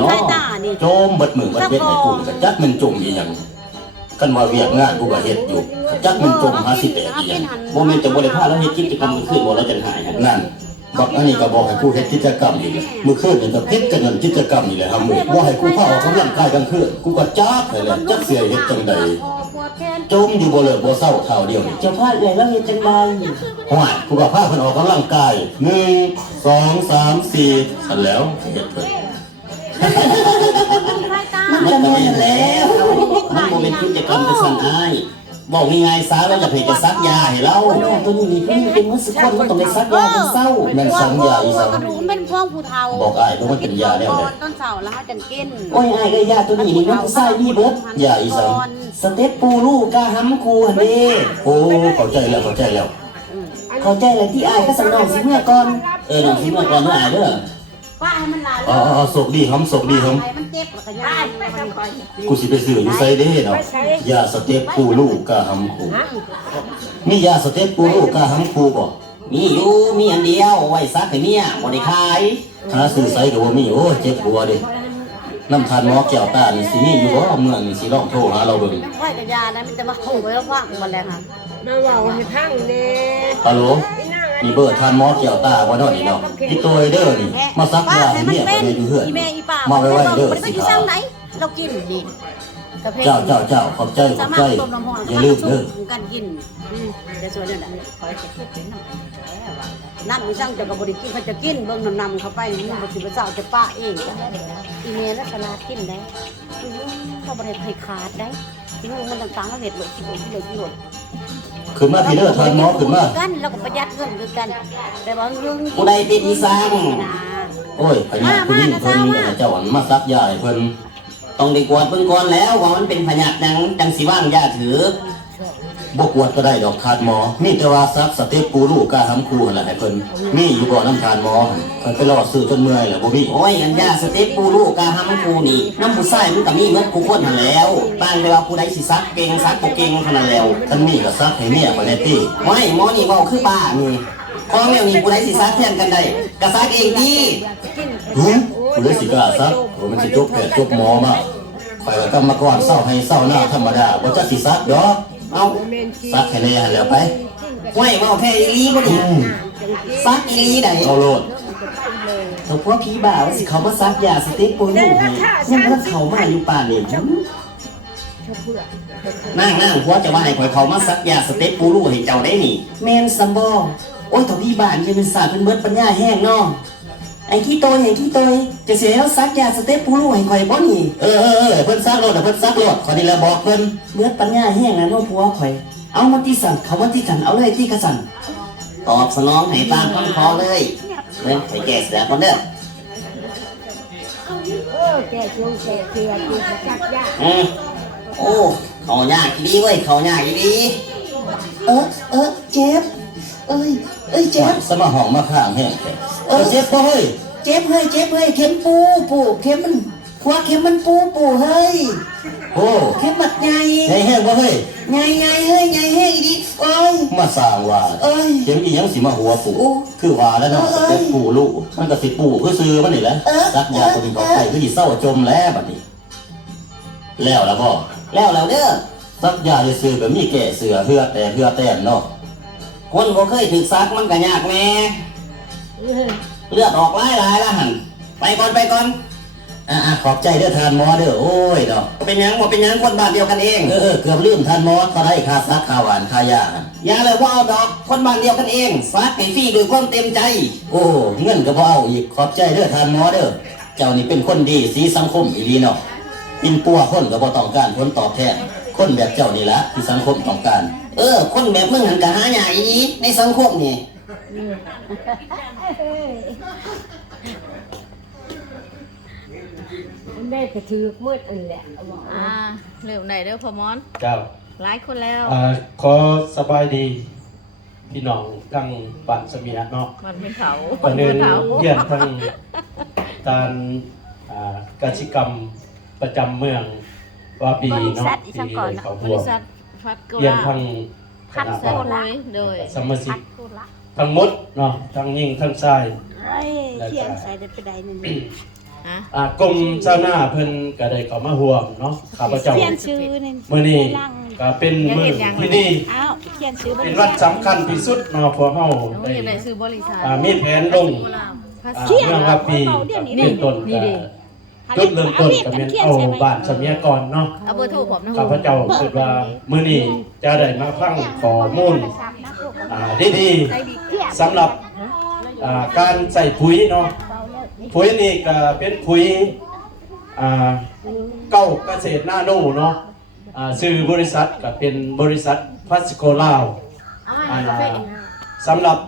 เนาะโจมเบิดมือเบิดเบ็ดให้กูก็จักมันจมอีหยังกันว่าเวียกงานกูก็เฮ็ดอยู่จักมันจมหาสิแตกอีหยังบ่แม่นจะบ่ได้พาเราเฮ็ดกิจกรรมมื้อคืนบ่เราจังหายนั่นบอกอันนี้ก็บอกให้กูเฮ็ดกิจกรรมนี่แหละมื้อคืนนี่ก็เฮ็ดกันกิจกรรมนี่แหละครับมื้อบ่ให้กูพาออกกำลังกายกลางคืนกูก็จักให้แหละจักเสียเฮ็ดจังใดจมอยู่บ่เลิกบ่เศร้าเท่าเดียวนี่จะพาเอื้อยแล้วเฮ็ดจังไดฮ้วยกูก็พาเพิ่นออกกำลังกาย1 2 3 4สั่นแล้วเฮ็ดเพิ่นมันก็แม่นแล้วมันบ่เป็นกิจกรรมแต่สั่นอ้ายบอกง่ายๆซะแล้วอยากให้จะซักยาให้เราตัวนี้นี่เพิ่นเป็นมื้อสุดท้ายมันต้องได้ซักยาเป็นเศร้าแม่นซักยาอีสังเป็นพวกผู้เฒ่าบอกอ้ายเพราะมันเป็นยาแนวใดต้นเสาแล้วเฮาจังกินโอ้ยอ้ายก็ยาตัวนี้นี่มันผู้ชายมีเบิดยาอีสังสเต็ปปูลูกกะหำคูหั่นเด้โอ้เข้าใจแล้วเข้าใจแล้วที่อ้ายก็สั่งน้องสิเมื่อก่อนน้องสิเมื่อก่อนเด้ออ้ายเด้อว่าให้มันหลายโศกดีหำโศกดีหำมันเจ็บแล้วก็ยากูสิไปซื้ออยู่ไสเด้เนาะยาสเต็ปปูลูกกะหำคูมียาสเต็ปปูลูกกะหำคูบ่มีอยู่มีอันเดียวไว้ซักให้เมียบ่ได้ขายหาซื้อไสก็บ่มีโอ้เจ็บหัวเด้น้ำทานหมอแก้วตานี่สิมีอยู่บ่เมืองนี่สิลองโทรหาเราเบิ่งไว้กับยานะมันจะมาขู่ไว้แล้วฟังบ่แล้วค่ะมาเว้าให้พังเด้ฮัลโหลนี่เบอร์ทานหมอแก้วตาบ่เนาะนี่เนาะพี่ตัวเด้อนี่มาซักยาให้เมียไปอยู่เฮือนมาไว้เด้อสิขาวเรากินดิเจ้าขอบใจอย่าลืมเด้อการกินจะส่วนนั่นแหละคอยจะพูดถึงน้ำมันช่างจะกับบริกินเขาจะกินเบิ่งนำเข้าไปมันบ่สิบ่เจ้าจะป้าเองอีเมลและสลัดกินได้เขาบ่ได้ให้ขาดได้ลูกมันต่างๆแล้วเฮ็ดโลดขึ้นมาพี่เด้อทานหมอขึ้นมากันแล้วก็ประหยัดเงินคือกันแต่ว่าเรื่องผู้ใดเป็นอีสังโอ้ยพญาผู้หญิงเพิ่นเจ้ามาซักยาให้เพิ่นต้องได้กวดเบิ่งก่อนแล้วว่ามันเป็นพยาธิจังสิว่างยาถือบ่กวดก็ได้ดอกทานหมอมีแต่ว่าซักสเต็ปปูลูกกะหำคูหั่นล่ะให้เพิ่นมีอยู่บ่น้ำทานหมอเพิ่นไปรอซื้อจนเมื่อยแล้วบ่มีโอ้ยอันยาสเต็ปปูลูกกะหำคูนี่น้ำผู้ชายมันก็มีหมดทุกคนนั่นแล้วต่างแต่ว่าผู้ใดสิซักเก่งซักบ่เก่งเท่านั้นแล้วท่านมีก็ซักให้เมียบ่ได้ติโอ้ยหมอนี่เว้าคือบ้านี่ของแนวนี้ผู้ใดสิซักแทนกันได้ก็ซักเองติผู้ใดสิกล้าซักมันสิจบแพทย์จบหมอมาข่อยก็กรรมกรเศร้าให้เศร้าหน้าธรรมดาบ่จักสิซักดอกเอาซักให้แน่แล้วไปห้วยเมาแพ้อีหลีบ่นี่ซักอีหลีได้เอาโลดถ้าพวกผีบ้าว่าสิเขามาซักยาสเต็ปปูลูกให้ยังบ่เข้ามาอยู่ป่านนี้นั่งหัวจะว่าให้ข่อยเขามาซักยาสเต็ปปูลูกให้เจ้าได้นี่แม่นซัมบ่โอ้ยถ้าพี่บ้านจะเป็นศาสตร์เป็นเบิดปัญญาแห้งเนาะไอ้ขี้โตจะเสียแล้วซักยาสเต็ปปูลูกให้ข่อยบ่นี่เพิ่นซักโลดเพิ่นซักโลดขอนี่ละบอกเพิ่นเบิดปัญญาแห้งนะน้องผัวข่อยเอามาที่สั่นเขามาที่กันเอาเลยที่กระสั่นตอบสนองให้ตามคำขอเลยไปแก้เสือก่อนเด้อแก่ช่วงแก่เสียที่ซักยาโอ้เขายากดีเว้ยเขายากดีเจ็บเจ็บสมาห้องมาข้างแห้งเจ็บบ่เฮ้ยเจ็บเฮ้ยเข็มปูเข็มมันขวาเข็มมันปูเฮ้ยโอ้เข็มมัดใหญ่แห้งบ่เฮ้ยใหญ่เฮ้ยใหญ่แห้งอีดิโอ้ยมาสร้างว่าเข็มอีหยังสิมาหัวปูคือว่าแล้วเนาะเจ็บปูลูกมันก็สิปูคือซื้อมันนี่แหละซักยาตัวนี้ก็ไปคือสิเศร้าจมแล้วบัดนี้แล้วล่ะบ่แล้วเด้อซักยาซื้อก็มีแก่เสือเพื่อแต่เนาะคนบ่เคยถูกซักมันก็ยากแม่เลือดออกหลายละหั่นไปก่อนขอบใจเด้อทานหมอเด้อโอ้ยเนาะเป็นหยังคนบ้านเดียวกันเองเกือบลืมทานหมอเขาได้ค่าซักค่าหวานค่ายายาเลยว่าเอาดอกคนบ้านเดียวกันเองซักให้ฟรีด้วยความเต็มใจโอ้เงินก็บ่เอาอีกขอบใจเด้อทานหมอเด้อเจ้านี่เป็นคนดีสีสังคมอีหลีเนาะกินปัวคนก็บ่ต้องการผลตอบแทนคนแบบเจ้านี่ละที่สังคมต้องการคนแบบมึงหันก็หายากอีหลีในสังคมนี่แม่กระถือมืดอันแหละเร็วไหนเด้อพ่อมอนเจ้าหลายคนแล้วขอสบายดีพี่น้องทั้งบ้านเสมียเนาะมันเป็นเขาก่อนอื่นเยี่ยมทั้งการกิจกรรมประจำเมืองว่าปีเนาะที่เขาบวกเยี่ยมทั้งคณะโดยสมาชิกทั้งหมดเนาะทั้งยิ่งทั้งชายเที่ยงใส่ได้ไปได้นึง กรมชาวนาเพิ่นก็ได้เข้ามาร่วมเนาะข้าพเจ้า เขียนชื่อใน มื้อนี้ก็เป็นมื้อที่ดี อ้าวเขียนชื่อบ เป็ ริ น ษั วั ท ดสำคัญที่สุดเนาะพวกเฮาได้ ในซื้อบริษัท มีแผนลงเมืองว่าปีเป็นต้นจุดเริ่มต้นก็เป็นเอาบ้านสมัยก่อนเนาะ เอาเบอร์โทรผมนะ ข้าพเจ้าคิดว่ามื้อนี้จะได้มาฟังข้อมูลดีๆสำหรับการใส่ปุ๋ยเนาะปุ๋ยนี่ก็เป็นปุ๋ยเก้าเกษตรนาโนเนาะชื่อบริษัทก็เป็นบริษัทพัสโกลาวสำหรับ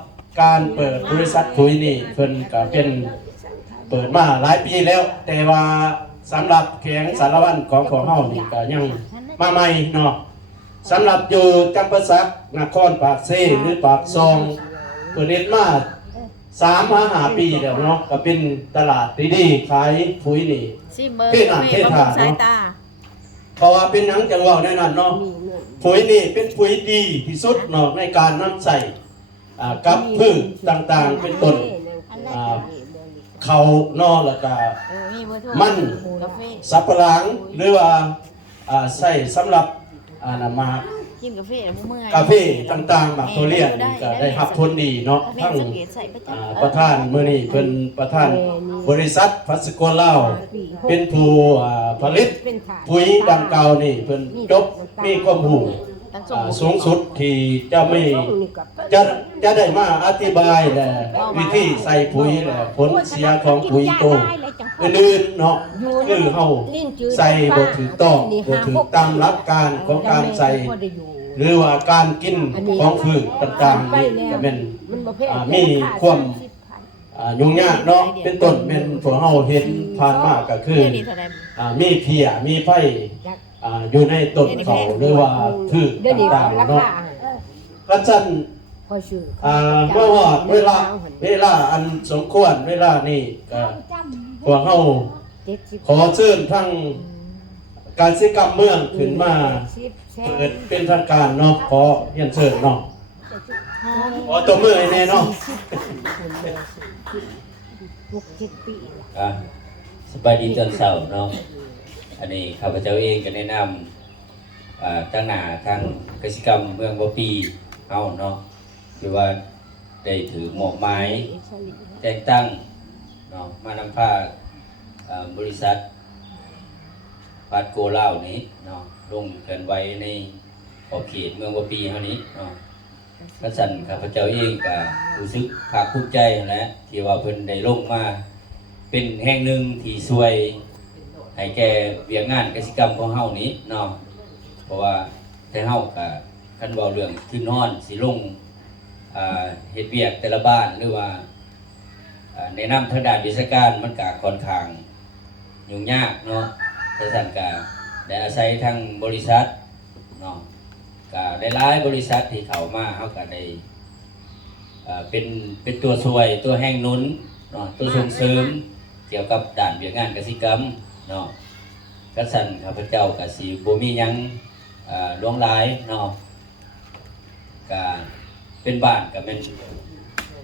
การเปิดบริษัทปุ๋ยนี่เพิ่นก็เป็นเปิดมาหลายปีแล้ว แต่ว่าสำหรับแขงสารวัตรของเฮานี่ก็ยังมาใหม่เนาะสำหรับอยู่จำปาสักนครปากเซหรือปากซองเปิดเฮ็ดมา3-5 ปีแล้วเนาะก็เป็นตลาดดีๆขายปุ๋ยนี่ ซิเบอร์สายตา เพราะว่าเป็นหนังจังหวะแน่นอนเนาะปุ๋ยนี่เป็นปุ๋ยดีที่สุดเนาะในการนำใส่กับพืชต่างๆเป็นต้นเขานอแล้วก็มันสับปะหลังหรือว่าใส่สำหรับมา กินกาแฟเมื่อย กาแฟต่างๆหมักทุเรียนก็ได้รับผลดีเนาะทั้งประธานมื้อนี้เพิ่นประธานบริษัทพัสโกลาวเป็นผู้ผลิตปุ๋ยดังกล่าวนี่เพิ่นจบมีความรู้สูงสุดที่จะไม่จะได้มาอธิบายและวิธีใส่ปุ๋ยและผลเสียของปุ๋ยโตอื่นๆเนาะคือเฮาใส่บ่ถูกต้องบ่ถูกตามหลักการของการใส่หรือว่าการกินของพืชต่างๆนี่ก็เป็นมีความยุ่งยากเนาะเป็นต้นเป็นพวกเฮาเห็นผ่านมาก็คือมีเพียมีไฟอยู่ในต้นเขาหรือว่าพืชต่างๆเนาะก็จันเมื่อว่าเวลาอันสมควรเวลานี้ก็พวกเฮาขอเชิญทั้งการศิลปกรรมเมืองขึ้นมาเปิดเป็นทางการเนาะขอเรียนเชิญเนาะขอตัวมือให้แน่เนาะ สบายดีตอนเช้าเนาะอันนี้ข้าพเจ้าเองก็แนะนำตั้งหน้าทางกสิกรรมเมืองบ่ปีเฮาเนาะคือว่าได้ถือหมอกไม้แต่งตั้งเนาะมานำพาบริษัทพัดโกลาวนี้เนาะลงกันไว้ในขอบเขตเมืองบ่ปีเฮานี้เนาะกระสันข้าพเจ้าเองก็รู้สึกภาคภูมิใจนะที่ว่าเพิ่นได้ลงมาเป็นแห่งหนึ่งที่ช่วยให้แก่เวียงงานกสิกรรมของเฮานี้เนาะเพราะว่าแต่เฮาก็คันเว้าเรื่องคือนอนสิลงเฮ็ดเวียกแต่ละบ้านหรือว่าแนะนำทางด้านวิชาการมันก็ค่อนข้างยุ่งยากเนาะแต่สั่นก็ได้อาศัยทางบริษัทเนาะก็หลายๆบริษัทที่เข้ามาเฮาก็ได้เป็นตัวช่วยตัวแห่งหนุนเนาะตัวส่งเสริมเกี่ยวกับด้านเวียกงานกสิกรรมเนาะกษันข้าพเจ้าก็สิบ่มีหยังล่วงหลายเนาะก็เป็นบ้านก็เป็น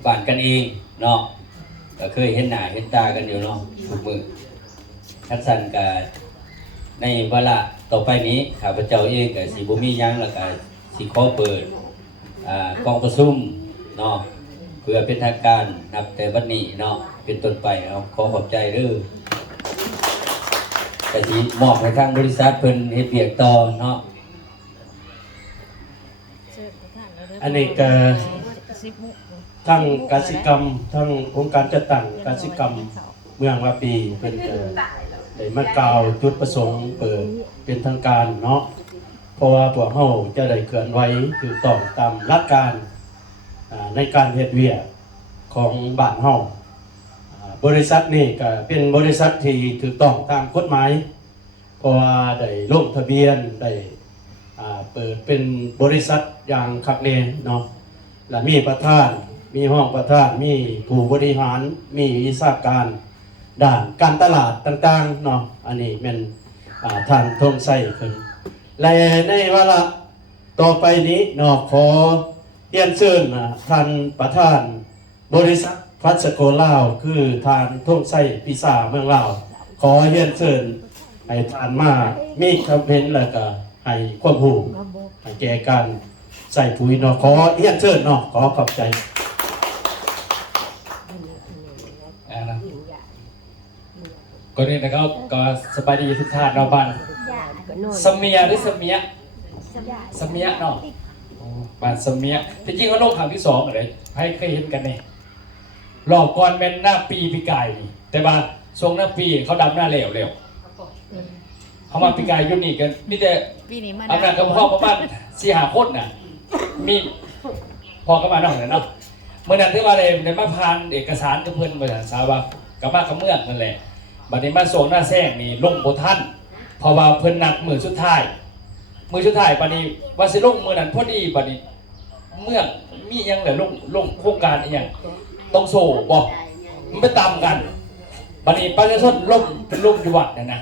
บ้านกันเองเนาะก็เคยเห็นหน้าเห็นตากันอยู่เนาะทุกมื้อกษันก็ในเวลาต่อไปนี้ข้าพเจ้าเองก็สิบ่มีหยังแล้วก็สิขอเปิดกองประชุมเนาะเพื่อเป็นทางการนับแต่วันนี้เนาะเป็นต้นไปเอาขอขอบใจเด้อแต่ที่มอบให้ทางบริษัทเพิ่นเฮ็ดเวียกต่อเนาะ อันนี้ก็ทั้งกสิกรรมทั้งองค์การจัดตั้งกสิกรรมเมืองว่าปีเป็นได้มากล่าวจุดประสงค์เปิดเป็นทางการเนาะเพราะว่าพวกเฮาจะได้เคลื่อนไหวถูกต้องตามหลักการในการเฮ็ดเวียกของบ้านเฮาบริษัทนี้ก็เป็นบริษัทที่ถูกต้องตามกฎหมายเพราะว่าได้ลงทะเบียนได้เปิดเป็นบริษัทอย่างคักแน่เนาะและมีประธานมีห้องประธานมีผู้บริหารมีวิชาการด้านการตลาดต่างๆเนาะอันนี้เป็นทางทงไส้ขึ้นและในเวลาต่อไปนี้เนาะขอเรียนเชิญท่านประธานบริษัท ฟัสโกลาวคือทานท่วงไส้พิซซ่าเมืองลาวขอเรียนเชิญให้ทานมามีคำเห็นแล้วก็ให้ความรู้ให้แก่การใส่ปุ๋ยเนาะขอเรียนเชิญเนาะขอขอบใจ นะก่อนอื่นนะครับก็สบายดีทุกท่านเราบ้านสเมียหรือสเมียสเมียเนาะบ้านสเมียที่จริงเขาลงครั้งที่2เลยให้เคยเห็นกันเนี่ยรอบก่อนเป็นหน้าปีกายนี่แต่ว่าทรงหน้าปีเขาดำหน้าเหลวเขามาปีกายยุ่นนี่กันมีแต่ ปีนี้มา อำนาจกับพ่อประมาณ4-5 คนน่ะมีพอก็มาหน่อยเนาะเมื่อนั้นที่ว่าในมาพานเอกสารกับเพื่อนบริษัทสาวากับมากับเมืองนั่นแหละบัดนี้มาส่งหน้าแซงนี่ลงบท่านเพราะว่าเพิ่นนัดมือสุดท้ายบัดนี้ว่าสิลงมือนั้นพอดีบัดนี้เมืองมียังเหลือลงโครงการอีหยังต้องโซ่บอกมันไปตามกันบัดนี้ประชาชนล่มเป็นล่มอยู่วัดนะ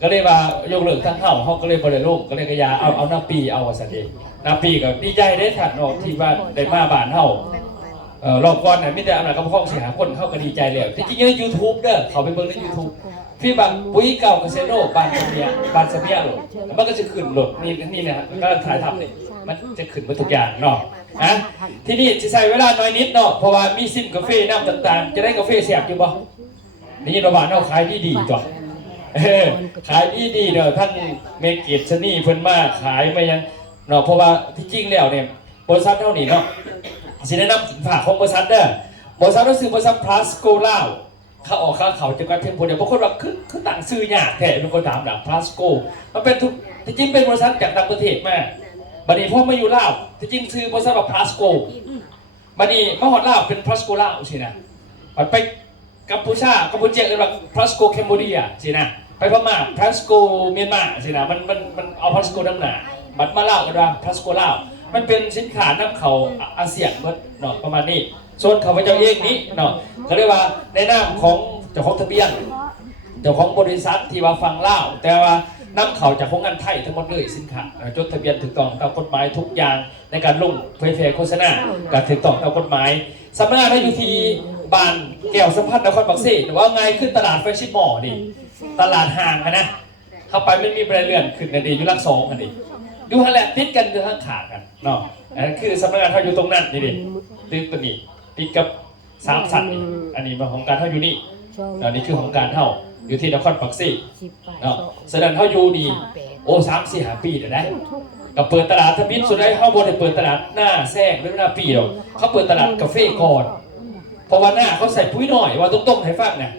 ก็เลยว่ายกเลิกทั้งเข้าเขาก็เลยบริโภคก็เลยกระยาเอาหน้าปีเอาสันเองหน้าปีกับดีใจได้ถัดออกที่ว่าได้มาบ้านเฮารอบก่อนเนี่ยมิแต่อำนาจกำพ้อง4-5 คนเข้าก็ดีใจแล้วจริงๆใน YouTube เด้อเขาไปเบิ่งใน YouTube พี่บางปุ๋ยเก่าเกษตรโลบ้านเมียโหลดมันก็จะขึ้นโหลดนี่นะก็ถ่ายทำเลยมันจะขึ้นหมดทุกอย่างเนาะนะที่นี่จะใช้เวลาน้อยนิดเนาะเพราะว่ามีซิมกาแฟน้ำต่างๆจะได้กาแฟแซ่บอยู่บ่นี่ระหว่างเฮาขายดีๆจ้ะขายดีเนาะท่านเมเกตชนี่เพิ่นมาขายมายังเนาะเพราะว่าที่จริงแล้วเนี่ยบริษัทเท่านี้เนาะสิแนะนำสินค้าของบริษัทเด้อบริษัทก็คือบริษัทพลาสโกลาวเขาออกค่าเขาจะกันเพียงคนเดียวบางคนว่าคือต่างซื้อยากแท้เป็นคนถามหลังพลาสโกมันเป็นทุกที่จริงเป็นบริษัทจากต่างประเทศมาบัดนี้พ่อมาอยู่ลาวที่จริงซื้อบริษัทแบบพลาสโกบัดนี้มาฮอดลาวเป็นพลาสโกลาวสินะไปกัมพูเจียเรียกว่าพลาสโกแคมโบเดียสินะไปพม่าพลาสโกเมียนมาสินะมันเอาพลาสโกน้ำหนาบัดมาลาวก็ว่าพลาสโกลาวมันเป็นสินค้านำเข้าอาเซียนเนาะประมาณนี้ส่วนข้าพเจ้าเองนี้เนาะเขาเรียกว่าในนามของเจ้าของทะเบียนเจ้าของบริษัทที่ว่าฟังเล่าแต่ว่านำเข้าจากโครงงานไทยทั้งหมดเลยสินค้าจดทะเบียนถูกต้องตามกฎหมายทุกอย่างในการลงเผยแพร่โฆษณาการถูกต้องตามกฎหมายสำนักงานอยู่ที่บ้านแก้วสัมพันธ์นครปฐมหรือว่าไงขึ้นตลาดแฟชั่นมอลล์นี่ตลาดห่างนะเข้าไปไม่มีบันไดเลื่อนขึ้นกันดีอยู่ลัก2กันดีอยู่หันแหละติดกันอยู่ข้างขากันเนาะอันนั้นคือสำนักงานเขาอยู่ตรงนั้นนี่ดิติดตัวนี้ติดกับ3 สัตว์นี่อันนี้มาของการเขาอยู่นี่อันนี้คือของการเขาอยู่ที่นครปฐมเนาะแสดงเขาอยู่นี่โอ้3-4-5 ปีเดี๋ยวได้ก็เปิดตลาดทมิตสุดท้ายเขาบนได้เปิดตลาดหน้าแทรกหรือหน้าปีหรอกเขาเปิดตลาดกาแฟก่อนเพราะว่าหน้าเขาใส่ปุ๋ยหน่อยว่าต้มให้ฟังนะ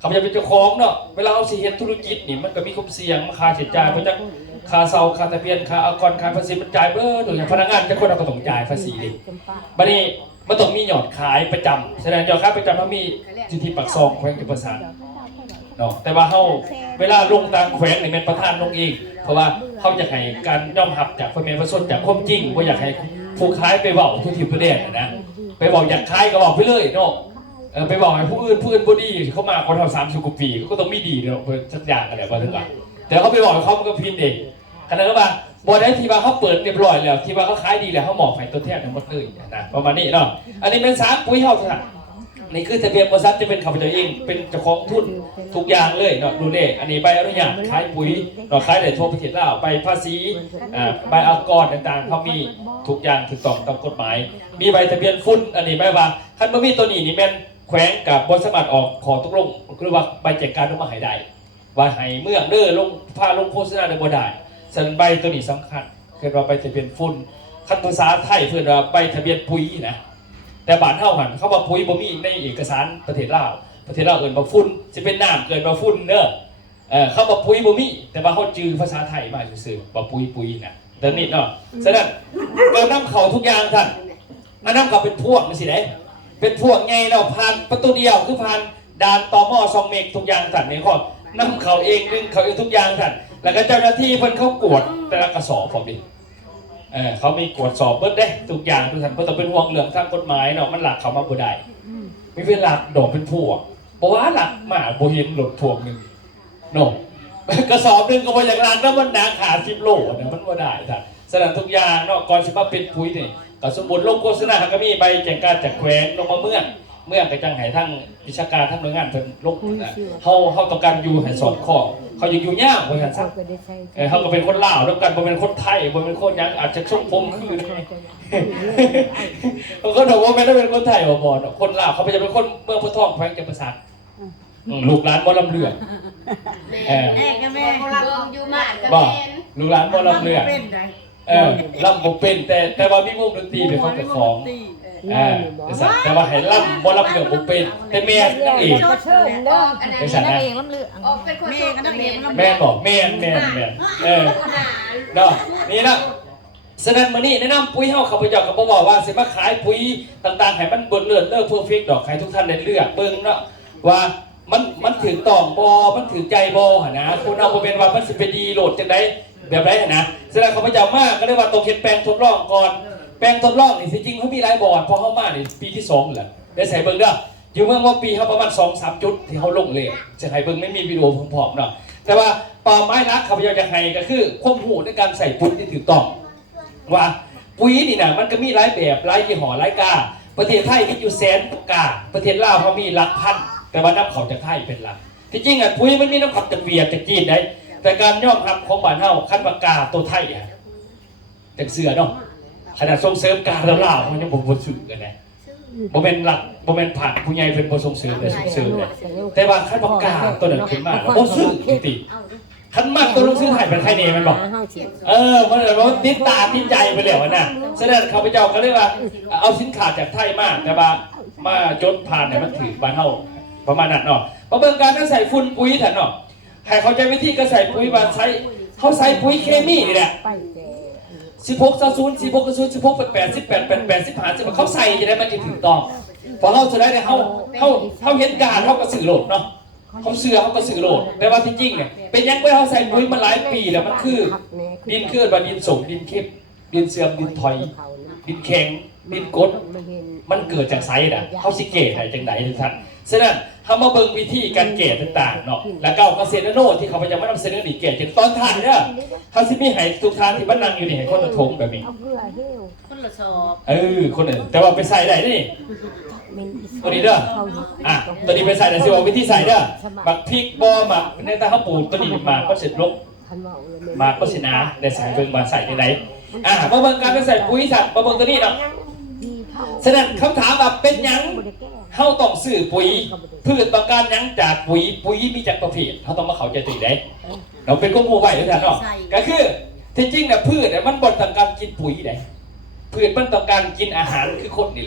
เขาจะเป็นเจ้าของเนาะเวลาเขาสิเฮ็ดธุรกิจนี่มันก็มีความเสี่ยงค่าใช้จ่ายเพราะจังค่าเซาค่าทะเบียนค่าอากรค่าภาษีมันจ่ายเบ้อโดยพนักงานจะคนเราก็ต้องจ่ายภาษีดิบัดนี้มันต้องมียอดขายประจำแสดงยอดขายประจำเขามีอยู่ที่ปากซองแขวงจุฬาภรณ์เนาะแต่ว่าเขาเวลาลงตามแขวงนี่เป็นประธานลงเองเพราะว่าเขาอยากให้การยอมรับจากคนเมนประชนจากความจริงว่าอยากให้ผู้ขายไปเว้าทุกทีประเด็นนะไปบอกอยากขายก็บอกไปเลยเนาะไปบอกให้ผู้อื่นบ่ดีเขามาคนทำ30 กว่าปีก็ต้องไม่ดีเนาะเพื่อสักอย่างกันแหละว่าถึงว่าแต่เขาไปบอกให้เขามันก็พิมพ์เองขนาดนั้นว่าบ่ได้ที่ว่าเขาเปิดเรียบร้อยแล้วที่ว่าเขาขายดีแล้วเขาหมอกให้ตัวแทนทั้งหมดเลยนะประมาณนี้เนาะอันนี้เป็น3 ปุ๋ยเฮาค่ะนี่คือทะเบียนบริษัทจะเป็นข้าพเจ้าเองเป็นเจ้าของทุนทุกอย่างเลยเนาะดูเด้อันนี้ใบอนุญาตขายปุ๋ยเนาะขายได้ทั่วประเทศลาวใบภาษีใบอากรต่างๆเขามีทุกอย่างถูกต้องตามกฎหมายมีใบทะเบียนฟุ้นอันนี้แปลว่าคันบ่มีตัวนี้นี่แม่นแขวงกับบริษัทออกขอตกลงคือว่าใบแจกการต้องมาให้ได้ว่าให้เมืองเด้อลงลงโฆษณาได้บ่ได้สันใบตัวนี้สำคัญคือเราใบทะเบียนฟุ้นคันภาษาไทยเพิ่นว่าใบทะเบียนปุ๋ยนะแต่บ้านเฮาหันเขาว่าปุ๋ยบ่มีในเอกสารประเทศลาวเอิ้นว่าฟุ้นสิเป็นน้ำเกินว่าฟุ้นเด้อเขาว่าปุ๋ยบ่มีแต่ว่าเขาจือภาษาไทยมาซื่อๆว่าปุ๋ยนะแต่นี่เนาะฉะนั้นเกินน้ำเขาทุกอย่างท่านอันน้ำเขาเป็นพวกจังซี่เด้เป็นพวกไงเนาะผ่านประตูเดียวคือผ่านด่านตม2 เมกทุกอย่างท่านนี่ก็นำเขาเองนึงเขาเองทุกอย่างท่านแล้วก็เจ้าหน้าที่เพิ่นเขากวดแต่ละกระสอบพอดีเขามีกวดสอบเบิดได้ทุกอย่างทุกท่านเพิ่นต้องเป็นห่วงเรื่องทางกฎหมายเนาะมันหลักเขามาบ่ได้มีเป็นหลักดอกเป็นพวกเพราะว่าหลักมาบ่เห็นหลดพวกนึงเนาะกระสอบนึงก็บ่อย่างนั้นแล้วมันหนาขา10 โลเนี่ยมันบ่ได้ท่านฉะนั้นทุกอย่างเนาะก่อนสิมาเป็นปุ๋ยนี่ก็สมมุติลงโฆษณาก็มีใบแจ้งการจากแขวงลงมาเมือง เมื่อไปจังไห้ทั้งวิชาการทั้งหน่วยงานเพิ่นลงนะเฮาต้องการอยู่ให้สอดคล้องเขาอยู่ยากว่าซั่นซะ เขาก็ได้ใช้ เขาก็เป็นคนลาวแล้วกันบ่เป็นคนไทยบ่เป็นคนหยังอาจจะทรงผมคือบางคนบอกว่าแม่ได้เป็นคนไทยบ่เนาะคนลาวเขาจะเป็นคนเมืองพุทธทองแขวงจำปาสักลูกหลานบ่ลำเลือด แม่ก็แม่เบิ่งอยู่มากก็ บ่ แม่น ลูกหลานบ่ลำเลือดลำบ่เป็นแต่ว่ามีวงดนตรีเป็นของเจ้าของแต่ว่าให้ลำบ่ลำเลือดบ่เป็นแต่แม่นั่นเอง ก็เชิญเด้อ อันนั้น เป็นสัน นั่ นะ นเองลำเลือกออกเป็นคนโสดกับแม่ แม่บอกแม่เนาะนี่นะฉะนั้นมื้อนี้แนะนำปุ๋ยเฮาข้าพเจ้าก็บ่บอกว่าสิมาขายปุ๋ยต่างๆให้มันเบิดเลิศเพอร์เฟคดอกให้ทุกท่านได้เลือกเบิ่งเนาะว่ามันถึงต้องบ่มันถึงใจบ่หั่นนะคนเอาบ่เป็นว่ามันสิไปดีโหลดจังได๋แบบไรหั่นนะฉะนั้นข้าพเจ้ามาก็เลยว่าต้องเฮ็ดแปลงทดลองก่อนแปลงทดลองนี่สิจริงเขามีหลายบอร์ดพอเฮามานี่ปีที่2แหละได้ใส่เบิ่งเด้ออยู่เมืองว่าปีเฮาประมาณ 2-3 จุดที่เฮาลงเลยจะให้เบิ่งไม่มีวิดีโอพร้อมๆเนาะแต่ว่าเป้าหมายหลักข้าพเจ้าจะให้ก็คือความรู้ในการใส่ปุ๋ยที่ถูกต้องว่าปุ๋ยนี่นะมันก็มีหลายแบบหลายยี่ห้อหลายกาประเทศไทยมีอยู่แสนกาประเทศลาวเขามีหลักพันแต่ว่าน้ำเขาจากไทยเป็นหลักที่จริงอ่ะปุ๋ยมันมีน้ำเขาจากเวียดจากจีนได้แต่การยอมรับของบ้านเฮาคันปากกาตัวไทยอ่ะจากเสือเนาะขนาดส่งเสริมการลาวมันยังบ่สื่อกันนะบ่เป็นหลักบ่เป็นผ่านผู้ใหญ่เป็นบ่ส่งเสริมแต่ส่งเสริมเลยแต่ว่าคันปากกาตัวนั้นขึ้นมาบ่สื่อติขันมากตัวลูกซื้อไทยเป็นไทยเนมันบอกมันรถติดตาติดใจไปแล้วนะแสดงข้าพเจ้าเขาเรียกว่าเอาสินค้าจากไทยมากแต่ว่ามาจดผ่านเนี่ยมันถือบ้านเฮาประมาณนั้นเนาะประเมินการใส่ฝุ่นปุ๋ยถันเนาะให้เขาใจวิธีการใส่ปุ๋ยว่าใช้เขาใส่ปุ๋ยเคมีนี่แหละ16 เขาใส่จะได้มันจะถึงต้องพอเขาจะได้เขาเห็นการเขาก็สื่อโหลดเนาะเขาเสือเขาก็สื่อโหลดแต่ว่าที่จริงเนี่ยเป็นยังไงเขาใส่ปุ๋ยมาหลายปีแล้วมันคือดินเคลื่อนว่าดินสมดินเข้มดินเสื่อมดินถอยดินแข็งดินกดมันเกิดจากไซด์นะเขาสิเกตอะไรจังไหนทุกท่านฉะนั้นเขามาเบิ่งวิธีการเกตต่างๆเนาะแล้วก็เกษตรโน่ที่เขาพยายามมาทำเสนอหนีเกตจนตอนท้ายเนี่ยเขาสิมีให้ทุกท่านที่บ้านนั่งอยู่นี่ให้คนละทงแบบนี้ คนละสอบ คนอื่นแต่ว่าไปใส่ได้นี่ตัวนี้เด้อตัวนี้ไปใส่ได้สิว่าวิธีใส่เด้อหมักพริกบ่หมักในตาข้าวปูตัวนี้หมักก็เสร็จลบหมักก็ชนะได้ใส่เบิ่งมาใส่ที่ไหนมาเบิ่งการไปใส่ปุ๋ยสัตว์มาเบิ่งตัวนี้เนาะฉะนั้นคำถามว่าเป็นหยังเฮาต้องซื้อปุ๋ยพืชต้องการหยังจากปุ๋ยมีจากประเภทเฮาต้องมาเข้าใจตัวได้เราเป็นกุ้งหัวไหวด้วยกันเนาะก็คือที่จริงเนี่ยพืชเนี่ยมันบ่ต้องการกินปุ๋ยได้พืชมันต้องการกินอาหารคือคนนี่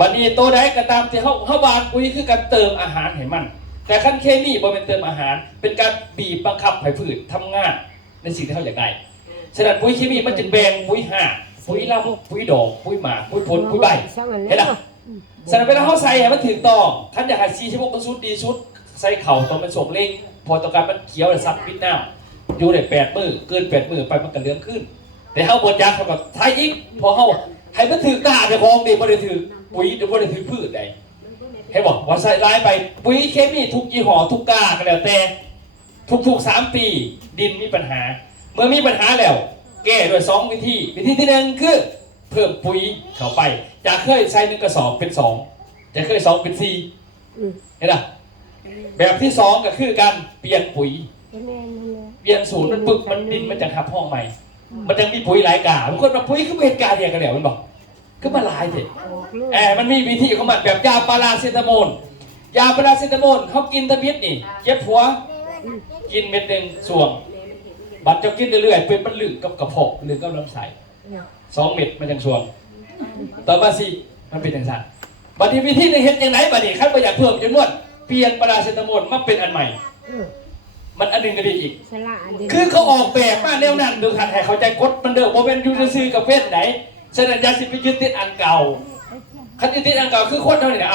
บัดนี้ตัวใดก็ตามที่เฮาหว่านปุ๋ยคือการเติมอาหารให้มันแต่คันเคมีบ่เป็นเติมอาหารเป็นการบีบบังคับให้พืชทำงานในสิ่งที่เฮาอยากได้ฉะนั้นปุ๋ยเคมีมันจึงแบ่งปุ๋ย5ปุ๋ยลำปุ๋ยดอกปุ๋ยหมากปุ๋ยผลปุ๋ยใบเห็นล่ะฉะนั้นเวลาเฮาใส่ให้มันถูกต้องคันอยากให้46กระสุดดีสุดใส่เข่าต้องเป็นส่งเล่งพอต้องการมันเขียวแล้วซับปิดน้ำอยู่ได้8มื้อเกิน8มื้อไปมันก็เหลืองขึ้นแต่เฮาบ่อยากเฮาก็ใส่อีกพอเฮาให้มันถือตาเจ้าของดิบ่ได้ถือปุ๋ยบ่ได้ถือพืชใดให้บอกว่าใส่ลายไปปุ๋ยเคมีทุกยี่ห้อทุกกาก็แล้วแต่ทุก3ปีดินมีปัญหาเมื่อมีปัญหาแล้วแก้ด้วย2วิธีที่1คือเพิ่มปุ๋ยเข้าไปจากเคยใส่1กระสอบเป็น2จากเคย2เป็น4เห็นป่ะแบบที่2ก็คือการเปลี่ยนปุ๋ยเปลี่ยนสูตรมันปึ๊บมันดินมันจะทับห้องใหม่มันจะมีปุ๋ยหลายกาบางคนว่าปุ๋ยคือเหตุการณ์เดียวกันแล้วมันบอกก็มาหลายเถอะมันมีวิธีของมันแบบยาปาราเซตามอลเขากินทมิดนี่เจ็บหัวกินเม็ดหนึ่งส่วงบัดจะกินเรื่อยๆเป็นมันลึกกับกระเพาะลึกกับลำไส้2 เม็ดมันยังส่วงต่อมาสิมันเป็นอย่างไรบัดนี้วิธีนึงเห็นอย่างไรบัดนี้ขั้นประหยัดเพิ่มจำนวนเปลี่ยนปาราเซตามอลมาเป็นอันใหม่มันอันหนึ่งก็ดีอีกคือเขาออกแบบมาแนวนั้นดูทันให้เข้าใจกฎมันเดิมว่าเป็นยูนิซีกับเฟสไหนฉะนั้นยาสิไปยึดติดอันเก่าคันยึดติดอันเก่าคือโคตรเท่านี้นะ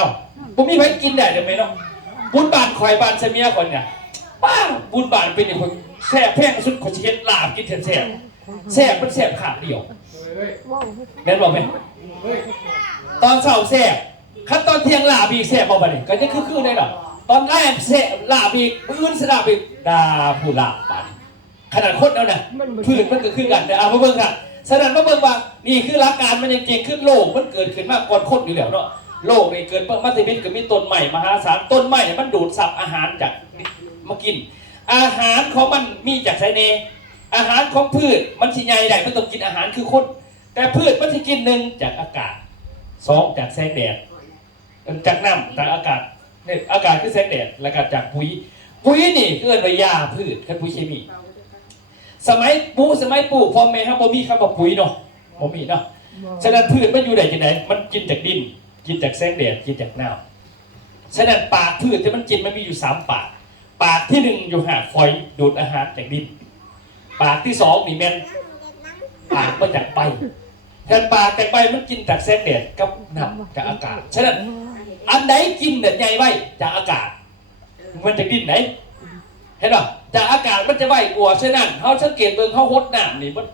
ผมมีไว้กินได้เดี๋ยวไหมเนาะบุญบานคอยบานเสมียคนเนี่ยป้าบุญบานเป็นอย่างคนแซ่บแพงสุดคนเช็ดลาบกินแซ่บมันแซ่บขาดเดียวแม่นบอกไหมตอนเช้าแซ่บขั้นตอนเที่ยงลาบอีกแซ่บบอกไปเลยก็จะคือได้หรอตอนแรกแซ่บลาบอีกมื้อสลาบอีกดาผู้ลาบบานขนาดคนแล้วนะพืชมันก็คือกันแต่เอามาเบิ่งกันฉะนั้นมาเบิ่งว่านี่คือหลักการมันจริงๆขึ้นโลกมันเกิดขึ้นมากก่อนคนอยู่แล้วเนาะ โลกนี่เกิดมัธมิตรก็มีต้นใหม่มหาศาลต้นใหม่มันดูดซับอาหารจากมากินอาหารของมันมีจากไซเนอาหารของพืชมันสิใหญ่ได้มันต้องกินอาหารคือคนแต่พืชมันสิกิน1จากอากาศ2จากแสงแดดจากน้ำจากอากาศเนี่ยอากาศคือแสงแดดแล้วก็จากปุ๋ยนี่คือเป็นยาพืชคือปุ๋ยเคมีสมัยปลูกพ่อแม่ครับบ่มีคำว่าปุ๋ยเนาะบ่มีเนาะฉะนั้นพืชมันอยู่ได้จังได๋มันกินจากดินกินจากแสงแดดกินจากน้ำฉะนั้นปากพืชที่มันกินมันมีอยู่3ปากที่1อยู่หาคอยดูดอาหารจากดินปากที่2นี่แม่นปากมาจากใบแทนปากจากใบมันกินจากแสงแดดกับน้ำจากอากาศฉะนั้นอันไหนกินเนี่ยใหญ่ไว้จากอากาศมันจากดินไหนเห็นป่ะจากอากาศมันจะไหวกว่าฉะนั้นเขาสังเกตเบิ่งเขาหดน้ำนี่มัน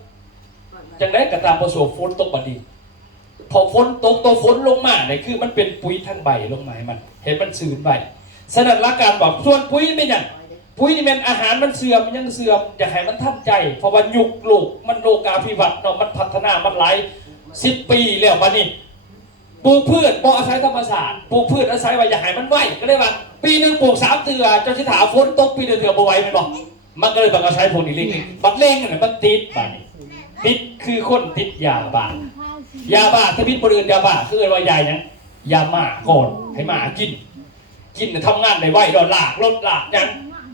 จังได้กระตามประสบฝนตกบัดนี้พอฝนตกตัวฝนลงมาเนี่ยคือมันเป็นปุ๋ยทั้งใบลงมาให้มันเห็นมันชื้นใบฉะนั้นหลักการบอกส่วนปุ๋ยเป็นอย่างปุ๋ยนี่เป็นอาหารมันเสื่อมมันยังเสื่อมอยากให้มันทันใจเพราะว่ายุคโลกมันโลกาภิวัตน์เนาะมันพัฒนามันหลาย10 ปีแล้วบัดนี้ปลูกพืชบ่อาศัยธรรมชาติปลูกพืชอาศัยว่าอยากให้มันไหวก็เลยว่าปีนึงปลูก3 เทื่อเจ้าสิถาฝนตกปีเทื่อบ่ไหวแม่นบ่มันก็เลยต้องอาศัยพวกนี้เล็กบัดเล่งน่ะมันติดบัดนี้ติดคือคนติดยาบ้าถ้าพิษบ่อื่นยาบ้าคือว่ายาหยังยาหมาก่อนให้หมากินน่ะทำงานได้ไวดอกลากรถลากหยัง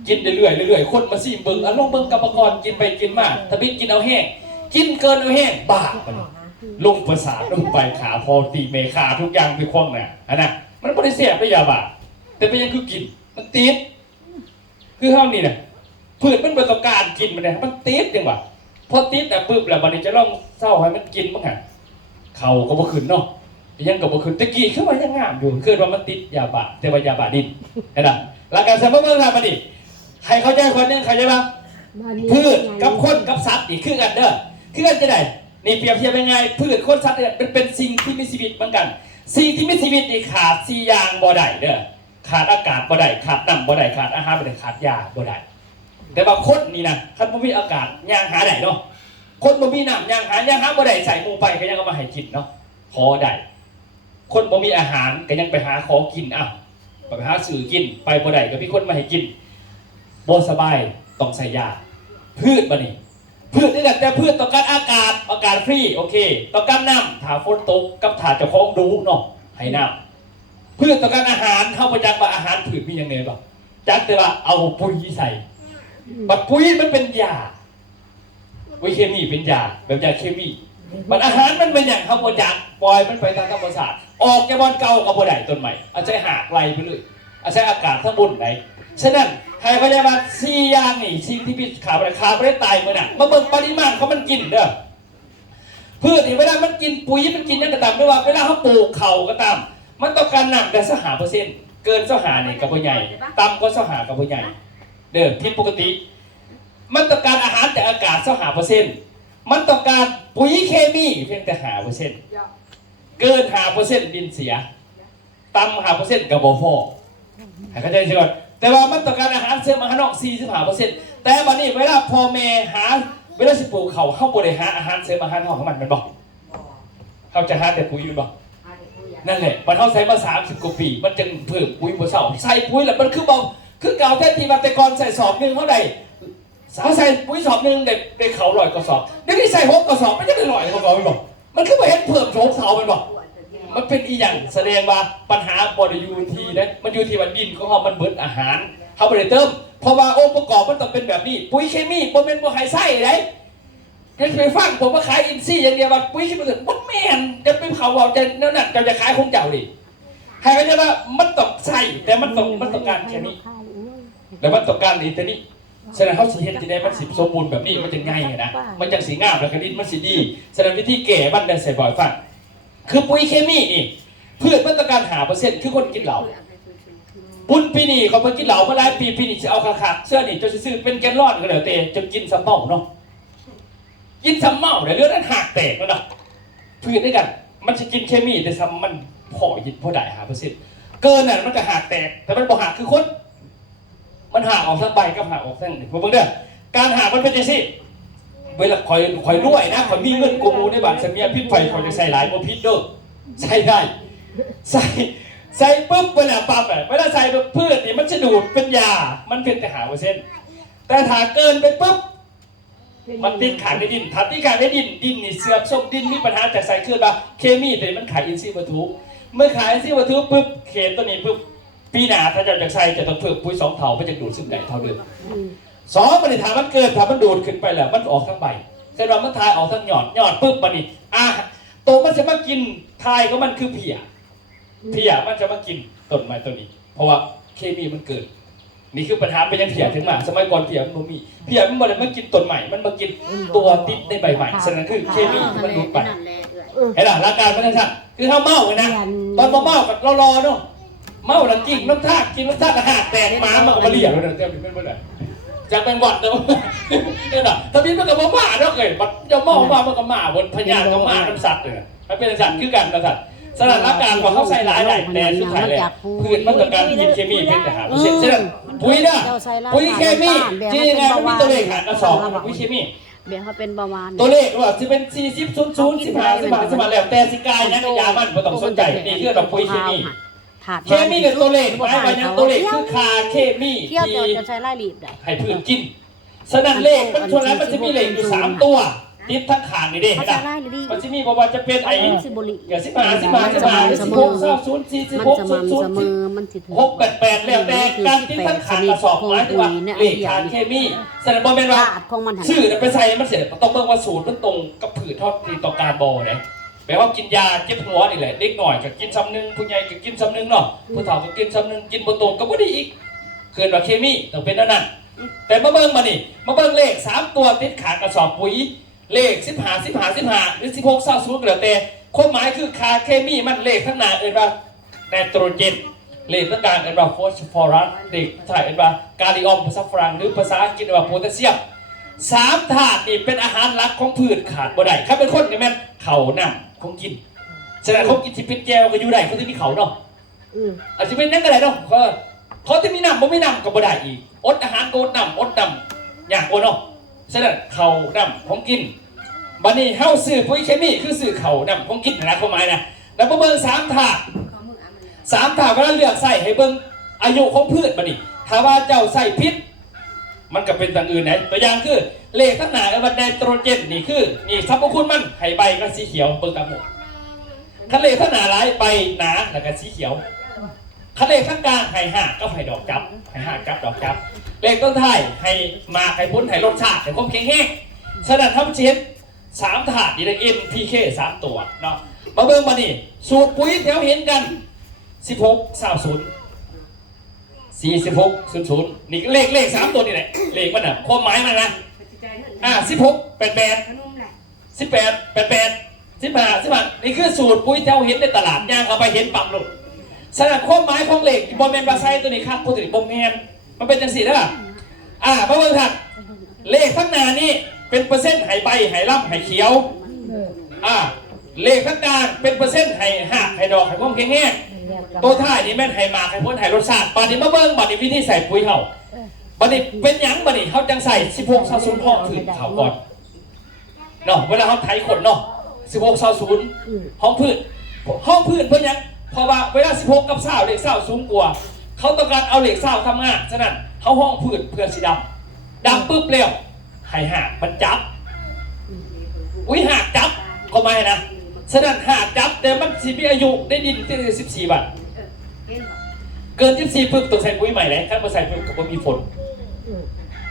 กินเรื่อยคนมาซิมเบิ่งลองเบิ่งกรรมกรกินไปกินมาถ้าพิษกินเอาแห้งกินเกินเอาแห้งบ้าบัดนี้ลงประสาทลงไปขาพอตีเมขาทุกอย่างไปคว่ำน่ะนะมันบ่ได้แสบได้ยาบ้าแต่เป็นยังคือกินมันติดคือเฮานี่น่ะพืชมันบ่ต้องการกินมันเนี่ยมันติดจังว่าพอติดน่ะปึ๊บแล้วบัดนี้จะลองเศร้าให้มันกินมั้งหั่นเขาก็บ่ขึ้นเนาะยังก็บ่ขึ้นตะกี้คือว่ายังงามอยู่คือว่ามันติดยาบ้าแต่ว่ายาบ้าดินเห็นบ่หลักการสมมุติว่าบัดนี้ให้เข้าใจคนนึงเข้าใจป่ะพืชกับคนกับสัตว์นี่คือกันเด้อคือกันจะได้นี่เปรียบเทียบยังไงพืชคนสัตว์เนี่ยเป็นสิ่งที่มีชีวิตเหมือนกันสิ่งที่มีชีวิตนี่ขาด4 อย่างบ่ได้เด้อขาดอากาศบ่ได้ขาดน้ำบ่ได้ขาดอาหารบ่ได้ขาดยาบ่ได้แต่ว่าคนนี่นะคันบ่มีอากาศย่างหาได้เนาะคนบ่มีน้ำย่างหาบ่ได้ใส่หมูไปก็ยังเอามาให้กินเนาะพอได้คนบ่มีอาหารก็ยังไปหาของกินไปหาซื้อกินไปบ่ได้ก็มีคนมาให้กินบ่สบายต้องใส่ยาพืชบ่นี่พืชนี่แหละแต่พืชต้องการอากาศฟรีโอเคต้องการน้ำถ้าฝนตกกับถ้าเจ้าของดูเนาะให้น้ำพืชต้องการอาหารเข้าไปจักว่าอาหารพืชมีอย่างไรบ้างจักแต่ว่าเอาปุ๋ยใส่บัดปุ๋ยมันเป็นยาปุ๋ยเคมีเป็นยาแบบยาเคมีบัดอาหารมันเป็นอย่างเขาบ่จักปล่อยมันไปตามธรรมชาติออกจากบอนเก่ากับบ่ได้ต้นใหม่อาศัยหากไกลไปเลยอาศัยอากาศทั้งบนไหนฉะนั้นใครพยาบาล4 อย่างนี่สิ่งที่พิษขาไปได้ตายมือน่ะมาเบิ่งปริมาณเขามันกินเด้อพืชนี่เวลามันกินปุ๋ยมันกินนั่นก็ตามไม่ว่าเวลาเขาปลูกเขาก็ตามมันต้องการน้ำแต่5%เกิน5%นี่กับบ่ใหญ่ต่ำกว่า5%กับบ่ใหญ่เด้อที่ปกติมันต้องการอาหารจากอากาศ5%มันต้องการปุ๋ยเคมีเพียงแต่5%เกิน5%ดินเสียต่ำ5%กับบ่พอให้เข้าใจใช่ก่อนแต่ว่ามันต้องการอาหารเสริมอาหารนอก 45% แต่บัดนี้เวลาพ่อแม่หาเวลาสิปลูกเขาบ่ได้หาอาหารเสริมอาหารนอกของมันบ่เขาจะหาแต่ปุ๋ยอยู่บ่นั่นแหละมันเขาใส่มา30 กว่าปีมันจึงเพิ่มปุ๋ยบ่เศร้าใส่ปุ๋ยแล้วมันคือเบาคือเก่าแท้ที่ว่าแต่ก่อนใส่สอบนึงเท่าใดใส่ปุ๋ยสอบนึงได้เขา100 กระสอบเดี๋ยวนี้ใส่6 กระสอบมันจะได้100 กระสอบบ่มันคือบ่เห็นเพิ่มโฉมเสามันบ่มันเป็นอีหยังแสดงว่าปัญหาบ่ได้อยู่ที่นะมันอยู่ที่ว่าดินของเขามันเบิดอาหารเขาบ่ได้เติมเพราะว่าองค์ประกอบมันต้องเป็นแบบนี้ปุ๋ยเคมีบ่แม่นบ่ให้ใส่ไดเคยฟังผมว่าขายอินทรีย์อย่างเดียวว่าปุ๋ยเคมีบ่แม่นจะเป็นเขาว่าจะนั่นน่ะจะขายของเจ้าดิให้เข้าใจว่ามันต้องใส่แต่มันต้องการแค่นี้แล้วมันต้องการอีตัวนี้ฉะนั้นเขาสิเฮ็ดจะได้มันสิสมบูรณ์แบบนี้มันจะง่ายนะมันจังสิงามแล้วก็ดินมันสิดีฉะนั้นวิธีแก้มันได้ใส่บ่อยฟังคือปุ๋ยเคมีนี่พืชมันต้องการ5%คือคนกินเหล้าบุญปีนี้เขาไปกินเหล้ามาหลายปีนี้จะเอาขาดเชื่อนี่จะซื้อเป็นแกนลอนก็แล้วแต่จะกินซ้ำเมาเนาะกินซ้ำเมาเนี่ยเรื่องนั้นหักแตกแล้วเนาะพืชด้วยกันมันจะกินเคมีแต่ซ้ำมันพอยิดพอได้5%เกินน่ะมันจะหักแตกแต่มันบ่หักคือคนมันหักออกทั้งใบกับหักออกทั้งพวกมึงเด้อการหักมันเป็นจังซี่เวลาคอยรวยนะคอยมีเงินกูมูในบ้านเสมียพิษไฟคอยจะใส่หลายบ่พิษเด้อใส่ได้ ใส่ปุ๊บเวลาปั๊บเวลาใส่พืชนี่มันจะดูดเป็นยามันเป็นแต่หาเปอร์เซ็นต์แต่ถ้าเกินไปปุ๊บมันติดขัดในดินถ้าติดขัดในดินนี่เสื่อมโทรมดินมีปัญหาจากใส่เครื่องว่าเคมีแต่มันขายอินทรีย์วัตถุเมื่อขายอินทรีย์วัตถุปุ๊บเขตตัวนี้ปุ๊บปีหน้าถ้าจะใส่จะต้องเพิ่มปุ๋ย2 เท่าเพื่อจะดูดซึมได้เท่าเดิม2มันถามมันเกินถ้ามันดูดขึ้นไปแล้วมันออกทั้งใบเช่นว่ามันทายออกทั้งหยอดปุ๊บมันนี่ตัวมันจะมากินทายก็มันคือเพียมันจะมากินต้นไม้ตัวนี้เพราะว่าเคมีมันเกิดนี่คือปัญหาเป็นยังเพียถึงมาสมัยก่อนเพียมันมีเพียมันบ่ได้มากินต้นใหม่มันมากินตัวติดในใบใหม่ฉะนั้นคือเคมีมันดูดไปเห็นหรอหลักการมันนั่นคือเขาเมากันนะตอนเมากับรอเนาะเมาแล้วกินน้ำท่ากระหักแตกหมามันก็มาเลี้ยงเลยเจ้าเป็นเมื่อไหร่จากเป็นวัดเนาะเนี่ยนะถ้าพี่มันก็มาเนาะเคยมันจะเมามันก็มาบนพญาก็มาน้ำสัตว์เลยมันเป็นสัตว์คือกันนะสัตว์สลัดรับการของเขาใส่หลายแต่สุดท้ายเลยพืชมันกับการกินเคมีเป็นแต่หาเช่นปุ๋ยนะปุ๋ยเคมีจริงไงมันมีตัวเลขหารกระสอบปุ๋ยเคมี เดี๋ยวเขาเป็นเบาหวาน ตัวเลขว่าจะเป็น40 00 15แล้วแต่สิกายนะยามันไม่ต้องสนใจนี่คือเราปุ๋ยเคมีเคมีกับตัวเลขหมายว่าอย่างตัวเลขคือค่าเคมี เที่ยวจะใช้ไล่หลีบได้ ให้พืชกินฉะนั้นเลขมันชนแล้วมันจะมีเลขอยู่3 ตัวติดทั้งขางนี่เด้นะมันจะมีบอกว่าจะเป็นไอ้เกี่ยว15 แล้วแต่การติดทั้งขางกระสอบหมายถึงว่าเลขค่าเคมีแสดงว่าเป็นว่าชื่อไปใส่มันเสร็จต้องเบิ่งว่าสูตรมันตรงกับผืนทอดที่ต่อการบอเนี่ยแปลว่ากินยาเจ็บหัวนี่แหละเด็กหน่อยก็กินซ้ำนึงผู้ใหญ่ก็กินซ้ำนึงเนาะผู้เฒ่าก็กินซ้ำนึงกินบ่ตรงก็บ่ดีอีกเกินว่าเคมีต้องเป็นนั่นแต่มาเบิ่งมานี่มาเบิ่งเลข3 ตัวติดขากระสอบปุ๋ยเลข15 หรือ16 20ก็แล้วแต่ความหมายคือค่าเคมีมันเลขข้างหน้าเอ่ยว่าไนโตรเจนเลขต่างๆเอ่ยว่าฟอสฟอรัสเลขท้ายเอ่ยว่ากาลิออมภาษาฝรั่งหรือภาษาอังกฤษว่าโพแทสเซียม3 ธาตุนี่เป็นอาหารหลักของพืชขาดบ่ได้ถ้าเป็นคนนี่แม่นข้าวน้ำของกินฉะนั้นเขากินที่เป็นแก้วก็อยู่ได้เขาจะมีเขาเนาะอาจจะเป็นนั่นก็ได้เนาะเขาจะมีน้ำบ่มีน้ำก็บ่ได้อีกอดอาหารก็อดน้ำอย่างโอเนาะฉะนั้นเขาน้ำของกินบัดนี้เฮาซื้อปุ๋ยเคมีคือซื้อเขาน้ำของกินนะความหมายนะแล้วมาเบิ่ง3 ถาดเวลาเลือกใส่ให้เบิ่งอายุของพืชบัดนี้ถ้าว่าเจ้าใส่พิษมันก็เป็นอย่างอื่นนะตัวอย่างคือเลขข้างหน้าว่าไนโตรเจนนี่คือนี่สรรพคุณมันให้ใบก็สีเขียวเบิ่งตามหมดคันเลขข้างหน้าหลายใบหนาแล้วก็สีเขียวคันเลขข้างกลางให้หากก็ให้ดอกจับให้หากจับดอกจับเลขต้นท้ายให้มาให้พ้นให้รสชาติให้ความแข็งแรงฉะนั้นทำเช่น3 ถาดนี่ได้ NPK 3 ตัวเนาะมาเบิ่งมานี่สูตรปุ๋ยแถวเห็นกัน16 20 46 00นี่เลข3 ตัวนี่แหละเลขมันน่ะความหมายมันนะ16 88 18 88 15นี่คือสูตรปุ๋ยแถวเห็นในตลาดย่างเข้าไปเห็นปั๊บลูกฉะนั้นความหมายของเลขบ่แม่นว่าใส่ตัวนี้ครับตัวนี้บ่แม่นมันเป็นจังซี่เด้อมาเบิ่งครับเลขข้างหน้านี่เป็นเปอร์เซ็นต์ให้ใบให้ลำให้เขียวเลขข้างกลางเป็นเปอร์เซ็นต์ให้หักให้ดอกให้พวกแง่ๆตัวท้ายนี่แม่นให้หมากให้พ้นให้รสชาติบัดนี้มาเบิ่งบัดนี้วิธีใส่ปุ๋ยเฮาบัดนี้เป็นหยังบัดนี้เฮาจังใส่16 20ห้องพืชเขาก่อนเนาะเวลาเฮาไถขนเนาะ16 20ห้องพืชเพิ่นหยังเพราะว่าเวลา16กับ20เลข20สูงกว่าเขาต้องการเอาเลข20ทำงานฉะนั้นเฮาห้องพืชเพื่อสิดำปึ๊บแล้วให้หากมันจับหากจับก็ไม่นะฉะนั้นหากจับแต่มันสิมีอายุได้ดินที่14 วันเกิน14ปึ๊บต้องใส่ปุ๋ยใหม่เลยถ้าไม่ใส่ปุ๋ยก็ไม่มีฝน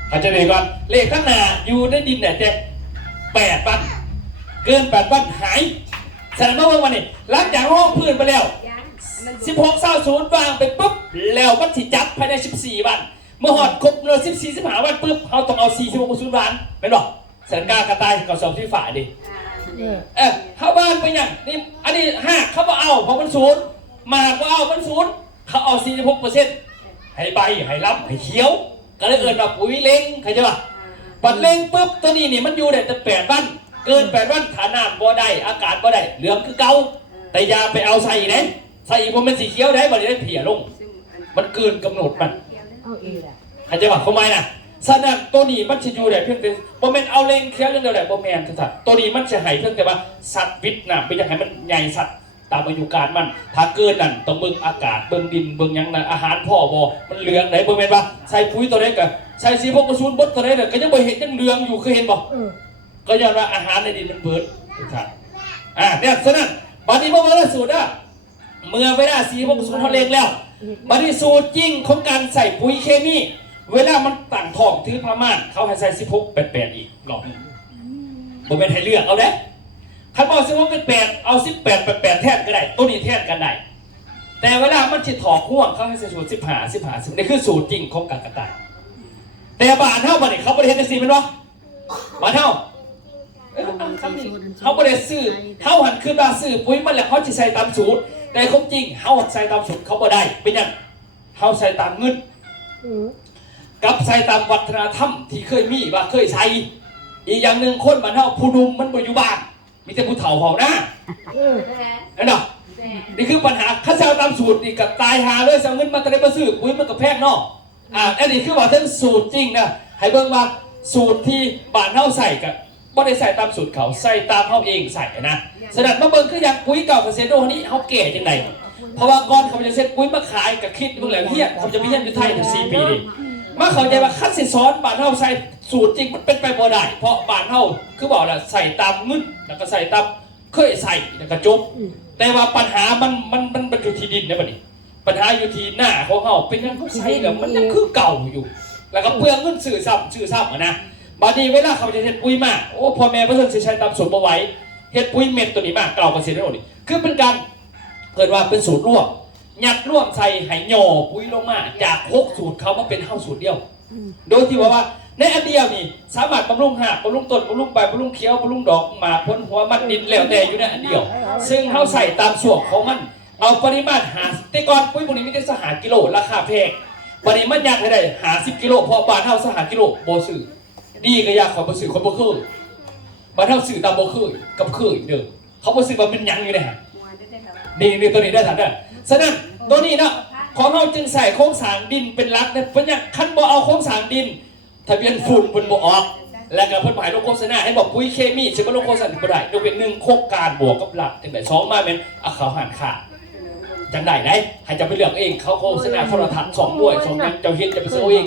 อาจจะเลยก่อนเลขข้างหน้าอยู่ได้ดินเนี่ยแต่8 วันเกิน8 วันหายฉะนั้นเมื่อวันนี้หลังจากห้องพื้นไปแล้ว16 20วางไปปุ๊บแล้วมันสิจับภายใน14 วันเมื่อหอดครบเลย14 15 วันปุ๊บเขาต้องเอา46 0 วันไม่หรอกสันกากระต่ายกับสอบที่ฝาดิเขาบ้านไปอย่างนี่อันนี้5เขาบอกเอาเพราะมัน0มาก็เอามัน0เขาเอา46%ให้ใบให้รับให้เขียวก็เลยเอิญว่าปุ๋ยเล้งใครจะว่าปัดเล้งปุ๊บตัวนี้นี่มันอยู่ได้แต่8 วันเกิน8 วันฐานะบ่ได้อากาศบ่ได้เหลืองคือเก่าแต่อย่าไปเอาใส่นะใส่ผมเป็นสีเขียวได้บ่ได้เพี้ยลงมันเกินกำหนดมันอาจจะว่าทำไมนะฉะนั้นตัวนี้มันจะอยู่ได้เพียงแต่บ่แม่นเอาเล้งเขียวเรื่องเดียวแหละบ่แม่นสัตว์ตัวนี้มันจะให้เพียงแต่ว่าสัตว์วิทย์น่ะไปอยากให้มันใหญ่สัตว์ ตามอายุการมันถ้าเกินนั่นต้องเบิ่งอากาศเบิ่งดินเบิ่งหยังนั่นอาหารพ่อบ่มันเหลืองไหนบ่แม่นว่าใส่ปุ๋ยตัวใดก็ใส่สีพวกกระสุนบดตัวใดน่ะก็ยังบ่เห็นยังเหลืองอยู่เคยเห็นบ่ก็ย้อนว่าอาหารในดินมันเบิดทุกท่านเนี่ยฉะนั้นบัดนี้บ่ว่าละสูตรเมื่อเวลาสีพวกกระสุนเฮาเล็งแล้วบัดนี้สูตรจริงของการใส่ปุ๋ยเคมีเวลามันตั้งท้องถือประมาณเขาให้ใส่16 88อีกรอบนึงบ่แม่นให้เลือกเอาเด้คันบ่16 88เอา18 88แทนก็ได้ตัวนี้แทนกันได้แต่เวลามันสิถอกห่วงเขาให้ใส่สูตร15นี่คือสูตรจริงของการกระต่ายแต่บ้านเฮาบัดนี้เขาบ่ได้เฮ็ดจังซี่แม่นบ่บ้านเฮาเขาบ่ได้ซื้อเขาหันคือว่าซื้อปุ๋ยมันแล้วเขาสิใส่ตามสูตรแต่ความจริงเขาใส่ตามสูตรเขาบ่ได้เป็นหยังเขาใส่ตามเงินกับใส่ตามวัฒนธรรมที่เคยมีว่าเคยใส่อีกอย่างหนึ่งคนบ้านเฮาผู้หนุ่มมันบ่อยู่บ้านมีแต่ผู้เฒ่าเฮานะนั่นน่ะนี่คือปัญหาถ้าใส่ตามสูตรนี่ก็ตายหาเลยเอาเงินมาแต่ได้มาซื้อปุ๋ยมันก็แพงเนาะอันนี้คือว่าทั้งสูตรจริงนะให้เบิ่งว่าสูตรที่บ้านเฮาใส่กับบ่ได้ใส่ตามสูตรเขาใส่ตามเฮาเองใส่นะสนัดมาเบิ่งคืออย่างปุ๋ยเก่าเกษตรโดนี้เฮาแก่จังไดเพราะว่าก่อนเขาจะเซ็ตปุ๋ยมาขายกับคิดเบิ่งแล้วเฮียเขาจะไปเฮียนอยู่ไทยถึง4 ปีนี่มาเข้าใจว่าคัดสิสอนบ้านเฮาใส่สูตรจริงมันเป็นไปบ่ได้เพราะบ้านเฮาคือบอกแล้วใส่ตามเงินแล้วก็ใส่ตามเคยใส่แล้วก็จบแต่ว่าปัญหามันอยู่ที่ดินนะบัดนี้ปัญหาอยู่ที่หน้าของเฮาเป็นยังเขาใส่แล้วมันยังคือเก่าอยู่แล้วก็เปลืองเงินซื้อซ้ำนะบางทีเวลาเขาจะเฮ็ดปุ๋ยมาโอ้พ่อแม่บ่ต้องใช้ตามสูตรบ่ไหวเฮ็ดปุ๋ยเม็ดตัวนี้มาเก่ากันสิได้โน่นนี่คือเป็นการเกิดว่าเป็นสูตรร่วมยัดร่วมใส่ให้หย่อปุ๋ยลงมาจาก6สูตรเขามาเป็นเฮาสูตรเดียวโดยที่ว่าในอันเดียวนี่สามารถบำรุงหากบำรุงต้นบำรุงใบบำรุงเขียวบำรุงดอกมาพ้นหัวมันดินแล้วแต่อยู่ในอันเดียวซึ่งเฮาใส่ตามส่วนของมันเอาปริมาณแต่ก่อนปุ๋ยพวกนี้มีแต่5 กิโลราคาแพงวันนี้มันยัดให้ได้50 กิโลเพราะบ้านเฮา5 กิโลบ่ซื้อดีก็อยากขอบ่ซื้อคนบ่เคยบ้านเฮาซื้อตามบ่เคยกับเคยเด้อเขาบ่ซื้อว่ามันยังอยู่ได้ฮะนี่ตัวนี้ได้ทันเด้อฉะนั้นตัวนี้เนาะของเฮาจึงใส่โครงสร้างดินเป็นหลักเนี่ยเพิ่นอยากคันบ่เอาโครงสร้างดินทะเบียนฝุ่นเพิ่นบ่ออกแล้วก็เพิ่นหมายลงโฆษณาให้บอกปุ๋ยเคมีสิบ่ลงโฆษณาบ่ได้ยกเว้น1โครงการบวกกับหลักจังได๋2มาแม่นเอาเขาหันค่าจังได้ให้จะไปเลือกเองเขาโฆษณาโทรทัศน์2ด้วย2นั้นเจ้าเฮ็ดจะไปซื้อเอง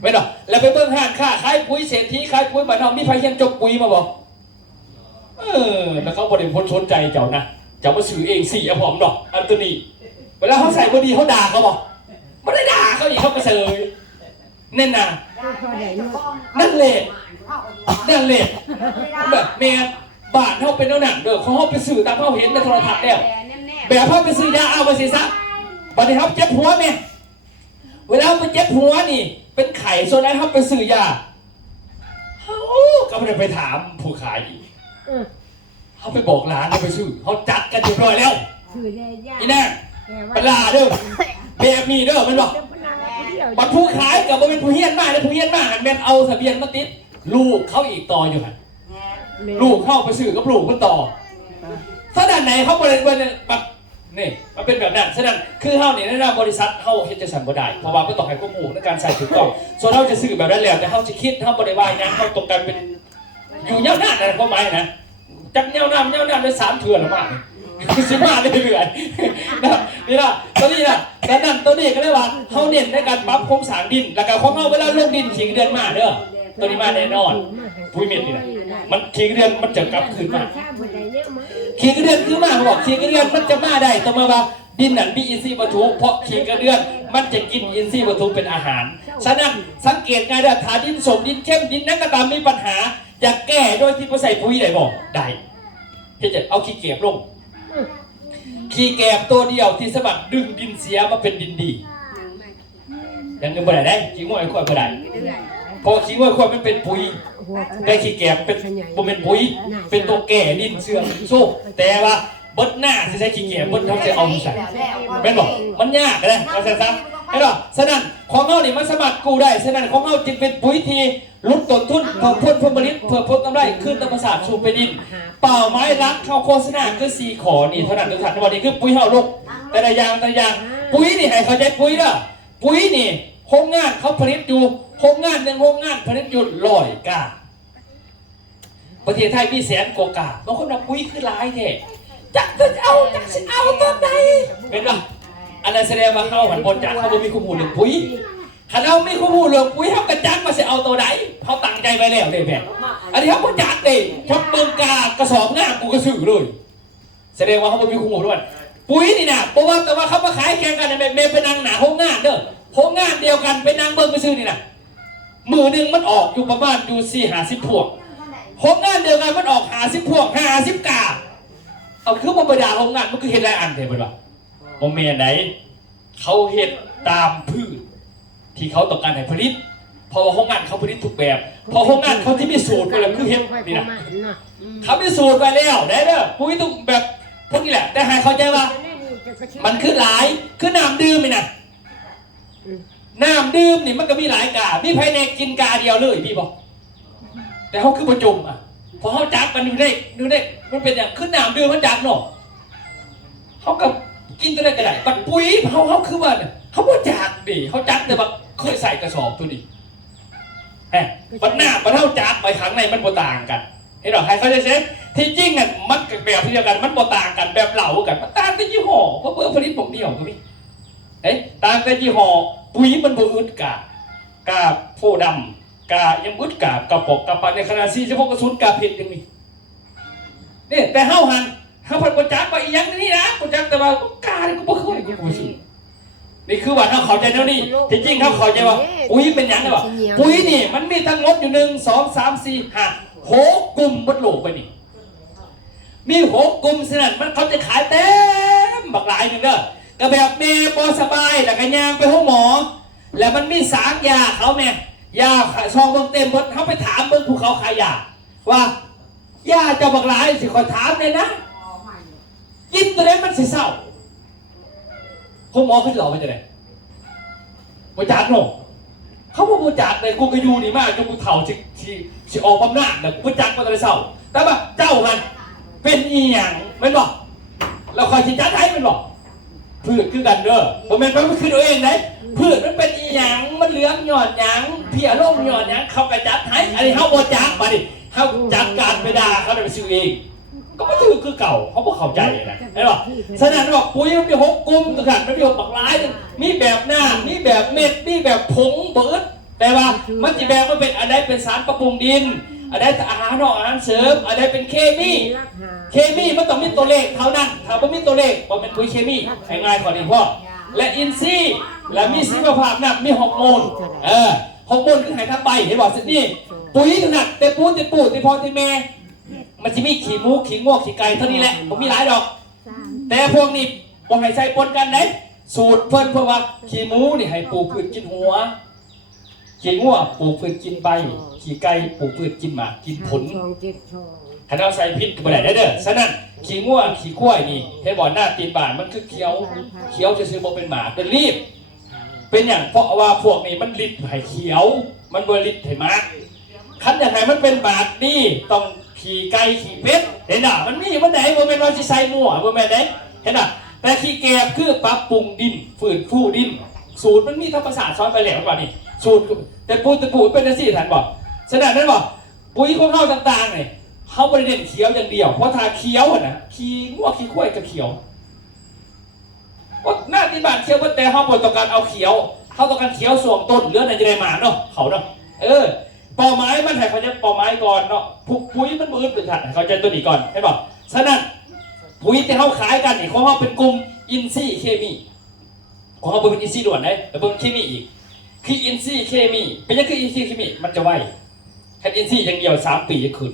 ไม่ดอกแล้วไปเบิ่งห้างค่าขายปุ๋ยเศรษฐีขายปุ๋ยบ้านเฮามีไผเฮียนจบปุ๋ยมาบ่แล้วเขาบ่ได้พ้นสนใจเจ้านะเจ้ามาซื้อเองสิเอาพร้อมดอกอันตัวนี้เวลาเขาใส่บ่ดีเขาด่าเขาบ่บ่ได้ด่าเขาอีกเขาก็เสยแน่นน่ะนั่นแหละแบบแม่บ้านเฮาเป็นแนวนั้นเด้อเขาเฮาไปซื้อตามเฮาเห็นในโทรทัศน์แล้วแบบเฮาไปซื้อยาเอาไปสิซะบัดนี้เฮาเจ็บหัวแม่เวลาไปเจ็บหัวนี่เป็นไข้ส่วนนั้นเฮาไปซื้อยาเฮาก็บ่ได้ไปถามผู้ขายอีกเฮาไปบอกร้านเฮาไปซื้อเฮาจัดกันเรียบร้อยแล้วอีน่ะปลาเด้อแบบนี้เด้อมันบอกบัดผู้ขายก็บ่เป็นผู้เฮียนมาเด้อผู้เฮียนมาหันแม่นเอาทะเบียนมาติดลูกเขาอีกต่ออยู่หั่นลูกเข้าไปซื้อกับลูกมันต่อถ้าด้านไหนเขาบริเวณแบบนี่มันเป็นแบบนั้นฉะนั้นคือเฮานี่ในบริษัทเฮาเฮ็ดจังซั่นบ่ได้เพราะว่ามันต้องให้ข้อมูลในการใส่ถูกต้องส่วนเฮาจะซื้อแบบนั้นแล้วแต่เฮาสิคิดเฮาบ่ได้ว่าอย่างนั้นเฮาต้องการเป็นอยู่ยาวนานนะความหมายนะจักยาวนานได้3เทื่อละมาสิมาเรื่อยๆนะนี่ล่ะตัวนี้ล่ะแต่นั่นตัวนี้ก็เลยว่าเฮาเน้นในการปรับโครงสร้างดินแล้วก็ของเฮาเวลาลงดินขิงเดือนมาเด้อตัวนี้มาแน่นอนปุ๋ยเม็ดนี่นะมันขิงเดือนมันจะกลับคืนมาขิงเดือนคือมาเขาบอกขิงเดือนมันจะมาได้แต่มาว่าดินนั่นมีอินทรีย์วัตถุเพราะขิงเดือนมันจะกินอินทรีย์วัตถุเป็นอาหารฉะนั้นสังเกตง่ายเด้อถ้าดินสมดินเข้มดินนั้นก็ตามมีปัญหาอยากแก้โดยที่บ่ใส่ปุ๋ยได้บ่ได้ที่จะเอาขี้เก็บลงขี้แกบตัวเดียวที่สามารถดึงดินเสียมาเป็นดินดีอย่างนึงบ่ได้ขี้ง่วยค่อยบ่ได้พอขี้ง่วยค่อยมันเป็นปุ๋ยได้ขี้แกบเป็นบ่เป็นปุ๋ยเป็นตัวแก่ดินเสื่อมโซ่แต่ว่าเบิดหน้าสิใช้ขี้แกบเบิดเฮาจะเอาใส่แม่นบ่มันยากเลยเอาซะเห็นบ่ฉะนั้นของเฮานี่มันสามารถกู้ได้ฉะนั้นของเฮาจึงเป็นปุ๋ยที่ลดต้นทุนเพิ่มผลผลิตเพื่อเพิ่มกำไรขึ้นธรรมชาติสู่ไปดินเป้าหมายหลักเข้าโฆษณาคือ4ข้อนี่เท่านั้นทุกท่านวันนี้คือปุ๋ยเฮาลกแต่ละอย่างปุ๋ยนี่ให้เข้าใจปุ๋ยเด้อปุ๋ยนี่โรงงานเขาผลิตอยู่โรงงาน1โรงงานผลิตอยู่100 กาประเทศไทยมี100,000 กว่าบางคนว่าปุ๋ยคือหลายแท้ จักจะเอาตอนใดเป็นป่ะอันนั้นแสดงว่าเขาหันบนจากเขาบ่มีข้อมูลเรื่องปุ๋ยถ้าเราไม่ข้อมูลเรื่องปุ๋ยเขากระจักมาสิเอาตัวใดเขาตั้งใจไปแล้วเลยแม่อันนี้เขาบ่จักเด้ชอบเบิ่งกระสอบง่ามกูก็ซื้อเลยแสดงว่าเขาบ่มีข้อมูลด้วยปุ๋ยนี่นะเพราะว่าแต่ว่าเขามาขายแข่งกันเนี่ยเมย์ไปนั่งหนาโรงงานเด้อโรงงานเดียวกันไปนั่งเบิ่งไปซื้อนี่นะมือหนึ่งมันออกอยู่ประมาณอยู่40-50 พวงโรงงานเดียวกันมันออก50 พวง50 กาเอาคือมาประดาโรงงานมันคือเห็นหลายอันเท่าไหร่โมเมนไหนเขาเห็นตามพืชที่เขาต้องการให้ผลิตเพราะว่าโรงงานเขาผลิตทุกแบบพอโรงงานเขาที่มีสูตรไปแล้วคือเห็นนี่นะเขามีสูตรไปแล้วได้เด้อปุ๋ยทุกแบบพวกนี้แหละแต่ให้เข้าใจว่ามันคือหลายคือน้ำดื่มนี่นะน้ำดื่มนี่มันก็มีหลายกามีภายในกินกาเดียวเลยพี่บอกแต่เขาคือประจุอ่ะพอเขาจับมันดูได้มันเป็นอย่างขึ้นน้ำดื่มมันจับเนาะเขากับกินตัวได้ก็ได้ปัดปุ๋ยเขาคือว่าเขาบ่จักดิเขาจักแต่ว่าเคยใส่กระสอบตัวนี้ปัดหน้าปัดเท่าจักไปข้างในมันบ่ต่างกันเห็นหรอใครเขาจะเช็คที่จริงอ่ะมันแบบเดียวกันมันบ่ต่างกันแบบเหล่ากันมันต่างกันยี่ห้อเพราะเบอร์ผลิตผมเดียวก็มีต่างกันยี่ห้อปุ๋ยมันบ่อึดกาโฟดำกายังอึดกระปกกระปันในขนาด46กระสุนกาเพชรยังมีนี่แต่เฮาหันเขาพันบ่จักไปอีหยังนี่นะบ่จักแต่ว่ากาเนี่ยกูบ่เคยกูสินี่คือว่าเขาเข้าใจแล้วนี่ที่จริงเขาเข้าใจว่าปุ๋ยเป็นหยังไงวะปุ๋ยนี่มันมีทั้งหมดอยู่1 2 3 4 5 6 กลุ่มบนโลกไปนี่มี6 กลุ่มฉะนั้นมันเขาจะขายเต็มบักหลายนึงเด้อก็แบบเมย์บ่สบายแล้วก็ย่างไปห้องหมอแล้วมันมีสารยาเขาแม่ยาซองเบิ่งเต็มเพิ่นเขาไปถามเบิ่งภูเขาขายยาว่ายาเจ้าบักหลายสิขอถามเลยนะกินตัวนี้มันสิเศร้าห้องหมอเขาจะหลอกไปจะไหนบ่จักเนาะเขาบอกบ่จักเลยกูก็อยู่นี่มากจนกูเฒ่าสิออกบำนาจน่ะบ่จักมาแต่เศร้าแต่ว่าเจ้ามันเป็นอีหยังแม่นบ่แล้วคอยสิจัดให้แม่นบ่พืชคือกันเด้อบ่แม่นมันคือตัวเองเด้พืชมันเป็นอีหยังมันเหลืองหย่อนหยังเพี้ยลงหย่อนหยังเขาก็จัดให้อันนี้เฮาบ่จักบัดนี้เฮาจัดการไปด่าเขาได้ไปซื้อเองก็บ่ถือคือเก่าเขาบ่เข้าใจนะเห็นบ่ฉะนั้นบอกปุ๋ยมันมี6 กลุ่มตัวกันมันมี6 บักหลายมีแบบหน้ามีแบบเม็ดมีแบบผงเบิดแต่ว่ามันสิแบ่งมันเป็นอันใดเป็นสารปรับปรุงดินอันใดอาหารนอกอาหารเสริมอันใดเป็นเคมีมันต้องมีตัวเลขเท่านั้นถ้าไม่มีตัวเลขมันเป็นปุ๋ยเคมีง่ายกว่านี้พ่อและอินทรีย์และมีชีวภาพนะมีฮอร์โมนฮอร์โมนคือไข่ทั้งใบเห็นบอกสินี่ปุ๋ยขนาดแต่ปูติปูติพอติแม่มันจะมีขี้หมูขี้งวกขี้ไก่เท่านี้แหละผมมีหลายดอกแต่พวกนี้ผมให้ใส่ปนกันไหนสูตรเพิ่นเพราะว่าขี้หมูนี่ให้ปลูกพืชกินหัวขี้งวกปลูกพืชกินใบขี้ไก่ปลูกพืชกินหมากกินผลถ้าเราใส่พิษก็ไม่ได้เด้อฉะนั้นขี้ง่วงขี้ข้วยนี่ให้บ่อนหน้าตีนบานมันคือเขียวจะซื้อมาเป็นหมาเป็นรีบเป็นอย่างเพราะว่าพวกนี้มันลิดให้เขียวมันบริลิดให้มาคันอย่างไรมันเป็นบาดนี่ต้องขี่ไก่ขี่เป็ดเห็นอ่ะมันมีมันไหนมันเป็นว่าจะใส่มั่วมันเป็นไหนเห็นอ่ะแต่ขี้แกบคือปรับปรุงดินฝืนฟูดินสูตรมันมีธรรมศาสตร์ซ้อนไปแล้วกว่านี่สูตรแต่ปูเป็นอะไรสิท่านบอกฉะนั้นนั่นบอกปุ๋ยของเขาต่างๆเนี่ยเขาบริเวณเขียวอย่างเดียวเพราะทาเขียวนะขี้ง่วงขี้ข้วยกับเขียวว่าหน้าที่บ้านเขียวแต่เขาบริต้องการเอาเขียวเขาต้องการเขียวส่วงต้นเลือดในจะได้มาเนาะเขาเนาะปอไม้มันให้เขาจะปอไม้ก่อนเนาะปุ๋ยมันมืดเป็นถัดเขาจะตัวนี้ก่อนใช่ป่ะฉะนั้นปุ๋ยที่เขาขายกันนี่ของเขาเป็นกลุ่มอินทรีย์เคมีของเขาเป็นอินทรีย์ด่วนเลยแต่เป็นเคมีอีกคืออินทรีย์เคมีเป็นยังคืออินทรีย์เคมีมันจะไวแค่อินทรีย์อย่างเดียว3 ปีจะคืน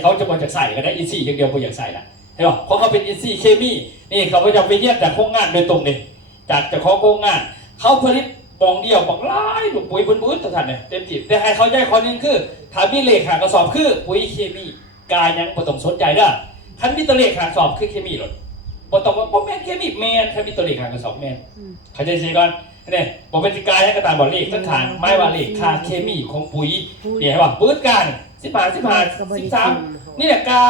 เขาจะมาจากใส่ก็ได้อินทรีย์อย่างเดียวไม่อยากใส่ละเห็นป่ะเพราะเขาเป็นอินทรีย์เคมีนี่เขาก็จะไปเยี่ยมจากโครงงานโดยตรงเลยจากเจ้าของโครงงานเขาผลิตบองเดียวบอกไล่หนุปุ๋ยบื้นๆท่านเนี่ยเต็มจิตแต่ให้เขาใจคนนึงคือถามมีเลขหากระสอบคือปุ๋ยเคมีกายยังบ่ต้องสนใจเด้อคันมีตัวเลขหากระสอบคือเคมีหรอกบ่ต้องว่าแม่นเคมีแม่นคันมีตัวเลขหากระสอบแม่นเขาใจสิก่อนเนี่ยบ่เป็นกายให้กระตามบ่เลขสังขารไม่ว่าเลขค่าเคมีของปุ๋ยเนี่ยให้ว่าปื้ดกัน15 13นี่แหละกา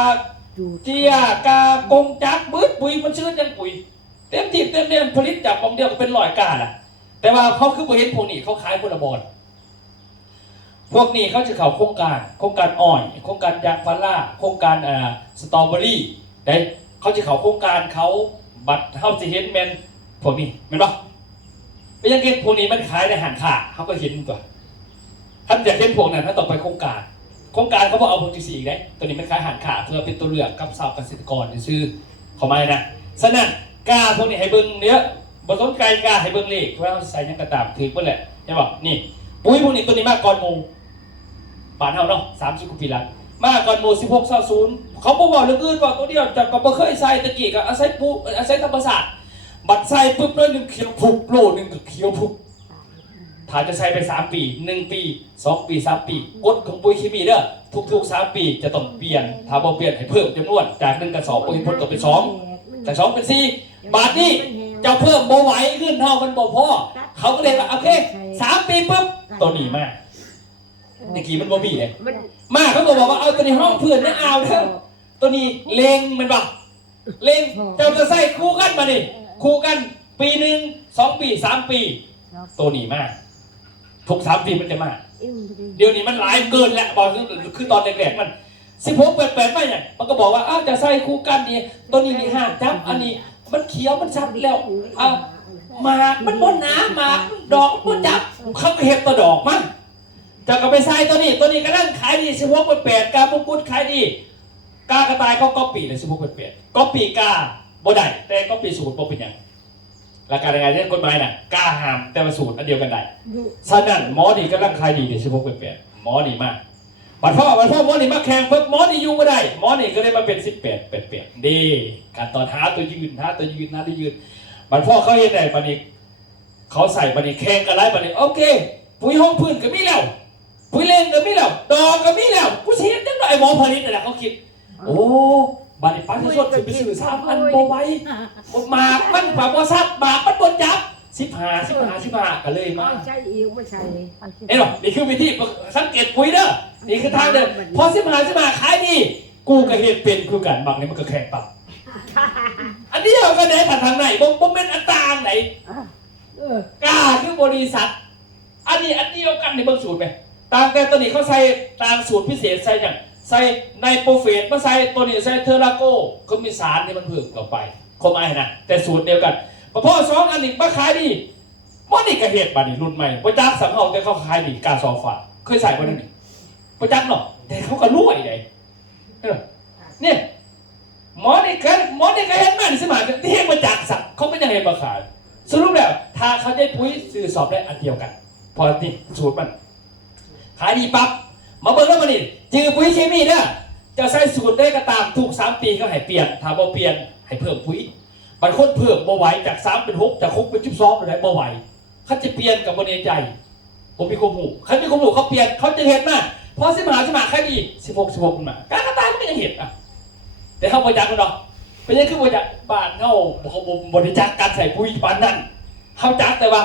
เจียกากงจักปื้ดปุ๋ยมันชื่อจังปุ๋ยเต็มจิตเต็มเดือนผลิตจากบองเดียวเป็น100 กาล่ะแต่ว่าเขาคือเห็นพวกนี้เขาขายคนละบอลพวกนี้เขาจะเข้าโครงการอ้อยโครงการยางพาราโครงการสตรอเบอรี่ ได้เขาจะเขาโครงการเขาบัตรเฮาสิเห็นแมนพวกนี้แม่นบ่เป็นยังไงพวกนี้มันขายในอาหารค่าเขาก็เห็นตัวท่านอยากเห็นพวกนั้นถ้าต่อไปโครงการเขาบอกเอาพวกที่4อีกได้ตัวนี้มันขายอาหารค่าเพื่อเป็นตัวเลือกกับชาวเกษตรกรซื่อเข้ามานะฉะนั้นกล้าพวกนี้ให้เบิ่งเนื้อบ่สนใจกล้าให้เบิ่งเลขว่าเขาใส่หยังก็ตามถือเพิ่นแหละใช่บ่นี่ปุ๋ยพวกนี้ตัวนี้มากก่อนหมู่บ้านเฮาเนาะ30กว่าปีละมาก่อนหมู่1620เขาบ่เว้าเรื่องอื่นว่าตัวเดียวจักก็บ่เคยใส่ตะกี้ก็อาศัยปุ๋ยอาศัยธรรมชาติบัดใส่ปุ๊บเลย1เขียวพุกโลนึงก็เขียวพุกถ้าจะใส่ไป3ปี1ปี2ปี3ปีกฎของปุ๋ยเคมีเด้อทุกๆ3ปีจะต้องเปลี่ยนถ้าบ่เปลี่ยนให้เพิ่มจำนวนจาก1กระสอบปุ๋ยพ่นก็เป็น2จาก2เป็น4บาทนี้เจ้าเพิ่มบ่ไหวขึ้นเท่ามันบ่พอเขาก็เลยว่าโอเค3ปีปุ๊บตัวนี้มาเมื่อกี้มันบ่มีเลยมาเขาก็บอกว่าเอาตัวนี้ห้องเพื่อนนะเอาเถอะตัวนี้เลงมันบ่เลงเจ้าจะใส่คู่กันมาดิคู่กันปีหนึ่ง2ปี3ปีตัวนี้มาทุก3ปีมันจะมาเดี๋ยวนี้มันหลายเกินแล้วบอกคือตอนแรกๆมัน16เปิดมาเนี่ยมันก็บอกว่าอ้าวจะใส่คู่กันนี่ตัวนี้นี่ห้ามจับอันนี้มันเขียวมันชัดแล้วเอาหมากมันบนน้ำหมากดอกมันบนจับเขาเห็บตัวดอกมันจะก็ไปใส่ตัวนี้ก็นั่งขายดี16เปิดกาบุกุดขายดีกากระต่ายเขาก๊อปปี้เลย16เปิดก๊อปปี้กาบ่ได้แต่ก๊อปปี้สูตรบ่เป็นหยังหลักการยังไงเนี่ยกฎหมายน่ะกล้าห้ามแต่ว่าสูตรอันเดียวกันได้ฉะนั้นหมอดีก็ร่างขายดีเนี่ย16เปิดหมอดีมากบัดพ่อหมอดีมาแข่งเพิ่มหมอดีอยู่ไม่ได้หมอดีก็เลยมาเป็น18เปิดดีการตอนหาตัวยืนบัดพ่อเขาเห็นได้บัดนี้เขาใส่บัดนี้แข่งกันไล่บัดนี้โอเคปุ๋ยห้องพื้นก็มีแล้วปุ๋ยเล่นก็มีแล้วดอกก็มีแล้วกูเสียจังหน่อยหมอผลิตนั่นแหละเขาคิดโอ้บัดนี้ป้าที่สดไปซื้อ3,000บ่ไหวหมากมันกว่าบ่ซัดหมากมันบ่จับ15ก็เลยมา ใช่อีกไม่ใช่ เอ้ยหรอนี่คือวิธีสังเกตปุ๋ยเด้อนี่คือทางเดินพอ15ขายดีกูก็เห็นเป็นคือกันบางนี่มันก็แข่งปักอันนี้เราก็ได้ผ่านทางไหนบ่เป็นอันต่างไหนกล้าคือบริษัทอันนี้อันเดียวกันในเบื้องสูตรไหมต่างแต่ตัวนี้เขาใส่ต่างสูตรพิเศษใส่อย่างใส่ไนโตรเฟสมาใส่ตัวนี้ใส่เทอราโก้ก็มีสารที่มันเพิ่มเข้าไปคมไอ้นะแต่สูตรเดียวกันพอ2อันนี้มาขายดีมันนี่ก็เหตุบัดนี้รุ่นใหม่ประจักษ์สังเฮาแต่เขาขายดีกาซอฟ้าเคยใส่บ่นั่นนี่ประจักษ์เนาะแต่เขาก็รวยได้เนี่ยหมอนี่ก็เห็นมันสิมาที่เห็นประจักษ์สักเขาเป็นยังไงมาขายสรุปแล้วถ้าเขาได้ปุ๋ยซื้อสอบได้อันเดียวกันพอนี่สูตรมันขายดีปั๊บมาเบิ่งแล้วมันนี่จือปุ๋ยเคมีเด้อจะใส่สูตรได้ก็ตามทุก3ปีก็ให้เปลี่ยนถ้าบ่เปลี่ยนให้เพิ่มปุ๋ยบางคนเพิ่มบ่ไหวจาก3เป็น6จาก6เป็น12ได้บ่ไหวเขาจะเปลี่ยนกับบ่แน่ใจผมมีความรู้เขาเปลี่ยนเขาจะเห็นมาพอ15ขายดี16ขึ้นมาการกระต่ายมันก็เห็นอ่ะแต่เขาบ่จักเนาะเป็นยังคือบ่จักบ้านเฮาเขาบ่ได้จักการใส่ปุ๋ยปานนั้นเขาจักแต่ว่า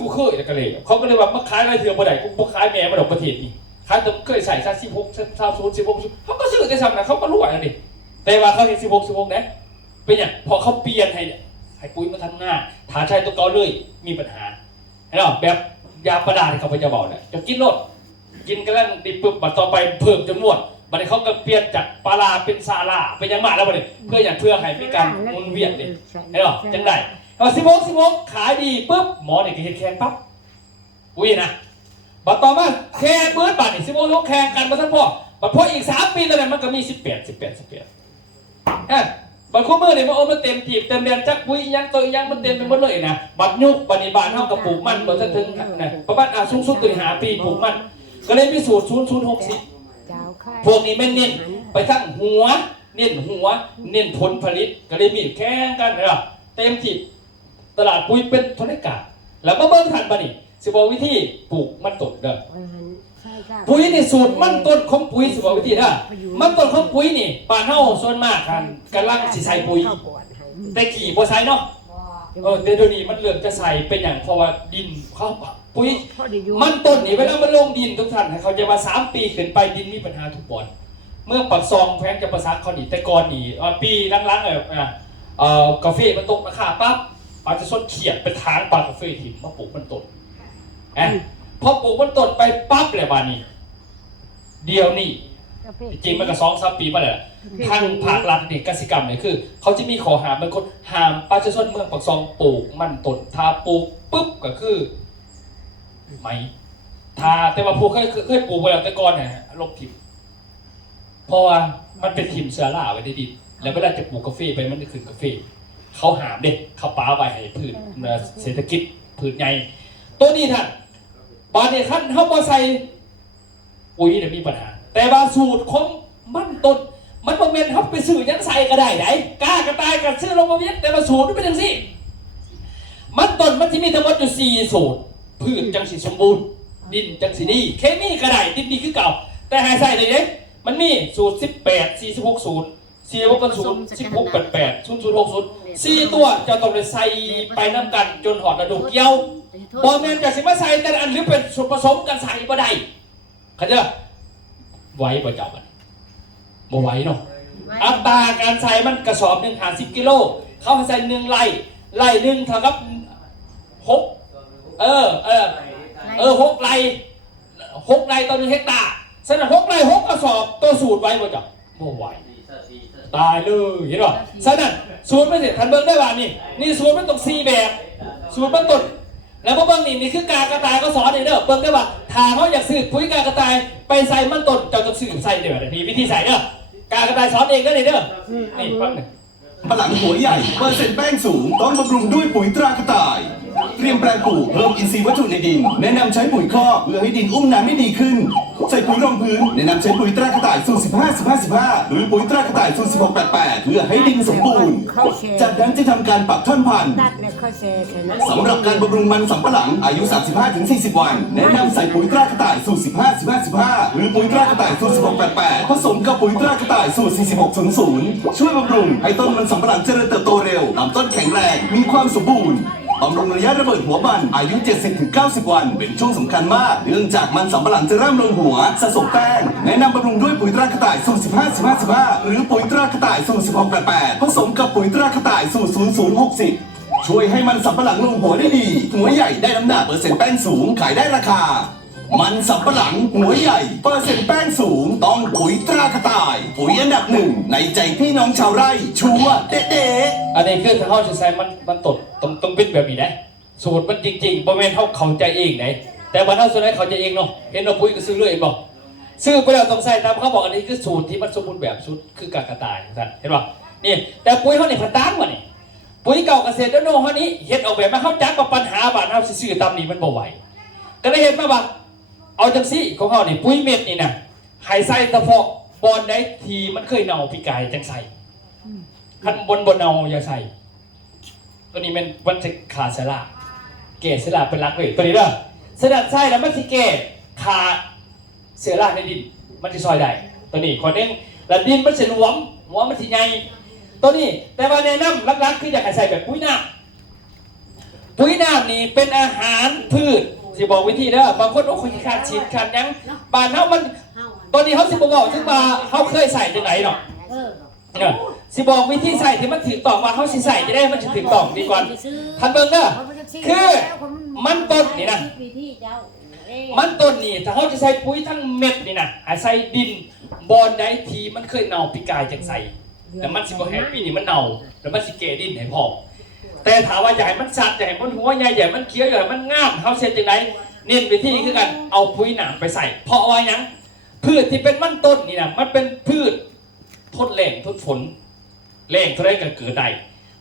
กูเคยแล้วก็เลยเขาก็เลยว่ามาขายอะไรเถื่อนบ่ได้กูบ่ขายแม่มาดอกประเทศนี่ขายแต่เคยใส่ซะ16เขาก็ซื้อแต่ซ้ำนะเขาก็รู้อันนี้แต่ว่าเขาเห็น16นะเป็นอย่างพอเขาเปลี่ยนให้ปุ๋ยมาทำงานฐานใช้ตัวเก่าเลยมีปัญหาเห็นหรอแบบยาประดาที่เขาไปจะบอกเนี่ยจะกินรสกินกันแล้วดิปุ๊บบัดต่อไปเพิ่มจำนวนบัดนี้เขาก็เปลี่ยนจากปลาเป็นซาลาเป็นยังมากแล้วบัดนี้เพื่อให้มีการหมุนเวียนดิเห็นหรอจังได้พอ16ขายดีปุ๊บหมอเนี่ยก็เห็นแข่งปั๊บอุ้ยนะบัดต่อมาแข่งเบิร์ดบัดนี่16แข่งกันมาทั้งพ่อบัดพออีก3 ปีแล้วเนี่ยมันก็มี18บางคนมือเนี่ยมันเต็มทีบเต็มเดือนจักปุ๋ยยังตัวยังมันเต็มไปหมดเลยนะบัดยุกบัดนี้บานเท่ากับปลูกมันบ่ทันถึงนะประมาณสูงสุดตัวหาปีปลูกมันก็เลยมีสูตร0060พวกนี้ไม่เน้นไปทั้งหัวเน้นผลผลิตก็เลยมีแข่งกันนะเต็มทีบตลาดปุ๋ยเป็นทนกาแล้วมาเบิ่งทันบัดนี้สิบอกวิธีปลูกมันต้นเด้อปุ๋ยนี่สูตรมันต้นของปุ๋ยสิบอกวิธีนะมันต้นของปุ๋ยนี่ป่านเฮาส่วนมากกันกำลังสิใส่ปุ๋ยแต่กี่บ่ใส่เนาะเดี๋ยวนี้มันเริ่มจะใส่เป็นอย่างเพราะว่าดินเขาปุ๋ยมันต้นนี่เวลามันลงดินทุกท่านเขาจะว่า3 ปีขึ้นไปดินมีปัญหาทุกบ่อนเมื่อปักซองแพงจะประสานเขานี่แต่ก่อนนี่ปีหลังๆกาแฟมันตกราคาปั๊บปาจะส้นเขียดเป็นทางปลากาแฟถิ่มมาปลูกมันต้นพอปลูกมันต้นไปปั๊บเลยบ้านี้เดี๋ยวนี้ จริงๆมันก็2-3 ปีมาแล้วทางภาครัฐนี่กสิกรรมเนี่ยคือ เขาจะมีขอห้ามบางคนห้ามประชาชนเมืองปากซองปลูกมันต้นถ้าปลูกปุ๊บก็คือไม่ถ้าแต่ว่าพวกเคยปลูกไปแล้วแต่ก่อนเนี่ยลบทิมเพราะว่ามันเป็นทิมเชื้อราไว้ในดินแล้วเวลาจะปลูกกาแฟไปมันจะขึ้นกาแฟเขาหามเด็กเขาป้าไว้ให้พืชเศรษฐกิจพืชใหญ่ตัวนี้ท่านบานเนี่ยท่านเขาบ่ใส่ปุ๋ยเนี่ยมีปัญหาแต่ว่าสูตรของมันต้นมันบ่แม่นเขาไปซื้อยังใส่ก็ได้ไหนกล้ากระต่ายกันซื้อลงมาเวียนแต่ละสูตรมันเป็นจังซี่มันต้นมันที่มีทั้งหมดอยู่4สูตรพืชจังสิสมบูรณ์ดินจังสิดีเคมีก็ได้ดินดีคือเก่าแต่หาใส่เลยเด้มันมีสูตร18 46สูตร46 สูตร16 88 00 60 4ตัวจะต้องได้ใส่ไปน้ำกันจนหอดกระดูกเกี่ยวบ่แม่นจะสิมาใส่แต่ละอันหรือเป็นส่วนผสมกันใส่บ่ได้เข้าใจไว้บ่จับมันบ่ไหวเนาะอัตราการใส่มันกระสอบหนึ่ง50 กิโลเขาให้ใส่1ไร่หนึ่งเท่ากับ66ไร่ต่อ1 เฮกตาร์ฉะนั้น6ไร่6 กระสอบตัวสูตรไว้บ่จับบ่ไหวตายเลยเห็นป่ะฉะนั้นสูตรไม่เสร็จทันเบิ้งได้ว่านี่สูตรมันต้อง4แบบสูตรมันต้นแล้วพอเบิ้งนี่คือกากระต่ายก็สอนเด้อเบิ้งได้ว่าถ้าเขาอยากซื้อปุ๋ยกากระต่ายไปใส่มันต้นเจ้าต้องซื้อใส่เด้อนี่วิธีใส่เด้อกากระต่ายสอนเองก็ได้เด้อนี่ฟังหนึ่ง ฝรั่งหัวใหญ่เปอร์เซ็นต์แป้งสูงต้องบำรุงด้วยปุ๋ยตรากระต่าย เตรียมแปลงปลูกเพิ่มอินทรีย์วัตถุในดินแนะนำใช้ปุ๋ยคอกเพื่อให้ดินอุ้มน้ำได้ดีขึ้นใส่ปุ๋ยรองพื้นแนะนำใช้ปุ๋ยตรากระต่ายสูตร15 หรือปุ๋ยตรากระต่ายสูตร16 88เพื่อให้ดินสมบูรณ์จากนั้นจะทำการปรับท่อนพันธุ์ ตัดเนี่ยเขาแซ่แค่นั้น สำหรับการบำรุงมันสำปะหลังอายุ 35-40 วันแนะนำใส่ปุ๋ยตรากระต่ายสูตร15 หรือปุ๋ยตรากระต่ายสูตร16 88ผสมกับปุ๋ยตรากระต่ายสูตร4600ช่วยบำรุงให้ต้นมันสำปะหลังเจริญเติบโตเร็วลำต้นแข็งแรงมีความสมบูรณ์บำรุงระยะระเบิดหัวมันอายุ 70-90 วันเป็นช่วงสำคัญมากเนื่องจากมันสำปะหลังจะเริ่มลงหัวสะสมแป้งแนะนำบำรุงด้วยปุ๋ยตรากระต่ายสูตร15 หรือปุ๋ยตรากระต่ายสูตร16 88ผสมกับปุ๋ยตรากระต่ายสูตร0060ช่วยให้มันสำปะหลังลงหัวได้ดีหัวใหญ่ได้น้ำหนักเปอร์เซ็นต์แป้งสูงขายได้ราคามันสำปะหลังหัวใหญ่เปอร์เซ็นต์แป้งสูงต้องปุ๋ยตรากระต่ายปุ๋ยอันดับหนึ่งในใจพี่น้องชาวไร่ชัวร์เด๊ะ อันนี้คือถ้าเขาจะใส่มันตดต้องเป็นแบบนี้นะสูตรมันจริงๆบ่แม่นเขาเข้าใจเองไหนแต่วันนั้นส่วนไหนเขาใจเองเนาะเห็นเราปุ๋ยก็ซื้อเรื่อยบอกซื้อไปแล้วต้องใส่ตามเขาบอกอันนี้คือสูตรที่มันสมบูรณ์แบบสูตรคือกากระต่ายท่านเห็นป่ะนี่แต่ปุ๋ยเขาเนี่ยพันตั้งวะนี่ปุ๋ยเก่าเกษตรโน่เขานี้เห็นออกแบบมาเขาจักกับปัญหาบ้านเขาซื้อตามนี้มันบ่ไหวก็เลยเห็นมาบ้างเอาจังซี่ของเขานี่ปุ๋ยเม็ดนี่นะไฮไซตะเพาะบอลได้ทีมันเคยเน่าปีกายจังใส่ขั้นบนเน่าอย่าใส่ตัวนี้มันจะขาดเสลาเกศเสลาเป็นรักเลยตัวนี้เด้อเสดัดใส่แล้วมันสิเกศขาดเสือลากในดินมันจะซอยได้ตัวนี้คนนึงแล้วดินมันจะหลวมหัวมันสิใหญ่ตัวนี้แต่ว่าแนะนำลักๆคืออยากให้ใส่แบบปุ๋ยน้ำนี่เป็นอาหารพืชสิบอกวิธีเด้อบางคนโอ้คุยขาดฉีดขาดยังบ้านเขามันตอนนี้เขาสิบอกถึงว่าเขาเคยใส่จังไหนเนาะสิบอกวิธีใส่ที่มันถือต่อมาเขาสิใส่จะได้มันจะถือต่อดีกว่าทันเบิ้งเด้อคือมันต้นนี่นะมันต้นนี่ถ้าเขาจะใส่ปุ๋ยทั้งเม็ดนี่นะใส่ดินบอลได้ทีมันเคยเน่าปีกายจากใส่แต่มันสิบแฮปปี้นี่มันเน่าแล้วมันสิเกดินให้พอแต่ถามว่าใหญ่มันสัดใหญ่มันหัวใหญ่มันเคี้ยวใหญ่มันง่ามเขาเสร็จจังไหนเน้นวิธีคือกันเอาปุ๋ยหนามไปใส่เพราะว่ายังพืชที่เป็นมันต้นนี่นะมันเป็นพืชทนแรงทนฝนแรงเท่าไรก็เกิดได้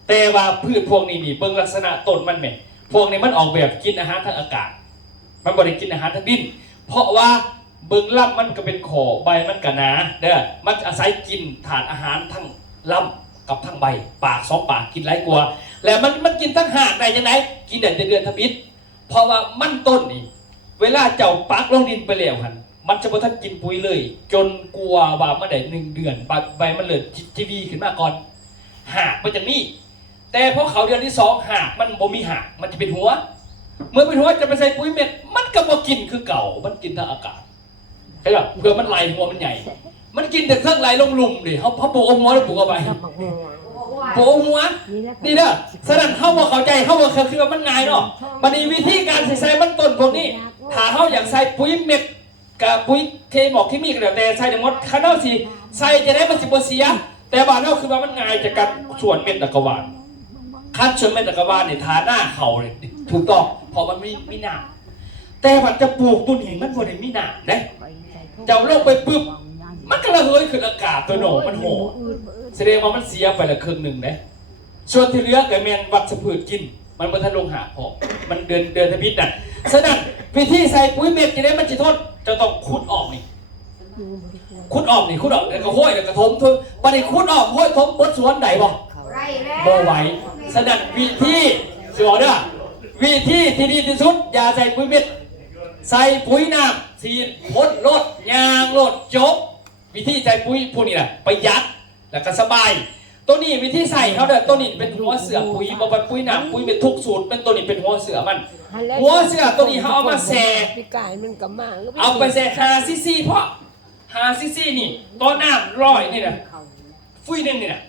แต่ว่าพืชพวกนี้นี่เบิ่งลักษณะต้นมันแม่พวกนี้มันออกแบบกินอาหารทางอากาศมันบ่ได้กินอาหารทางดินเพราะว่าเบิ่งลำมันก็เป็นขอใบมันก็หนาเด้อมันอาศัยกินถาดอาหารทั้งลำกับทั้งใบปาก2 ปากกินหลายกว่าแล้วมันกินทั้งหากได้ยังไงกินแต่เดือนทบิดเพราะว่ามันต้นนี่เวลาเจ้าปักลงดินไปแล้วหันมันจะบ่ทันกินปุ๋ยเลยจนกลัวว่ามันได้1 เดือนใบมันเลยจีวีขึ้นมาก่อนหากมันจะมีแต่พอเขาเดือนที่2หากมันบ่มีหากมันจะเป็นหัวเมื่อเป็นหัวจะไปใส่ปุ๋ยเม็ดมันก็บ่กินคือเก่ามันกินทางอากาศเห็นป่ะเพื่อมันไหลหัวมันใหญ่มันกินแต่เครื่องไหลลงหลุมดิเขาปลูกหัวแล้วปลูกเอาไปปลูกหัวนี่เด้อฉะนั้นเขาบ่เข้าใจเขาบ่คือว่ามันง่ายเนาะบัดนี้วิธีการใส่มันต้นพวกนี้ถ้าเขาอยากใส่ปุ๋ยเม็ด กับปุ๋ยเคบอกที่มีกันแต่ใส่ในมดข้างนอกสิใส่จะได้มันสิบเสียแต่บ้านนอกคือว่ามันง่ายจากการส่วนเม็ดตะกวาดคัดส่วนเม็ดตะกวาดเนี่ยทาหน้าเข่าเลยถูกต้องเพราะมันไม่หนาแต่ผัดจะปลูกต้นหินมันบ่ได้มีหนาได้เจ้าลงไปปุ๊บมันก็ระเหยขึ้นอากาศตัวโหนมันโหแสดงว่ามันเสียไปละครึ่งหนึ่งนะส่วนที่เหลือก็แมนวัดสะพืชกินมันบ่ทันลงหาพอมันเดือนทพิษน่ะฉะนั้นวิธีใส่ปุ๋ยเม็ดจะได้มันสิทนจะต้องขุดออกนี่ขุดออกแล้วก็ห้อยแล้วก็ถมทุนบ่ได้ขุดออกห้อยถมบดสวนใดบ่บ่ไหวฉะนั้นวิธีสิบอกเด้อวิธีที่ดีที่สุดอย่าใส่ปุ๋ยเม็ดใส่ปุ๋ยน้ำฉีดพ่นรดยางรดจบวิธีใส่ปุ๋ยพวกนี้แหละประหยัดแล้วก็สบายตัวนี้วิธีใส่เขาเด้อตัวนี้เป็นหัวเสือปุ๋ยบ่เป็นปุ๋ยน้ำปุ๋ยเป็นทุกสูตรเป็นตัวนี้เป็นหัวเสือมันหัวเสือตัวนี้เขาเอามาแช่เอาไปแช่5 cc เพราะ5 cc นี่ตัวน้ำ100นี่นะฟุ้ยนึงนี่นะ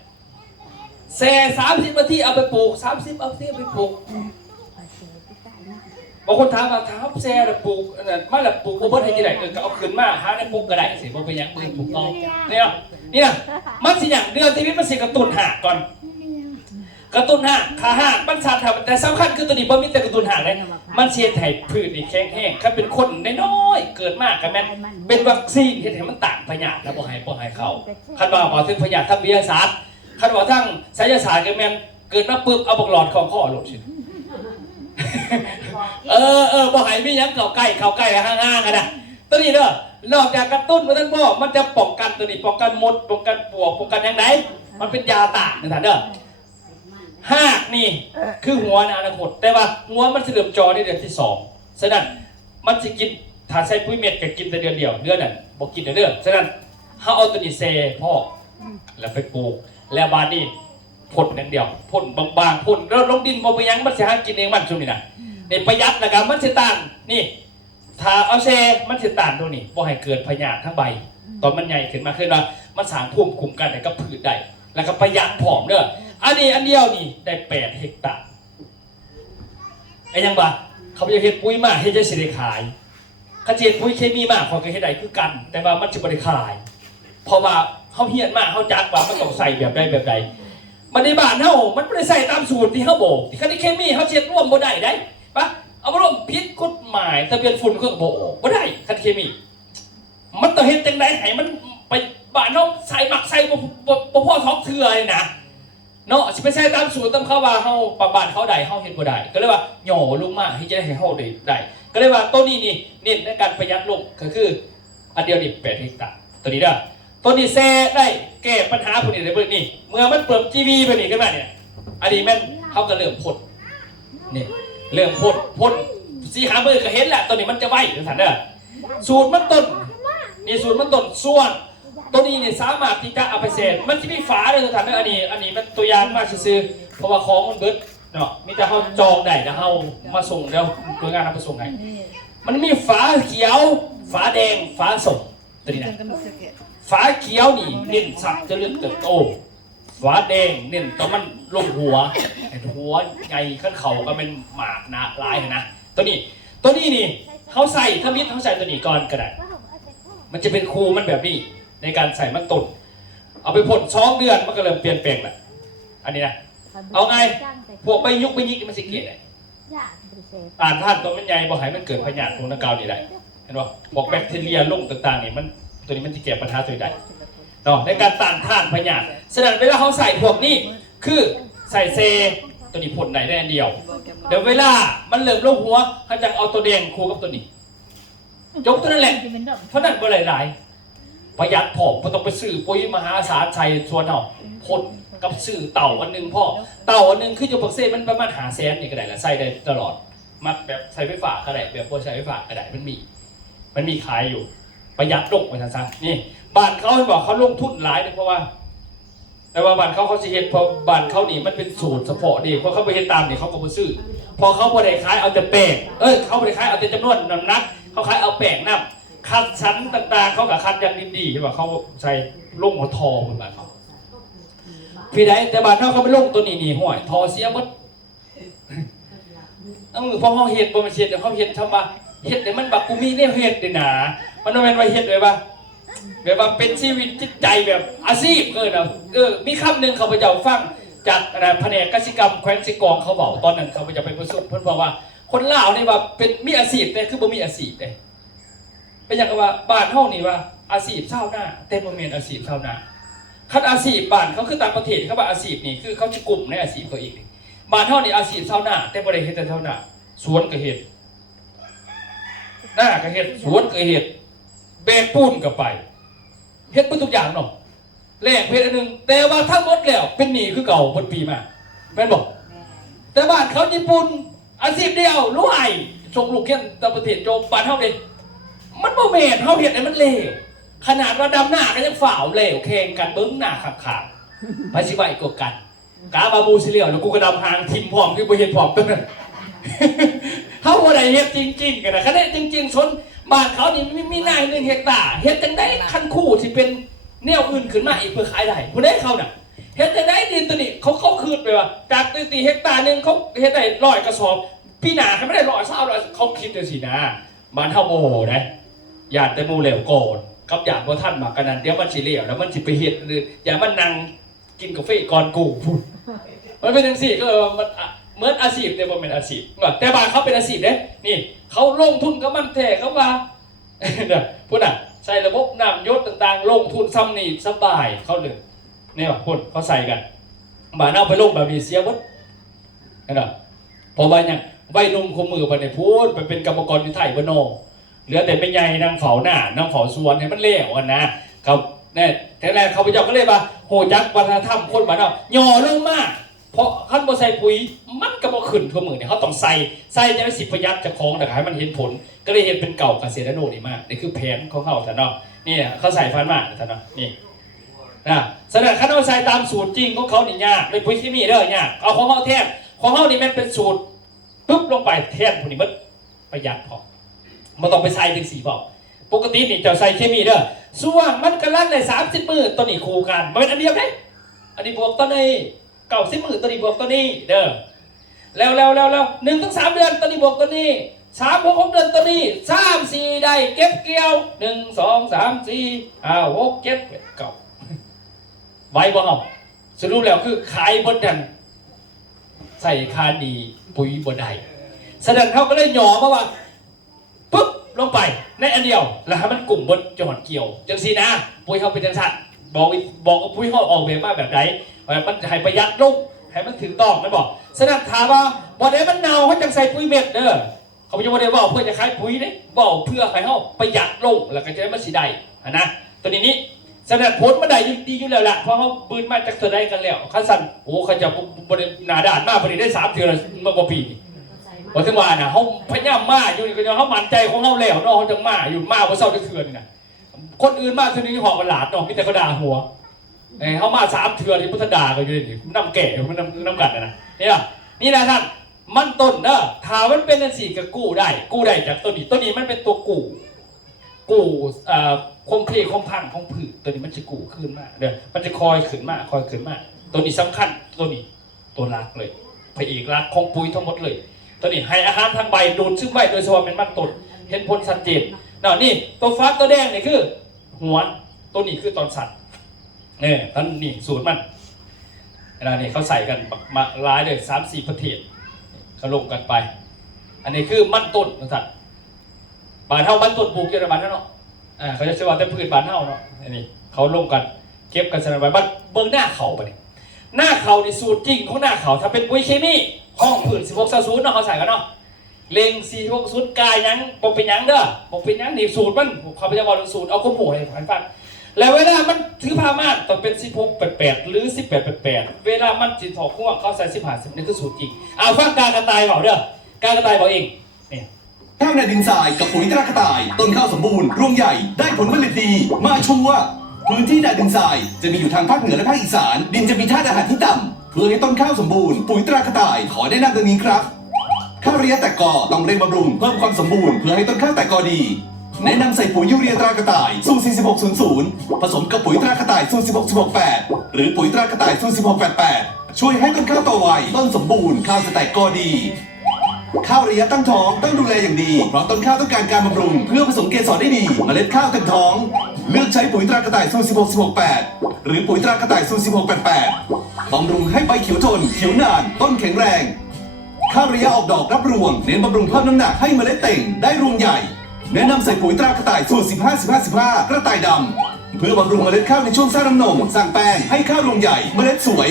แช่30 นาทีเอาไปปลูก30เอาไปปลูกบางคนถามว่าถ้าแช่แล้วปลูกมาแล้วปลูกบ่เบิดให้ที่ไหนก็เอาขึ้นมาหาได้ปลูกก็ได้สิบ่เป็นหยังมือถูกต้องเนี่ยมันสิอย่างเดือนที่มันสิกระตุ้นหากก่อนกระตุ้นหากขาหากมันสารแต่สำคัญคือตัวนี้บ่มีแต่กระตุ้นหากเลยมันเสียไถ่พืชนี่แข็งแห้งคันเป็นคนน้อยๆเกิดมากก็แม่นเป็นวัคซีนเฮ็ดให้มันต้านพยาธิแล้วบ่ให้เข้าคันว่าหมอถึงพยาธิทางวิทยาศาสตร์คันว่าทางไสยศาสตร์ก็แม่นเกิดมาปึ๊บเอาบักหลอดของข้อหลดสิบ่ให้มีหยังเข้าใกล้ห่างๆกันนะตัวนี้เด้อนอกจากกระตุ้นมาทั้งพ่อมันจะป้องกันตัวนี้ป้องกันมดป้องกันปลวกป้องกันอย่างไรมันเป็นยาต้านนะท่านเด้อหากนี่คือหัวในอนาคตแต่ว่าหัวมันจะเริ่มจอในเดือนที่2ฉะนั้นมันจะกินถ้าใช้ปุ๋ยเม็ดก็กินแต่เดือนเดียวเดือนนั้นบ่กินเดือนฉะนั้นเฮาเอาตัวนี้เซพ่อแล้วไปปลูกแล้วบาดนี้พ่นอย่างเดียวพ่นบางๆพ่นแล้วลงดินบ่ไปยังมันสิหากินเองมันช่วงนี้นะนี่ประหยัดนะครับมันสิต้านนี่ถ้าเอาเซมันสิต้านตัวนี้บ่ให้เกิดพยาธิทั้งใบตอนมันใหญ่ขึ้นมาขึ้นว่ามันสร้างภูมิคุ้มกันให้กับพืชได้แล้วก็ประหยัดผอมเด้ออันนี้อันเดียวนี่ได้8 เฮกตาร์ไอ้ยังบ่เขาจะเฮ็ดปุ๋ยมาเฮ็ดจะสิได้ขายเขาจะเฮ็ดปุ๋ยเคมีมาเขาก็เฮ็ดได้คือกันแต่ว่ามันสิบ่ได้ขายเพราะว่าเฮาเฮียนมาเฮาจักว่ามันต้องใส่แบบใดมันในบ้านเฮามันบ่ได้ใส่ตามสูตรที่เฮาบอกที่คันเคมีเฮาเฮ็ดร่วมบ่ได้ปะเอามาร่วมผิดกฎหมายทะเบียนฝุ่นก็บ่ได้คันเคมีมันต้องเฮ็ดจังได๋ให้มันไปบ้านเฮาใส่หมักใส่บ่พอท้องเทื่อเลยนะเนาะสิไปใช้ตามสูตรตามเขาว่าเฮาปรับบ้านเขาได้เฮาเฮ็ดบ่ได้ก็เลยว่าหย่อลงมาที่จะให้เฮาได้ก็เลยว่าต้นนี้นี่เน้นในการประหยัดลงก็คืออันเดียวนี่8 เฮกตาร์ตัวนี้เด้อต้นนี้แซ่ได้แก้ปัญหาพวกนี้ได้เบิดนี่เมื่อมันเปิดทีวีไปนี่ขึ้นมาเนี่ยอันนี้แม่นเฮาก็เริ่มพ่นนี่เริ่มพ่น4-5 มื้อก็เห็นแหละตัวนี้มันจะไวจังซั่นเด้อสูตรมันต้นนี่สูตรมันต้นส่วนตัวนี้เนี่ยสามารถที่จะเอาไปเสพมันจะมีฝาเลยท่านอันนี้มันตัวอย่างมาซื้อเพราะว่าของมันเบิดเนาะมีแต่เขาจองได้นะเขามาส่งแล้วโดยงานเอาไปส่งให้มันมีฝาเขียวฝาแดงฝาส้มตัวนี้นะฝาเขียวนี่เน้นสับจะเลือดเติบโตฝาแดงเน้นแต่มันลงหัวใหญ่ขั้นเข่าก็เป็นหมากหนาหลายนะตัวนี้นี่เขาใส่ถ้ามิดเขาใส่ตัวนี้ก่อนก็ได้มันจะเป็นคูมันแบบนี้ในการใส่มันตุ่นเอาไปพ่น2 เดือนมันก็เริ่มเปลี่ยนแปลงแหละอันนี้นะเอาไงพวกไปยุกไปยิกมันสิเกลียดเลยอ่านท่านตัวมันใหญ่บอกให้มันเกิดพยาธิของนักกาวนี่ได้เห็นป่ะบอกแบคทีเรียลุ่งต่างๆนี่มันตัวนี้มันจะแก้ปัญหาตัวใดเนาะในการต้านทานพยาธิฉะนั้นเวลาเขาใส่พวกนี้คือใส่เซตัวนี้พ่นไหนได้อันเดียวเดี๋ยวเวลามันเริ่มลงหัวเขาจะเอาตัวแดงคู่กับตัวนี้ยกตัวนั้นแหละเพราะนั่นบ่หลายประหยัดผอมต้องไปซื้อปุ๋ยมหาศาลชัยชวนเอาพ่นกับซื้อเต่าอันนึงพ่อเต่าอันนึงคืออยู่ปักเซ่มันประมาณ500,000นี่ก็ได้ละใส่ได้ตลอดมัดแบบใส่ไฟฟ้าก็ได้แบบบ่ใช้ไฟฟ้าก็ได้มันมีขายอยู่ประหยัดลงไปซะนี่บ้านเขาบอกเขาลงทุนหลายเพราะว่าแต่ว่าบ้านเขาสิเฮ็ดเพราะบ้านเขานี่มันเป็นสูตรเฉพาะดีเพราะเขาไปเฮ็ดตามนี่เขาก็บ่ซื้อพอเขาบ่ได้ขายเอาแต่แป้งเขาบ่ได้ขายเอาแต่จำนวนน้ำหนักเขาขายเอาแป้งน้ำคัดชั้นต่างๆเขากับคัดอย่างดีๆใช่ป่ะเขาใส่ลงหัวทอเหมือนแบบเขาพี่ได้แต่บ้านเขาไปลงตัวนี้ห่วยทอเสียหมดพอเขาเห็ดบนเชียนเขาเห็ดทำมา เฮ็ดให้มันแบบกูมีแนวเฮ็ดด้วยนะมันบ่แม่นว่าเฮ็ดแบบว่าเป็นชีวิตจิตใจแบบอาชีพนะมีคำหนึงข้าพเจ้าฟังจากแผนกกสิกรรมแขวงสิกองเขาบอกตอนนั้นข้าพเจ้าไปประสบเพิ่นบอกว่าคนลาวนี่ว่าเป็นมีอาชีพแต่คือบ่มีอาชีพเด้เป็นอย่างกับว่าบ้านเฮานี่ว่าอาชีพชาวนาแต่บ่แม่นอาชีพชาวนาคันอาชีพบ้านเขาคือต่างประเทศเขาว่าอาชีพนี่คือเขาจะกลุ่มในอาชีพเขาอีกบ้านเฮานี่อาชีพชาวนาแต่บ่ได้เฮ็ดแต่ชาวนาสวนก็เฮ็ดหน้าก็เฮ็ดสวนก็เฮ็ดแบกปูนก็ไปเฮ็ดเบิดทุกอย่างเนาะแลกเพชรอันนึงแต่ว่าทั้งหมดแล้วเป็นหนี้คือเก่าเพิ่นปีมาแม่นบ่แต่บ้านเขาญี่ปุ่นอาชีพเดียวรวยส่งลูกเรียนต่างประเทศโจมบ้านเฮาเด้มันบ่แม่นเฮาเฮ็ดให้มันเลวขนาดว่าดำหน้าก็ยังฝ่าวเลวแข่งกันเบิ่งหน้าข้างๆไปสิว่าอีกกว่ากันกาบาบูสิเลียวแล้วกูก็ดำหางทิ่มพร้อมคือบ่เฮ็ดพร้อมตัวนั้นเฮาบ่ได้เฮ็ดจริงๆกันนะคันได้จริงๆชนบ้านเขานี่มีหน้า1 เฮกตาร์เฮ็ดจังได๋คันคู่สิเป็นแนวอื่นขึ้นมาอีกเพื่อขายได้ผู้ใดเขาน่ะเฮ็ดจังได๋ดินตัวนี้เขาคืนไปว่าจากตีเฮกตาร์นึงเขาเฮ็ดได้100 กระสอบพี่หน้าเขาไม่ได้120เขาคิดจังซี่นะบ้านเฮาโมโหนะญาติแต่หมู่แล้วก่อนกับญาติบ่ทันมากันนั้นเดี๋ยวมันสิเลวแล้วมันสิไปเฮ็ดอย่ามันนั่งกินกาแฟก่อนกูพูดมันเป็นจังซี่ก็มันเหมือนอาชีพแต่บ่เป็นอาชีพแต่บ้านเขาเป็นอาชีพเด้นี่เขาลงทุนกับมันแท้เขาว่าพูดน่ะใส่ระบบน้ำยศต่างๆลงทุนซ้ำนี่สบายเขาเลยเนี่ยพูดเขาใส่กันบ้านเอาไปลงแบบนี้เสียหมดนะพอว่าอย่างใบนุ่มขมือไปเนี่ยพูดไปเป็นกรรมกรอยู่ไทยบ้านนอกเหลือแต่ไม่ใหญ่นางเฝ้าหน้านางเฝ้าสวนให้มันเลี้ยวนะครับเนี่ยแต่แรกเขาไปเจ้าก็เลยว่าโหจักวัฒนธรรมคนบ้านเราย่อลงมากเพราะขั้นบ่ใส่ปุ๋ยมันก็บ่ขึ้นทั่วมือเนี่ยเขาต้องใส่จะได้สิประหยัดจะคล้องแต่ให้มันเห็นผลก็เลยเห็นเป็นเก่าเกษตรโนนี่มากนี่คือแผนของเขาท่านเนาะนี่เขาใส่ฟันมากท่านเนาะนี่นะแสดงขั้นเอาใส่ตามสูตรจริงของเขานี่ยากเลยปุ๋ยเคมีเด้อยากเอาของเขาแทนของเขานี่มันเป็นสูตรปุ๊บลงไปแทนพวกนี้มันประหยัดพอมันต้องไปใส่ถึง4พอปกตินี่จะใส่เคมีเด้อส่วนมันกำลังเลย30 มื้อตัวนี้คู่กันมันเป็นอันเดียวเด้อันนี้บวกตัวนี้90 มื้อตัวนี้บวกตัวนี้เด้อแล้ว1 ถึง 3 เดือนตัวนี้บวกตัวนี้3 6 เดือนตัวนี้3 4ได้เก็บเกี่ยว1 2 3 4 5 6 7 8 9ไว้บ่เอาสรุปแล้วคือขายบนดันใส่คาดีปุ๋ยบนใดแสดงเขาก็เลยหย่อมาว่าปุ๊บลงไปในอันเดียวแล้วให้มันกลุ่มบนจอดเกี่ยวจังสีนะปุ๋ยเขาเป็นจังสัตว์บอกว่าปุ๋ยเขาออกแบบมาแบบไหนมันให้ประหยัดลงให้มันถึงต้องมันบอกฉะนั้นถามว่าบ่ได้มันเน่าเขาจังใส่ปุ๋ยเม็ดเด้อเขาไม่ได้บอกเพื่อจะขายปุ๋ยเนี่ยบอกเพื่อให้เขาประหยัดลงแล้วก็จะได้มันสีได้นะตัวนี้ฉะนั้นผลมันได้ดีอยู่แล้วแหละเพราะเขาปืนมาจากเธอได้กันแล้วข้าสั่นโอ้เขาจะบริหนาด่านมากบริได้3 เดือนเมื่อปีพอถึงว่าน่ะเขาพยายามมาอยู่ก็เขามั่นใจของเขาแล้วเนาะเขาจังมาอยู่มาเพราะเศร้าจะเถื่อนน่ะคนอื่นมาเถื่อนนี่หอกระหลาดเนาะมีแต่เขาด่าหัวเขามา3 เถื่อนที่พุทธด่าก็อยู่นี่น้ำแก่มันน้ำกัดนะนี่นะท่านมันต้นเนาะถ้ามันเป็นอันสี่ก็กู้ได้จากตัวนี้มันเป็นตัวกู้คงเพลคงพังของผืนตัวนี้มันจะกู้ขึ้นมาเดี๋ยวมันจะคอยขึ้นมาตัวนี้สำคัญตัวนี้ตัวรักเลยพระเอกรักของปุ๋ยทั้งหมดเลยตัวนี้ให้อาหารทางใบดูดซึมใบโดยเฉพาะเป็นมันต้นเห็นผลชัดเจนนี่ตัวฟ้าตัวแดงนี่คือหัวตัวนี้คือตอนสัตว์ท่านนี่สูตรมันนี่เขาใส่กันมาหลายเลย3-4 ประเทศเขาลงกันไปอันนี้คือมันต้นสัตว์บานเท่ามันต้นปลูกเยอะบานเนาะเขาจะเชื่อว่าแต่พืชบานเท่าเนาะนี่เขาลงกันเก็บกันสนับไปบ้านเบื้องหน้าเขาไปหน้าเขาในสูตรจริงของหน้าเขาถ้าเป็นปุ๋ยเคมีห้องผืน16-00เนาะเขาใส่กันเนาะเล็ง4-60กายยังบอกเป็นยังเด้อบอกเป็นยังนี่สูตรมันเขาพยายามบอกสูตรเอาข้อมูลให้ฟังแล้วเวลามันถือผ้าม่านต้องเป็น16-88หรือ18-88เวลามันจิตถอดขั้วเขาใส่15-10นี่คือสูตรจริงเอาฟังการกระต่ายบอกเด้อการกระต่ายบอกเองเนี่ยข้าวในดินทรายกับปุ๋ยตรากระต่ายต้นข้าวสมบูรณ์รวงใหญ่ได้ผลผลิตดีมาชัวร์พื้นที่นาดินทรายจะมีอยู่ทางภาคเหนือและภาคอีสานดินจะมีธาตุอาหารที่ต่ำเพื่อให้ต้นข้าวสมบูรณ์ปุ๋ยตรากระต่ายขอแนะนำดังนี้ครับข้าวเรียแตกกอต้องเร่งบำรุงเพิ่มความสมบูรณ์เพื่อให้ต้นข้าวแตกกอดีแนะนำใส่ปุ๋ยยูเรียตรากระต่ายสูตร4600ผสมกับปุ๋ยตรากระต่ายสูตร16-18หรือปุ๋ยตรากระต่ายสูตร16-88ช่วยให้ต้นข้าวโตไวต้นสมบูรณ์ข้าวจะแตกกอดี ข้าวระยะตั้งท้องต้องดูแลอย่างดีเพราะต้นข้าวต้องการการบำรุงเพื่อผสมเกสรได้ดีเมล็ดข้าวเต็มท้องเลือกใช้ปุ๋ยตรากระต่ายสูตร16-16-8หรือปุ๋ยตรากระต่ายสูตร16-88บำรุงให้ใบเขียวทนเขียวนานต้นแข็งแรงข้าวระยะออกดอกรับรวงเน้นบำรุงเพิ่มน้ำหนักให้เมล็ดเต่งได้รวงใหญ่แนะนำใส่ปุ๋ยตรากระต่ายสูตร15-15-15กระต่ายดำเพื่อบำรุงเมล็ดข้าวในช่วงสร้างน้ำนมสร้างแป้งให้ข้าวรวงใหญ่เมล็ดสวย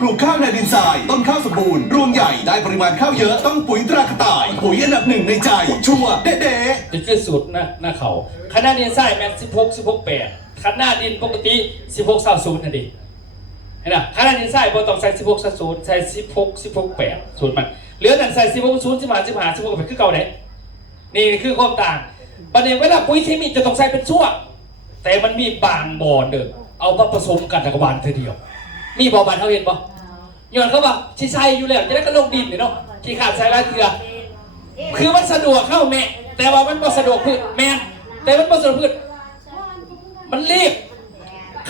ปลูกข้าวในดินทรายต้นข้าวสมบูรณ์รวงใหญ่ได้ปริมาณข้าวเยอะต้องปุ๋ยตรากระต่ายปุ๋ยอันดับหนึ่งในใจชัวร์เด๊ะ นี่คือสูตรหน้าเขาขนาดดินทรายแมน16-16-8ขนาดดินปกติ16-20นั่นดิเห็นไหมขนาดดินทรายบนต้องใส่16-20ใส่16-16-8สูตรมันเหลือนั่นใส่16-15-15-16คือเก่าไหนนี่คือความต่างประเด็นเวลาปุ๋ยเคมีจะต้องใส่เป็นช่วงแต่มันมีบางบ่อเด้อเอามาผสมกันจักรวาลเธอเดียวมีบ่อบานเขาเห็นปะย้อนเขาบอกที่ใส่อยู่แล้วจะได้ก็ลงดินเนาะที่ขาดใส่ละเถื่อคือมันสะดวกเข้าแม่แต่ว่ามันบ่สะดวกพืชแม่แต่มันบ่สะดวกพืชมันรีบ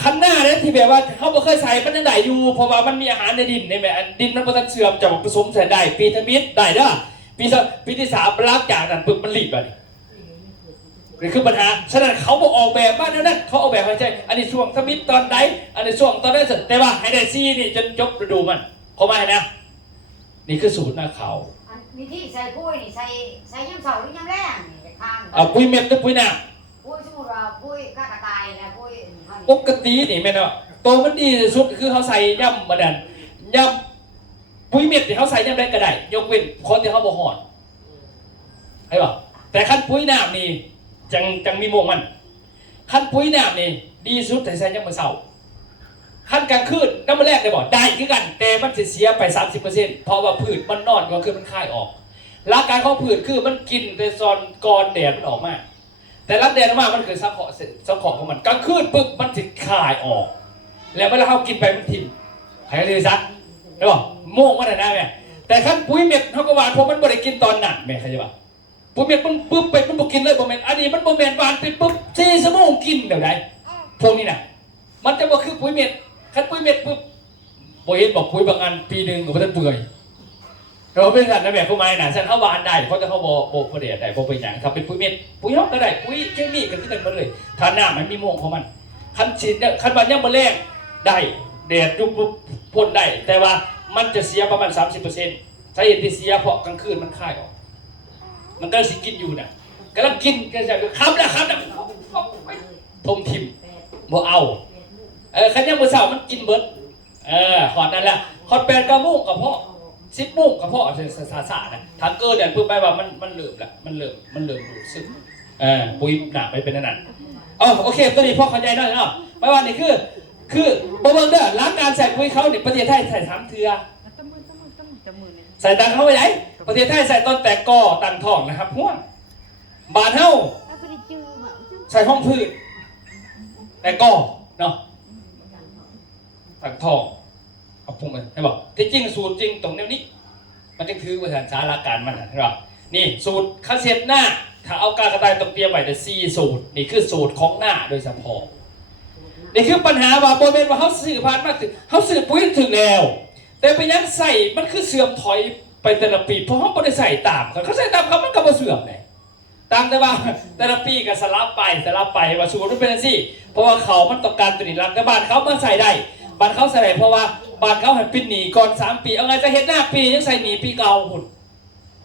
คันหน้าเนี่ยที่แบบว่าเขาบ่เคยใส่มันยังได้อยู่เพราะว่ามันมีอาหารในดินในแม่ดินมันบ่ทันเสื่อมจะผสมใส่ได้ปีทมิตได้เด้อปีที่3ล้างจากนั้นปึ๊บมันรีบอ่ะนี่คือปัญหาฉะนั้นเขาบอกออกแบบบ้านนั้นเขาออกแบบให้ใช่อันนี้ช่วงทมิตตอนใดอันนี้ช่วงตอนนั้นเสร็จแต่ว่าให้ได้ซีนี่จนจบฤดูมันเขาไม่นะนี่คือสูตรหน้าเขา วิธีใส่ปุ้ยนี่ใส่ยำเสาหรือยำแรงนี่จะทาน ปุ๋ยเม็ดหรือปุ๋ยหน้า ปุ้ยสมมุติว่าปุ้ยกระต่ายนะปุ้ย ปกตินี่แม่เนาะตัวมันดีที่สุดคือเขาใส่ย่ำมาดันย่ำปุ๋ยเม็ดที่เขาใส่ย่ำได้ก็ได้ยกเว้นคนที่เขาบ่หอดใช่ป่ะแต่ขั้นปุ๋ยหน้านี่จังมีโมงมันขั้นปุ๋ยน้ำนี่ดีสุดแต่ใช้ยังมือเสาขั้นกลางคืนน้ำมันแรกได้บอกได้คือกันแต่มันจะเสียไป 30% เพราะว่าพืชมันนอนกลางคืนมันคายออกหลักการของพืชคือมันกินแต่ซอนก่อนแดดมันออกมาแต่รับแดดออกมามันคือสังเคราะห์ของมันกลางคืนปุ๊บมันจะคายออกแล้วเวลาเขากินไปมันทิ่มใครเลยซักได้บอกโม่งมันนะแม่แต่ขั้นปุ๋ยเม็ดเขาก็หวานเพราะมันไม่ได้กินตอนหนักแม่ใครจะบอกปุ๋ยเม็ดมันปุ๊บไปมันบอกกินเลยบ่แม่นอันนี้มันบ่แม่นหวานไปปุ๊บ4 ชั่วโมงกินเดี๋ยวไหนพวกนี้น่ะมันจะบ่คือปุ๋ยเม็ดคันปุ๋ยเม็ดปุ๊บบ่เห็นบอกปุ๋ยบางอันปีนึงก็บ่ทันเปื่อยเราเป็นกันนะแบบพวกไม้น่ะฉันเฮาหวานได้เพราะจะเฮาบ่ได้ได้บ่เป็นหยังครับเป็นปุ๋ยเม็ดปุ๋ยเฮาก็ได้ปุ๋ยเคมีก็คือกันหมดเลยถ้าน้ามันมีโมงของมันคันฉีดคันบานยามมื้อแลงได้แดดยุบพ่นได้แต่ว่ามันจะเสียประมาณ 30% สาเหตุที่เสียเพราะกลางคืนมันคายออกมันก็สิกินอยู่น่ะกำลังกินกันจะคำนะทมทิมบ่เอาคันยังมื้อเช้ามันกินเบิดหอดนั่นแหละหอด8-9 โมงกับพ่อ10 โมงกับพ่อซาๆนะถ้าเกินเนี่ยเพิ่งไปว่ามันเริ่มละมันเริ่มรู้สึกปุ๋ยหนักไปเป็นนั่นโอเคตัวนี้พ่อเข้าใจได้เนาะไม่ว่านี่คือบ่เบิ่งเด้อหลังการใส่ปุ๋ยเขาเนี่ยประเทศไทยใส่3 เทื่อใส่ตังเข้าไปไหนประเทศไทยใส่ต้นแต่กอตังทองนะครับพวกบานเฮาใส่ห้องพืชแต่กอเนาะตังทองเอาพุ่งไปให้บอกที่จริงสูตรจริงตรงนี้มันจะคือว่าสาระการมันใช่ป่ะนี่สูตรข้าวเสร็จหน้าถ้าเอาการกระต่ายตรงเตรียมไว้จะ4 สูตรนี่คือสูตรของหน้าโดยเฉพาะนี่คือปัญหาว่าโบเมนว่าเขาสื่อผ่านมากถึงเขาสื่อปุ๋ยถึงแล้วแต่ไปยังใส่มันคือเสื่อมถอยไปแต่ละปีเพราะเขาไม่ได้ใส่ตามเขาใส่ตามเขามันก็มาเสื่อมเลยตามแต่ว่าแต่ละปีก็สลับไปว่าสูตรมันเป็นอะไรสิเพราะว่าเขามันต้องการตัวนี้รักแต่บ้านเขามันใส่ได้บ้านเขาใส่ได้เพราะว่าบ้านเขาหันปิดหนีก่อน3 ปีเอาไงจะเฮ็ดหน้าปียังใส่หนีปีเก่าหุ่น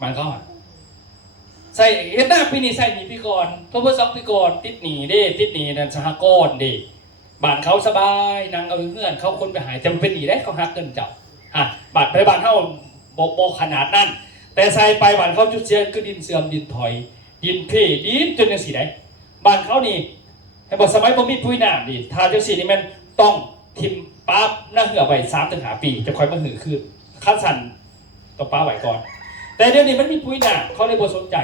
บ้านเขาใส่เฮ็ดหน้าปีนี้ใส่หนีปีก่อนเพราะว่า2 ปีก่อนติดหนีนั่นสหกรณ์บ้านเขาสบายนางเอาเงื่อนเขาคนไปหายจะเป็นหนีได้เขาหักเงินเจ้าบาดไปบ้านเท่าโบขนาดนั้นแต่ใส่ไปบ้านเขาจุดเสียคือดินเสื่อมดินถอยดินเพ่ดินจนยังสีได้บ้านเขานี่ให้บอกสมัยผมมีปุ๋ยน้ำดิทาจังสีนี่มันต้องทิมปั๊บหน้าเหือไป3-5 ปีจะค่อยมาหือขึ้นขั้นสั่นต้องป้าไหวก่อนแต่เดี๋ยวนี้มันมีปุ๋ยน้ำเขาเลยบ่สนใจ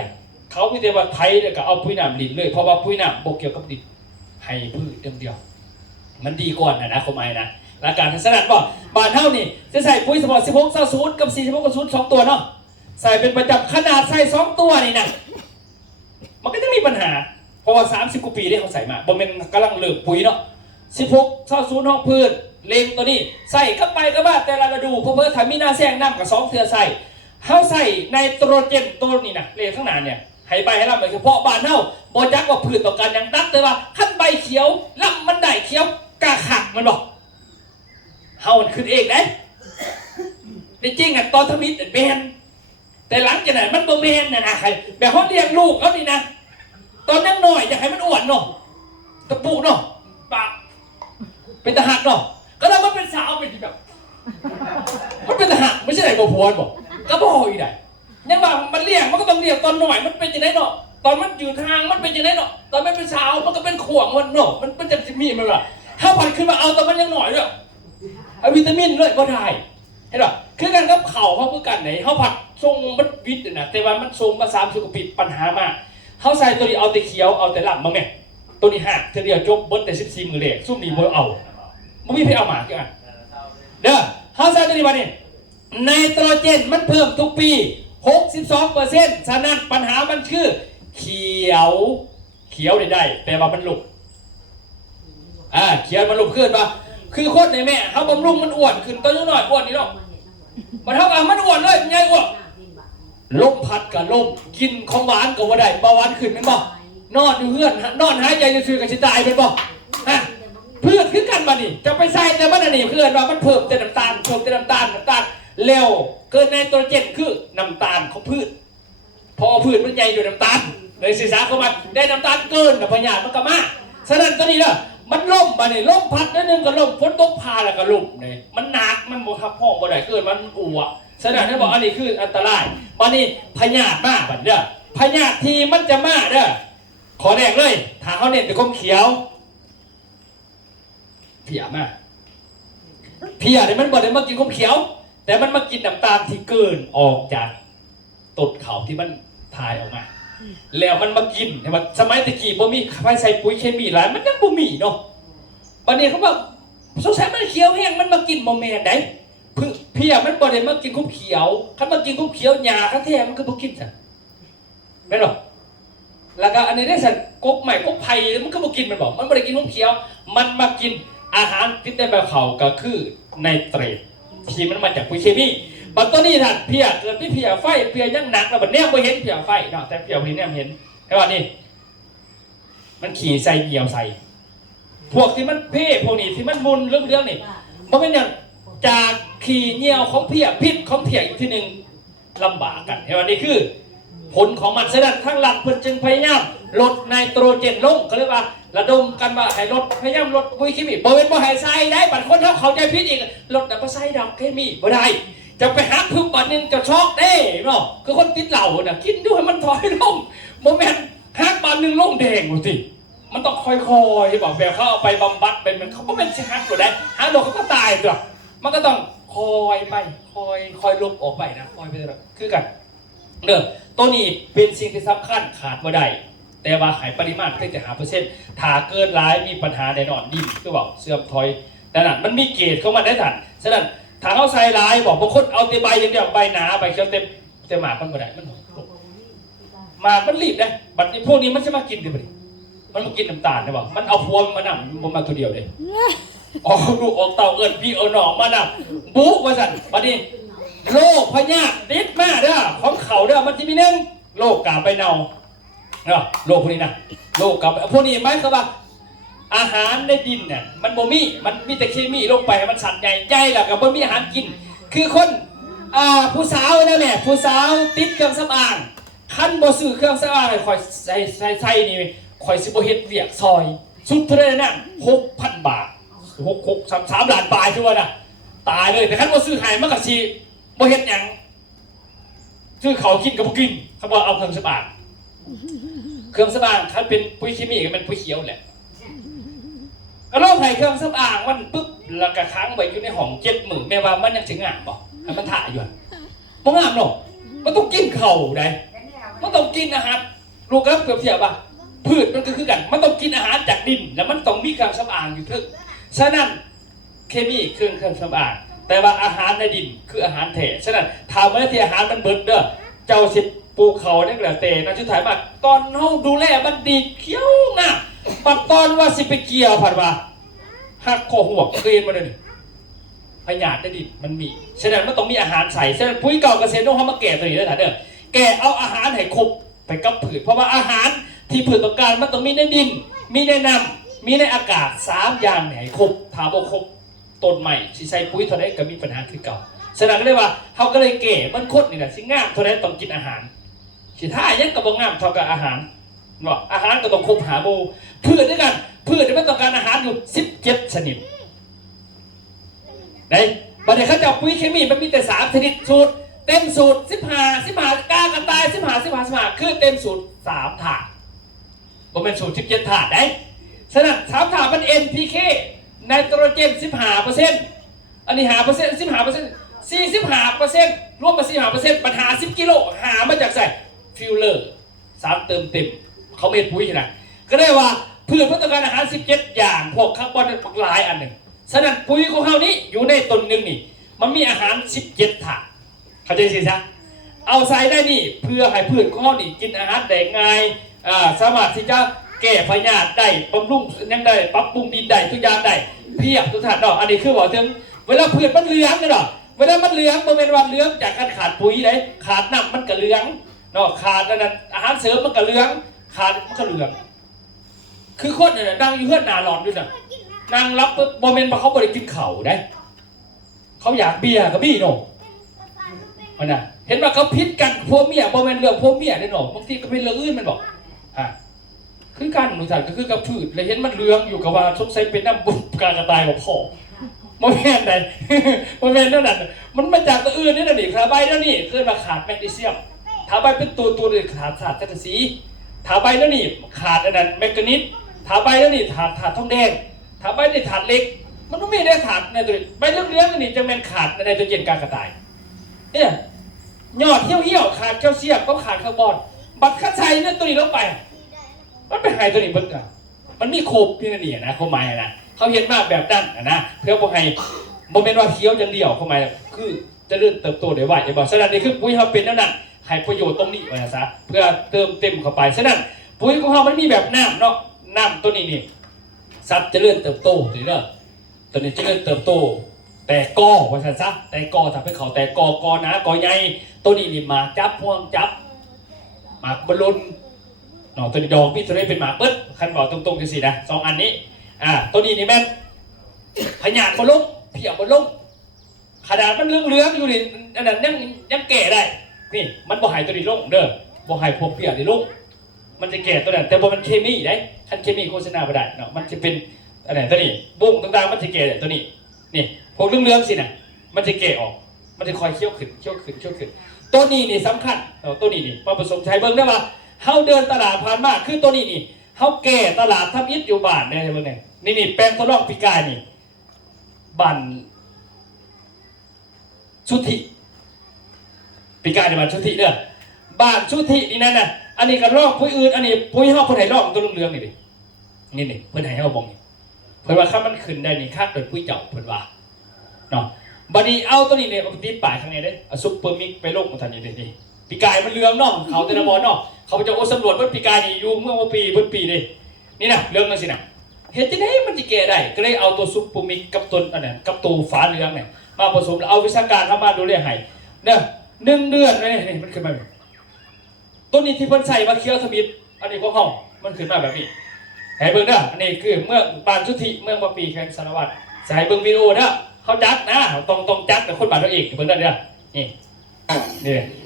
เขามีแต่ว่าไทยเนี่ยก็เอาปุ๋ยน้ำดินเลยเพราะว่าปุ๋ยน้ำโบเกี่ยวกับดินให้พืชเดียวมันดีกว่านะเขาไม่นะหลักการทัศนะบอกบ้านเท่านี่จะใส่ปุ๋ยสปอร์ต16-20กับ46-20 2 ตัวเนาะใส่เป็นประจำขนาดใส่2 ตัวนี่นะมันก็จะมีปัญหาเพราะว่า30 กว่าปีที่เขาใส่มาบ่เป็นกำลังเลิกปุ๋ยเนาะ16-20 ห้องพืชเลงตัวนี้ใส่ก็ไปก็บ้าแต่ละฤดูเพราะเพื่อทำมีหน้าแซงน้ำกับ2 เทื่อใส่ เขาใส่ไนโตรเจนตัวนี้นะเลขข้างหน้าเนี่ยให้ใบให้ลำโดยเฉพาะบานเฮาบอจักว่าพืชต่อการยังตัดแต่ว่าขั้นใบเขียวลำมันได้เขียวกะขักมันบอกเฮามันขึ้นเองได้ในจริงอ่ะตอนทมิตเป็นแมนแต่หลังจากนั้นมันบ่แมนนะใครแบบเขาเลี้ยงลูกเขานี่นะตอนยังน้อยอยากให้มันอ้วนเนาะตะปูเนาะปากเป็นทหารเนาะก็แล้วมันเป็นสาวเป็นแบบมันเป็นทหารไม่ใช่ไหนบ่พวนบอกก็บ่อีได้ยังว่ามันเลี้ยงมันก็ต้องเลี้ยงตอนหน่อยมันเป็นยังไงเนาะตอนมันอยู่ทางมันเป็นยังไงเนาะตอนมันเป็นสาวมันก็เป็นข่วงมันเนาะมันจะมีมันละถ้าผัดขึ้นมาเอาตอนมันยังหน่อยด้วยเอาวิตามินเลยก็ได้เห็นป่ะคือกันกับเข่าเขาคือกันไหนเขาผัดทรงมันวิตนะแต่ว่ามันทรงมา30 กว่าปีปัญหามากเขาใส่ตัวนี้เอาแต่เขียวเอาแต่หลับมาไงตัวนี้หักเธอเดียวจบเบิร์ตแต่14 มือเล็กซุ่มนี้บ่เอาไม่มีใครเอาหมากันเด้อเขาใส่ตัวนี้มาเนี่ยไนโตรเจนมันเพิ่มทุกปี 62%ฉะนั้นปัญหามันคือเขียวได้แต่ว่ามันหลุดเขียวมันหลุดขึ้นป่ะคือคนในแม่เขาบำรุงมันอ้วนขึ้นตัวน้อยอ้วนนี่เนาะมันเท่ากับมันอ้วนเลยไงอ้วนลมพัดกับลมกินของหวานกับว่าได้เบาหวานขึ้นเป็นบ่นอนอยู่เพื่อนนอนหายใจจะซื้อกับชิตายเป็นบ่เพื่อนคือกันมานี่จะไปใส่แต่มันนี่เพื่อนว่ามันเพิ่มแต่น้ำตาลเร็วเกินไนโตรเจนคือน้ำตาลของพืชพอพืชมันใหญ่ด้วยน้ำตาลเลยศึกษาเข้ามาได้น้ำตาลเกินพยาธิมันก็มาฉะนั้นตัวนี้เด้อมันล่มมาเนี่ยล่มพัดนิดนึงก็ล่มฝนตกพาแล้วก็ล่มเนี่ยมันหนักมันบ่ทับห้องบ่ได้เกินมันอ้วฉะนั้นท่านบอกอันนี้คืออันตรายมานี่พยาธิมาบัดเด้อพยาธิทีมันจะมาเด้อขอแรกเลยถ้าเขาเน้นเป็นเขียวเพี้ยมาเพี้ยเนี่ยมันบ่ได้มากินเขียวแต่มันมากินน้ำตาลที่เกินออกจากตดเขาที่มันทายออกมาแล้วมันมากินเห็นไหมสมัยตะกี้บ่มีใครใส่ปุ๋ยเคมีหลายมันยังบ่มีเนาะวันนี้เขาบอกสงสัยมันเขียวแห้งมันมากินโมเมนต์ไหนเพี้ยมันบ่ได้มากินเขียวคันมากินเขียวหญ้าคันแท้มันก็บ่กินซะแม่นบ่แล้วก็อันนี้ได้สั่นกบใหม่กบไผ่มันก็บ่กินมันบอกมันบ่ได้กินเขียวมันมากินอาหารที่ได้แบบเขาก็คือไนเตรตที่มันมาจากปุ๋ยเคมีบัดตัวนี้ท่านเพี้ยเกิดเพี้ยไฟเพี้ยยังหนักแล้วบัดเนี้ยบ่เห็นเพี้ยไฟเนาะแต่เพี้ยพวกนี้เนี่ยเห็นแค่ว่านี่มันขี่ใส่เหี่ยวใส่พวกที่มันเพ่พวกนี้ที่มันมุนเรื่องนี่มันเป็นอย่างจากขี่เหี่ยวของเพี้ยพิษของเพี้ยอีกทีหนึ่งลำบากกันแค่ว่านี่คือผลของมันฉะนั้นทั้งหลักเพิ่นจึงพยายามลดไนโตรเจนลงเขาเรียกว่าระดมกันว่าให้ลดพยายามลดปุ๋ยเคมีบ่เป็นบ่ให้ใส่ได้บัดคนเขาเข้าใจผิดอีกลดแต่บ่ใส่ดอกเคมีบ่ได้จะไปหาพึ่งบัดนึงจะช็อกเด้เนาะคือคนติดเหล้าน่ะกินด้วยมันถอยลงบ่แม่นหักบัดนึงลงแดงบ่สิมันต้องค่อยๆบอกแบบเขาเอาไปบำบัดเป็นมันเขาบ่แม่นสิหักตัวได้หาดอกเขาก็ตายตัวมันก็ต้องคอยไปคอยลบออกไปนะคอยไปคือกันเด้อตัวนี้เป็นสิ่งที่สำคัญขาดบ่ได้แต่ว่าหายปริมาณเพียงแต่5%ถ้าเกินหลายมีปัญหาแน่นอนดิ้นคือบอกเสื่อมถอยดังนั้นมันมีเกณฑ์เข้ามาได้ทันฉะนั้นถ้าเขาใส่หลายบอกบางคนเอาแต่ใบอย่างเดียวใบหนาใบเขียวเต็มหมากมันบ่ได้มันหมากมันรีบนะบัดนี้พวกนี้มันจะมากินดิบัดนี้มันมากินน้ำตาลได้บอกมันเอาพวงมานั่งมันมาตัวเดียวเลยออกลูกออกเต่าเอิญพี่เอาหนองมานั่งบุ๊กว่าสั่นบัดนี้โรคพยาธิติดมาเด้อของเขาเด้อมันจะมีนึงโรคกาบใบเนาเนาะโรคพวกนี้นะโรคกับพวกนี้ไหมครับว่าอาหารในดินเนี่ยมันบ่มีมันมีแต่เคมีลงไปมันสั่นใหญ่แล้วก็บ่มีอาหารกินคือคนผู้สาวนั่นแหละผู้สาวติดเครื่องสำอางคันบ่ซื้อเครื่องสำอางให้คอยใส่นี่คอยสิบ่เฮ็ดเวียกซอยสุดเท่านั้นน่ะ 6,000 บาท3 ล้านบาทคือว่าน่ะตายเลยแต่คันบ่ซื้อให้มันก็สิบ่เฮ็ดหยังซื้อเขากินก็บ่กินเขาบอกเอาเครื่องสำอางถ้าเป็นปุ๋ยเคมีก็เป็นปุ๋ยเขียวแหละก็ลองใส่เครื่องสำอางมันปึ๊บแล้วก็ค้างไว้อยู่ในห้อง70,000แม่ว่ามันยังสิงามบ่ให้มันถ่าอยู่บ่งามเนาะมันต้องกินข้าวได้มันต้องกินอาหารลูกครับเปรียบเทียบว่าพืชมันก็คือกันมันต้องกินอาหารจากดินแล้วมันต้องมีเครื่องสำอางอยู่ทึ่งฉะนั้นเคมีเครื่องสำอางแต่ว่าอาหารในดินคืออาหารแท้ฉะนั้นถ้าเมื่อที่อาหารมันเบิดเด้อเจ้าสิปลูกเขาได้แล้วแต่นะชุดถ่ายมาตอนเฮาดูแลมันดีเขียวงะปัดตอนว่าสิไปเกี่ยวผัดว่าหักคอหัวเกรนมาเลย ยาธิได้ดิมันมีฉะนั้นมันต้องมีอาหารใส่ฉะนั้นปุ๋ยเก่าเกษตรต้องทำมาแก่ตัวนี้ด้วยนะเด้อแก่เอาอาหารให้ครบไปกับผืนเพราะว่าอาหารที่ผืนต้องการมันต้องมีในดินมีในน้ำมีในอากาศ3อย่างให้ครบถ้าบ่ครบต้นใหม่สิใส่ปุ๋ยเท่าใดก็มีปัญหาคือเก่าฉะนั้นก็เลยว่าเขาก็เลยแก่มันคดนี่แหละสิงามเท่าใดต้องกินอาหารสิถ้ายังก็บ่งามเท่ากับอาหารเนาะอาหารก็ต้องครบหาหมู่พืชด้วยกันพืชมันต้องการอาหารอยู่17ชนิดได้บัดนี้เขาจะเอาปุ๋ยเคมีมันมีแต่3ชนิดสูตรเต็มสูตร15กากระต่าย15คือเต็มสูตร3ถาดบ่แม่นสูตร17ถาดได้ฉะนั้น3ถาดมัน NPK ไนโตรเจน 15%อันนี้5% 45% รวมมา45%ปัญหา10กิโลหามาจากใส่ฟิลเลอร์สารเติมเต็มเขาเม็ดปุ๋ยนะก็ได้ว่าพืชพัฒนาการอาหาร17อย่างพวกคาร์บอนหลายอันหนึ่งฉะนั้นปุ๋ยของเขานี้อยู่ในต้นหนึ่งนี่มันมีอาหาร17ถาดเข้าใจสิซะเอาใส่ได้นี่เพื่อให้พืชของเขานี่กินอาหารได้ง่ายสามารถที่จะแก้พยาธิได้บำรุงยังได้ปรับปรุงดินได้ทุกอย่างได้เพียบทุกถาดเนาะอันนี้คือบอกถึงเวลาพืชมันเหลืองเนาะเวลามันเหลืองมันเป็นวันเหลืองจากการขาดปุ๋ยเลยขาดน้ำมันก็เหลืองเนาะขาดนั้นอาหารเสริมมันก็เหลืองขาดมันก็เหลืองคือคนเนี่ยนั่งอยู่เพื่อนนาหลอนด้วยนะนั่งรับโมเมนต์มาเขาบริกินเข่าได้เขาอยากเบียร์กับบี้เนาะมันน่ะเห็นว่าเขาพิษกันพวกเมียโมเมนต์เรื่องพวกเมียเนี่ยเนาะบางทีก็เป็นเรื่องอื่นมันบอกคือการหนุนสัตว์ก็คือกับพืชเลยเห็นมันเหลืองอยู่กับว่าสงสัยเป็นน้ำบุบการกระต่ายกับพ่อโมเมนต์ใดโมเมนต์นั่นมันมาจากตัวอื่นนี่นะนี่ขาใบนั่นนี่คือมาขาดแมกนีเซียมขาใบเป็นตัวเลยขาดธาตุจักรสีขาใบนั่นนี่ขาดอันนั้นแมกนีสขาใบนั่นนี่ขาดทองแดงขาใบนี่ขาดเหล็กมันต้องมีได้ขาดในตัวใบเลี้ยงๆนี่จะเป็นขาดในตัวเย็นการกระต่ายเนี่ยยอดเหี้ยวขาดแคลเซียมก็ขาดคาร์บอนบัตรข้าชัยเนี่ยตัวนี้ลงไปมันเป็นไงตัวนี้เบิ้งอ่ะมันมีโคบพี่นี่นะเขาหมายนะเขาเห็นมากแบบนั้นนะเพื่อบอกให้โมเมนต์ว่าเคี้ยวอย่างเดียวเขาหมายคือจะเริ่มเติบโตได้ไวอย่าบอกฉะนั้นนี่คือปุ๋ยเขาเป็นนั่นให้ประโยชน์ตรงนี้ไว้ซะเพื่อเติมเต็มเข้าไปฉะนั้นปุ๋ยของเขามันมีแบบน้ำเนาะน้ำตัวนี้นี่สัตว์จะเริ่มเติบโตถึงเนาะตัวนี้จะเริ่มเติบโตแต่กอว่าซะแต่กอทำให้เขาแต่กอนะกอใหญ่ตัวนี้นี่มาจับพวงจับหมากบอลลูนเนาะตัวนี้ดอกพี่ตัวนี้เป็นหมากเบิ้ลคันบอกตรงๆจังสินะ2อันนี้ตัวนี้นี่แม่นพยาธิบอลลูนเพียบบอลลูนขนาดมันเหลืองๆอยู่นี่อันนั้นยังแก่ได้นี่มันบ่หายตัวนี้ลงเด้อบ่หายพวกเพียนี่ลงมันจะแก่ตัวนั้นแต่บ่มันเคมีได้คันเคมีโฆษณาบ่ได้เนาะมันจะเป็นอะไรตัวนี้บุ้งต่างๆมันจะแก่ตัวนี้นี่พวกเหลืองๆสินะมันจะแก่ออกมันจะคอยเคี้ยวขึ้นตัวนี้นี่สำคัญตัวนี้นี่มาผสมใช้เบิ่งได้ว่าเฮาเดินตลาดผ่านมาคือตัวนี้นี่เฮาแก่ตลาดทำอิฐอยู่บ้านได้เบิ่งนี่แปลงทดลองปีกายนี่บ้านชุติปีกายในบ้านชุติเด้อบ้านชุตินี่นั่นน่ะอันนี้ก็ลอกปุ๋ยอื่นอันนี้ปุ๋ยเฮาเพิ่นให้ลอกตัวเหลืองๆนี่ดินี่เพิ่นให้เฮาบ่งเพิ่นว่าถ้ามันขึ้นได้นี่คักเป็นปุ๋ยเจ้าเพิ่นว่าเนาะบัดนี้เอาตัวนี้เนี่ยเอาติดป้ายข้างในเด้เอาซุปเปอร์มิกไปลงมาทันนี่ปีกายมันเหลืองเนาะเขาแต่ละบ่เนาะเขาจะโอ้สำรวจว่าปีกายนี่อยู่เมื่อวันปีเพิ่นปีนี่นี่น่ะเหลืองจังซี่น่ะเฮ็ดจังได๋มันสิแก่ได้ก็เลยเอาตัวซุปเปอร์มิกกับต้นอันนั้นกับตัวฝาเหลืองเนี่ยมาผสมแล้วเอาวิชาการเข้ามาดูแลให้เด้อ1 เดือนนี่มันขึ้นมาต้นนี้ที่เพิ่นใส่มาเคี้ยวสมิธอันนี้ของเฮามันขึ้นมาแบบนี้ให้เบิ่งเด้ออันนี้คือเมืองปานชุติเมืองบ่ปีแข่งสารวัตรสิให้เบิ่งวิดีโอเด้อเขาจัดนะต้องจัดแต่คนบ้านเราเองเบิ่งได้เด้อนี่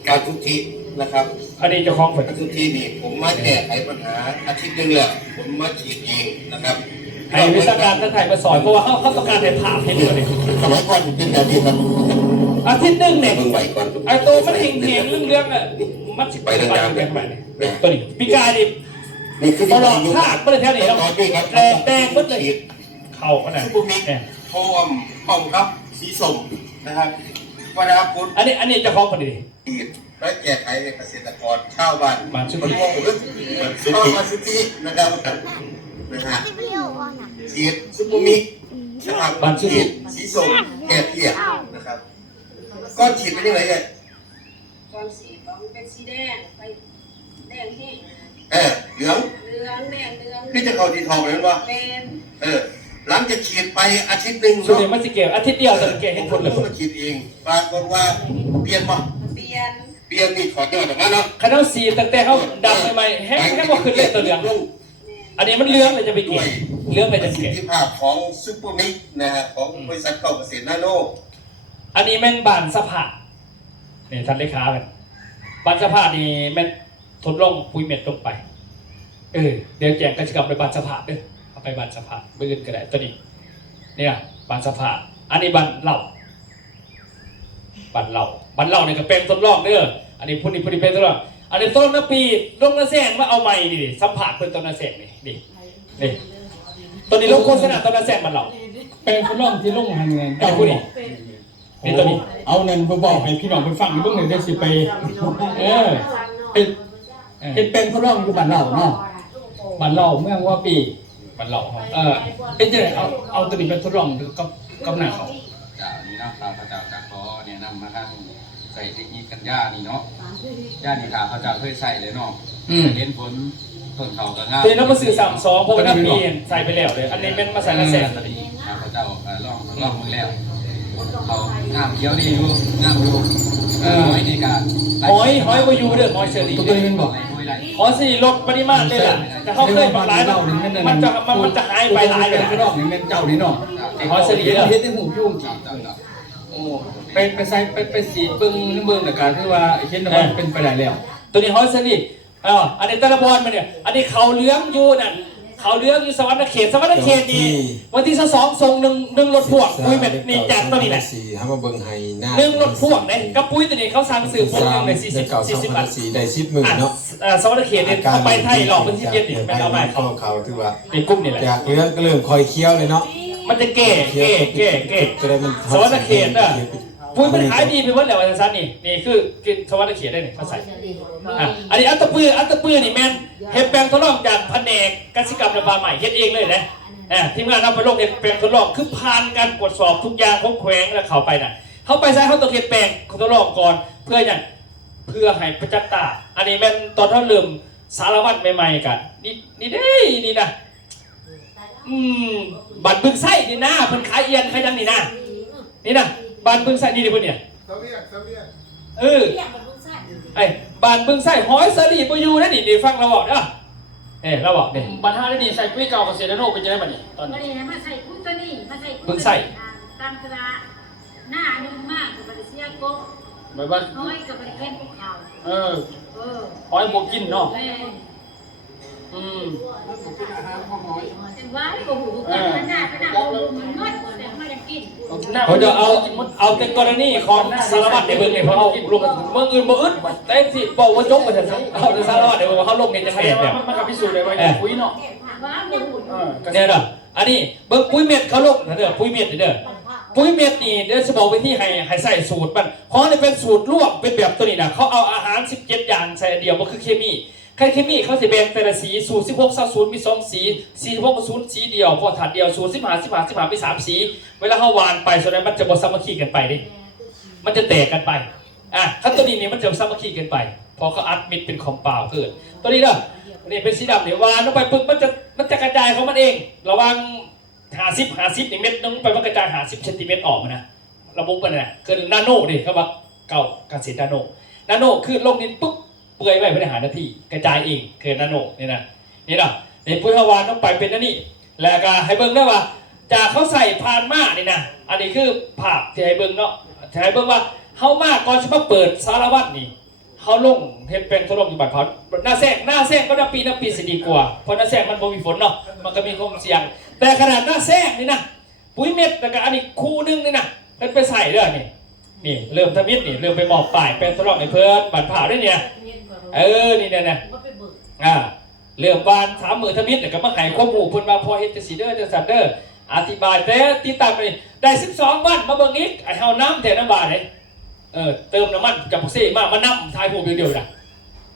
การทุกทีนะครับ อันนี้เจ้าของเพิ่น การทุกทีนี่ผมมาแก้ไขปัญหาอาทิตย์นึงเลยผมมาฉีดเองนะครับ ให้วิชาการท่านไทยมาสอนเพราะว่าเขาต้องการให้ผ่าให้ดูนี่ สมัยก่อนเป็นอาทิตย์ละ อาทิตย์นึงเนี่ย เพิ่งไหวก่อน ไอ้ตัวมันเห็นเรื่องอ่ะมันสิไปทางยามแบบไหนตัวนี้ปีกายนี่ นี่คือ ตลอดภาคเมื่อแถวนี้เราแดงเมื่อเลย ฉีด เข่าขนาด ซุปเปอร์มิกโฟมป้องครับสีส้มนะครับว่านะครับคุณ อันนี้เจ้าของคนดี ฉีดและแก้ไขเกษตรกรชาวบ้าน บ้านชุ คน ติ มองลึกเข้ามาสุทีนะครับนะฮะฉีดซุปเปอร์มิกนะครับฉีดสีส้มแก้เพี้ยนะครับก้อนฉีดเป็นยังไงเนี่ย ก้อนสีเป็นสีแดงไปแดงแห้ง เหลือง เหลืองแดงเหลือง คือจะเข้าที่ทองเลยมั้ยวะ เป็น ก หลังจากฉีดไปอาทิตย์หนึ่ง ช่วงนี้มันสิเก็บอาทิตย์เดียวจะเก็บเห็นผลเลย มาฉีดเองปรากฏว่าเปลี่ยนบ่ เปลี่ยน เปลี่ยนนี่ถอดยอดออกมาเนาะ คณะสีตั้งแต่เขาดำใหม่ๆแห้งบ่ขึ้นเลยตัวเหลืองอันนี้มันเหลืองเลยจะไปเก็บเหลืองเลย ป จะ ระสิท เก็บ ธิภาพของซูเปอร์มิกนะฮะของบริษัทเก่าเกษตรนาโน อันนี้แม่นบานสภาเนี่ยท่านเลขาเป็นบานสภานี่แม่นทดลองปุ๋ยเม็ดลงไปเดี๋ยวแจกกิจกรรมไปบานสภาเด้อเอาไปบานสภาเบื้องก็ได้ตัวนี้เนี่ยบานสภาอันนี้บานเหล่าเนี่ยก็เป็นทดลองเด้ออันนี้พูดเป็นทดลองอันนี้ต้นนาปีลงนาแซงมาเอาใหม่ดิสัมผัสเป็นต้นนาแซงนี่ตัวนี้ลงโฆษณาต้นนาแซงบานเหล่า เป็นคนร้องที่ลงหันเงิน เจ้าผู้นี่นี่ตัวนี้ เอาเงินไปบอกให้พี่น้องไปฟังเรื่องหนึ่งได้สิไปเป็นคนร้องอยู่บ้านเราเนาะบ้านเราเมืองว่าปี บานเหล่าเขา เป็นจะเอาตัวนี้เป็นทดลองกับหน้าเขา จากนี้เนาะข้าพเจ้าจากขอแนะนำมาทางใส่เทคนิคกันย่านี่เนาะย่านี่ข้าพเจ้าเคยใส่เลยเนาะเห็นผลต้นเขาก็งาม เป็นน้ำมันสื่อ32เพราะว่าน้ำปีใส่ไปแล้วเลยอันนี้เป็นมาใส่นาแซง ข้าพเจ้าลองมือแล้วเขางามเขียวดีอยู่งามอยู่หอยนี่การ หอยไปอยู่เด้อหอยเชอรี่ ตัวนี้มันบอก หอยสิลดปริมาณเลยล่ะแต่เขาเคยบอกหลายมันจะหายไปหลายเลย เป็นร้องนี่เป็นเจ้านี่เนาะ หอยเชอรี่ เฮ็ดให้หูยุ่งจีไปใส่ไปสีเบิ่งแต่การที่ว่าเห็นว่าเป็นไปได้แล้ว ตัวนี้หอยเชอรี่อันนี้ตะบอนมาเนี่ยอันนี้เขาเลี้ยงอยู่นั่นเขาเลี้ยงอยู่สวรรค์เขตนี่วันที่2ส่งหนึ่งรถพ่วงปุ้ยแบบนี่จากตัวนี้แหละ ให้มาเบิ่งให้หน้า หนึ่งรถพ่วงเนี่ยกับปุ้ยตัวนี้เขาสั่งซื้อพวงหนึ่งเลย40 บาท ได้10,000เนาะ สวรรค์เขตเนี่ยเขาไปไทยหลอกเป็นที่เย็นนี่ไม่เอาไป เขาถือว่า ในกลุ่มนี่แหละ จากเรื่องก็เริ่มคอยเคี้ยวเลยเนาะ มันจะเก๋สวรรค์เขตน่ะปุ้ยมันขายดีไปหมดแล้ววันซันนี่คือกินสวรรค์เขตได้เนี่ยเขาใส่อันนี้อัตตปื้อนี่แมนเฮ็ดแปลงทดลองจากแผนกกสิกรรมระบาดใหม่เฮ็ดเองเลยนะทีมงานเราไปลงเฮ็ดแปลงทดลองคือผ่านการตรวจสอบทุกอย่างของแขวงแล้วเข้าไปน่ะเขาไปใช้เขาต้องเฮ็ดแปลงทดลองก่อนเพื่ออย่างเพื่อให้ประจักษ์ตาอันนี้แม่นตอนเขาเริ่มสารวัตรใหม่ๆกันนี่นะบัตรบึงไส้นี่นะเพิ่นขายเอียนขายยังนี่นะบัตรบึงไส้นี่ดิเพิ่นเนี่ยไอ้บ้านบึงไส้หอยสลีบ่อยู่นั่นนี่ฟังเราบอกเด้อเราบอกนี่บ้านห้าได้นี่ใส่ปุ๋ยเก่ากับเซราโนเป็นยังไงบัดนี้ตอนนี้มาใส่ปุ๋ยตัวนี้มาใส่ บึงไส้ ตามกระหน้านึงมากกับบริเซียกบ แบบว่า น้อยกับบริเวณภูเขา หอยบ่กินเนาะเป็นว่าโอ้โหกันหน้ามันมดแต่ไม่ได้กิน เขาจะเอาแต่กรณีของสารวัตรในเบิ่งนี่เพราะเขาลงกันเมืองอื่นบ่อึดแต่สิบอกว่าจกไปเถอะเอาแต่สารวัตรเดี๋ยวเขาลงนี่จะแพ้แบบมันก็พิสูจน์ได้ว่าปุ๋ยเนาะเนี่ยเด้ออันนี้เบิ่งปุ๋ยเม็ดเขาลงเด้อปุ๋ยเม็ดเด้อปุ๋ยเม็ดนี่เดี๋ยวจะบอกวิธีให้ใส่สูตรมันของนี่เป็นสูตรร่วมเป็นแบบตัวนี้นะเขาเอาอาหาร17อย่างใส่เดียวบ่คือเคมีเคมีเขาสิแบ่งแต่ละสีสูตร16 20มี2สี46 0สีเดียวพอถาดเดียวสูตร15มี3สีเวลาเขาหวานไปส่วนนั้นมันจะบ่สามัคคีกันไปดิมันจะแตกกันไปถ้าตัวนี้มันจะสามัคคีกันไปพอเขาอัดมิดเป็นของเปล่าเกิดตัวนี้เด้อนี่เป็นสีดำเนี่ยหวานลงไปปึ๊บมันจะกระจายของมันเองระวัง50นี่เม็ดนึงไปมันกระจาย50 เซนติเมตรออกมานะระบบมันน่ะคือนาโนดิเขาว่าเก่าการเสษตรนาโนคือลงดินปุ๊บเปื่อยไว้ไม่ได้หานาทีกระจายเองคือนาโนนี่นะในปุ๋ยฮาวานต้องไปเป็นนั่นนี่แล้วก็ให้เบิ่งได้ว่าจากเขาใส่พานมานี่นะอันนี้คือภาพที่ให้เบิ่งเนาะให้เบิ่งว่าเขามาก่อนจะมาเปิดสารวัตรนี่เขาลงเห็นเป็นทดลองอยู่บัดพอหน้าแซงก็น้ำปีสิดีกว่าเพราะหน้าแซงมันบ่มีฝนเนาะมันก็มีความเสี่ยงแต่ขนาดหน้าแซงนี่นะปุ๋ยเม็ดแล้วก็อันนี้คู่นึงนี่นะเพิ่นไปใส่เด้อนี่เริ่มทมิดนี่เริ่มไปหมอบป่ายเป็นทดลองในเพิ่นบัดผ่าด้วยเนี่ยนี่เนี่ยเรื่องบาน3 มือทมิดเนี่ยก็มาให้ข้อมูลเพิ่นว่าพอเฮ็ดจังซี่เด้อจังซั่นเด้ออธิบายแต่ติดตามไปได้12 วันมาเบิ่งอีกไอ้เฮาน้ำแทนน้ำบาดเลยเติมน้ำมันกับพวกซี่มาน้ำทายหูเดียวๆนะ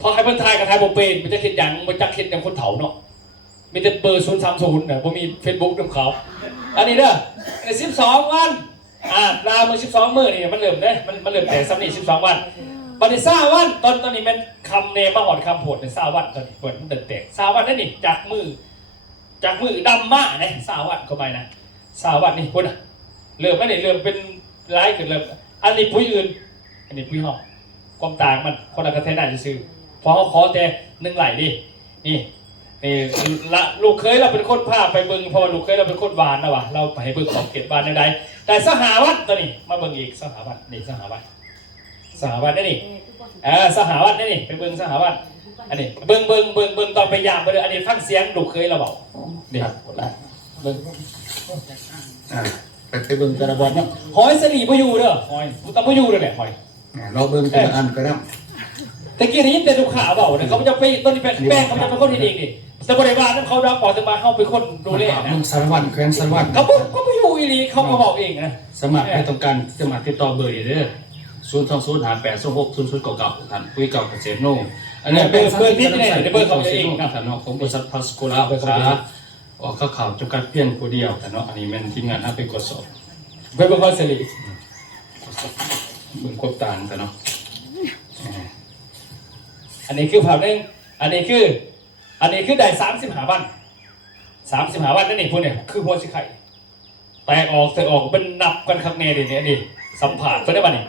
พอให้เพิ่นทายกับทายบ่เป็นมันจะคิดหยังมันจะคิดอย่างคนเฒ่าเนาะมีแต่เบอร์030น่ะบ่มี Facebook นำเขาอันนี้เด้อ12 วันลามือ12 มื้อนี่มันเริ่มเด้มันเริ่มแต่ซ้ำนี่12 วันบัดนี้20 วันตอนนี้มันคำเนมาหอดคำโพดใน20 วันตอนนี้เปิดมันเดินแตก20 วันนั่นนี่จากมือ จากมือดำมากนะสาววัดเข้าไปนะสาววัดนี่พุ่นอ่ะเริ่มไม่ได้เริ่มเป็นร้ายเกิดเริ่มอันนี้ปุ้ยอื่นอันนี้ปุ้ยห่อความต่างมันคนละกระเทยน่าจะซื้อพอเขาขอแต่1ไหลดินี่ละลูกเคยเราเป็นคนพาไปเบิ่งเพราะว่าลูกเคยเราเป็นคนหวานนะวะเราไปเบิ่งของเก็บหวานใดๆแต่สหวัดตัวนี้มาเบิ่งอีกสหวัดนี่สหวัดนี่นี่สหวัดนี่ไปเบิ่งสหวัดอันนี้เบิ่งตอนไปยามไปเลยอันนี้ฟังเสียงลูกเคยเราบอกเดี๋ยวหมดละเบิ่งไปเบิ่งแต่ละบอลเนาะ หอยสลีบ่อยู่เด้อหอยต้องบ่อยู่เลยแหละหอย เราเบิ่งแต่ละอันก็ได้ แต่กี้นี้แต่ลูกขาเบาเนี่ยเขาจะไปต้นนี้แป้งเขาจะเป็นคนที่ดีนี่แต่บริวารนั้นเขาดังบอกจะมาเข้าเป็นคนดูแลนะ มึงสารวัตรแขวนสารวัตร เขาไม่อยู่อีหลีเขาก็บอกเองนะ สมัครให้ต้องการสมัครติดต่อเบอร์เด้อ02058260099ท่านคุยกับเกษตรโน่อันนี้เป็นเบอร์ที่ไหนเบอร์ของเองครับท่านเนาะของบริษัทพาสโกลาสาออกข่าวจำกัดเพียงผู้เดียวท่านเนาะอันนี้เป็นทีมงานให้ไปกดสอบ เบอร์ของเสรี เบิ่งควบต่างท่านเนาะ อันนี้คือภาพนึงอันนี้คือได้35 วัน35 วันนั่นนี่พวกเนี่ยคือหัวสิไข่แตกออกเป็นนับกันข้างในเดี๋ยวนี้สัมผัสเพิ่นได้ป่ะนี่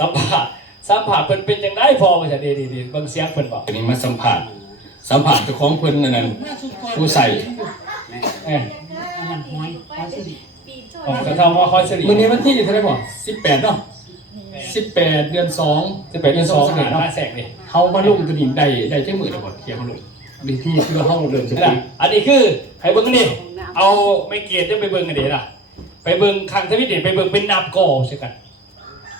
สัมผัสเพิ่นเป็นจังได๋พอว่าจะดีบางเสียงเพิ่นบอก อันนี้มาสัมผัสเจ้าของเพิ่นนั่นผู้ใส่ ผมก็ทำว่าคอยเฉลี่ย มื้อนี้วันที่เท่าไหร่บ่18เนาะ18 เดือน 2 18 เดือน 2เนาะแสกนี่ เฮามาลงตัวนี้ได้จังมื้อแล้วบ่เที่ยวมาลงดีที่คือเฮาเริ่มจะ นั่นอันนี้คือให้เบิ่งนี่เอาไม่เกียรติจะไปเบิ่งกันเด้ล่ะไปเบิ่งคังทวิตนี่ไปเบิ่งเป็นนับกอใช่กัน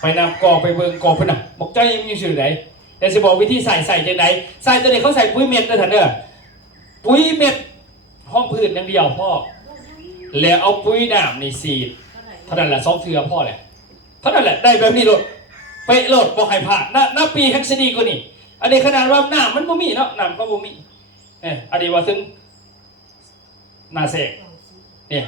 ไปนับกอไปเบิ่งกอเพิ่นน่ะบอกใจมีชื่อใดแต่สิบอกวิธีใส่จังได๋ใส่ตัวนี้เขาใส่ปุ๋ยเม็ดเด้อท่านเด้อปุ๋ยเม็ดห้องพืชอย่างเดียวพ่อแล้วเอาปุ๋ยน้ำนี่สีดเท่านั้นแหละ2เทื่อพ่อแหละเท่านั้นแหละได้แบบนี้โลดเป๊ะโลดบ่ให้พลาดณปีแฮกซิดีกว่านี่อันนี้ขนาดว่าน้ำมันบ่มีเนาะน้ำก็บ่มีอันนี้ว่าถึงนาเสกเนี่ย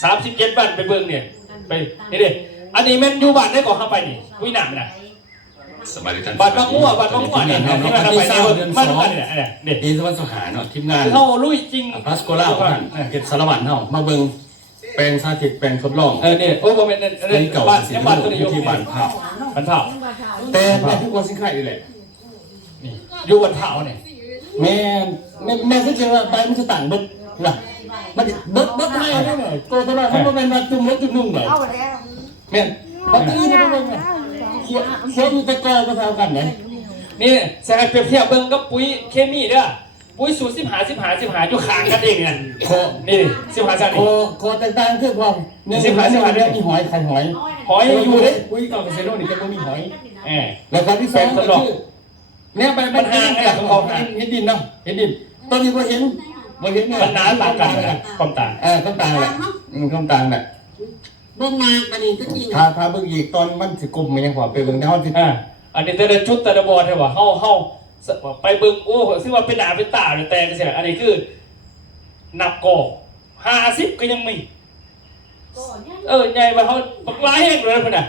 37 วันไปเบิ่งเนี่ยไปนี่เด้อันนี้แม่นอยู่บ้านได้ก่อนเข้าไปนี่ปุ๋ยน้ำน่ะ สบายดีท่าน บ้านบางมั่วเนี่ยที่มาเข้าไปเนี่ยมันเนี่ยเด็ด สวัสดิ์สหาเนาะทีมงาน เฮาลุยจริง พาสโกลาท่านเฮ็ดสารวัตรเฮามาเบิ่งแปลงสาธิตแปลงทดลอง เนี่ยโอ้บ่แม่นบ้านยังบ้านตัวนี้อยู่ ที่บ้านเผา บ้านเผา แต่ทุกคนสิไข่นี่แหละ นี่อยู่บ้านเผาเนี่ย แม่ก็จะว่าใบมันจะต่างเบิดล่ะมันเบิดไทยได้เลยตัวตลาดมันบ่แม่นว่าจุ่มจุ่มนุ่งเลยแม่นบ่ตีนี่บ่แม่นเขียวอยู่แต่กอก็เท่ากันเลย นี่ใส่เปรียบเทียบเบิ่งกับปุ๋ยเคมีเด้อปุ๋ยสูตร15อยู่ข้างกันเองเนี่ยนี่15 โคแตกต่างคือความเนี่ยมีหอยไข่หอย หอยอยู่เด้ ปุ๋ยกับเกษตรโน่นี่จะบ่มีหอย แล้วก็ที่2ก็คือ เนี่ยไปมันห่างกันของเห็นดินเนาะเห็นดินตอนนี้บ่เห็นเนี่ย มันน้ำต่างกันความต่าง ความต่างแหละความต่างแหละ เบิ่งนาปานนี้ก็จริง ถ้าเบิ่งอีกตอนมันสิกลุ่มมันยังพอไปเบิ่งได้เฮาสิ อันนี้แต่ละชุดแต่ละบอลใช่ป่ะเฮาไปเบิ่งโอ้ซึ่งว่าเป็นหนาเป็นตาแต่ใช่อันนี้คือนับก่อ50ก็ยังมีใหญ่ว่าเฮาบักหลายแห่งเลยเพิ่นน่ะ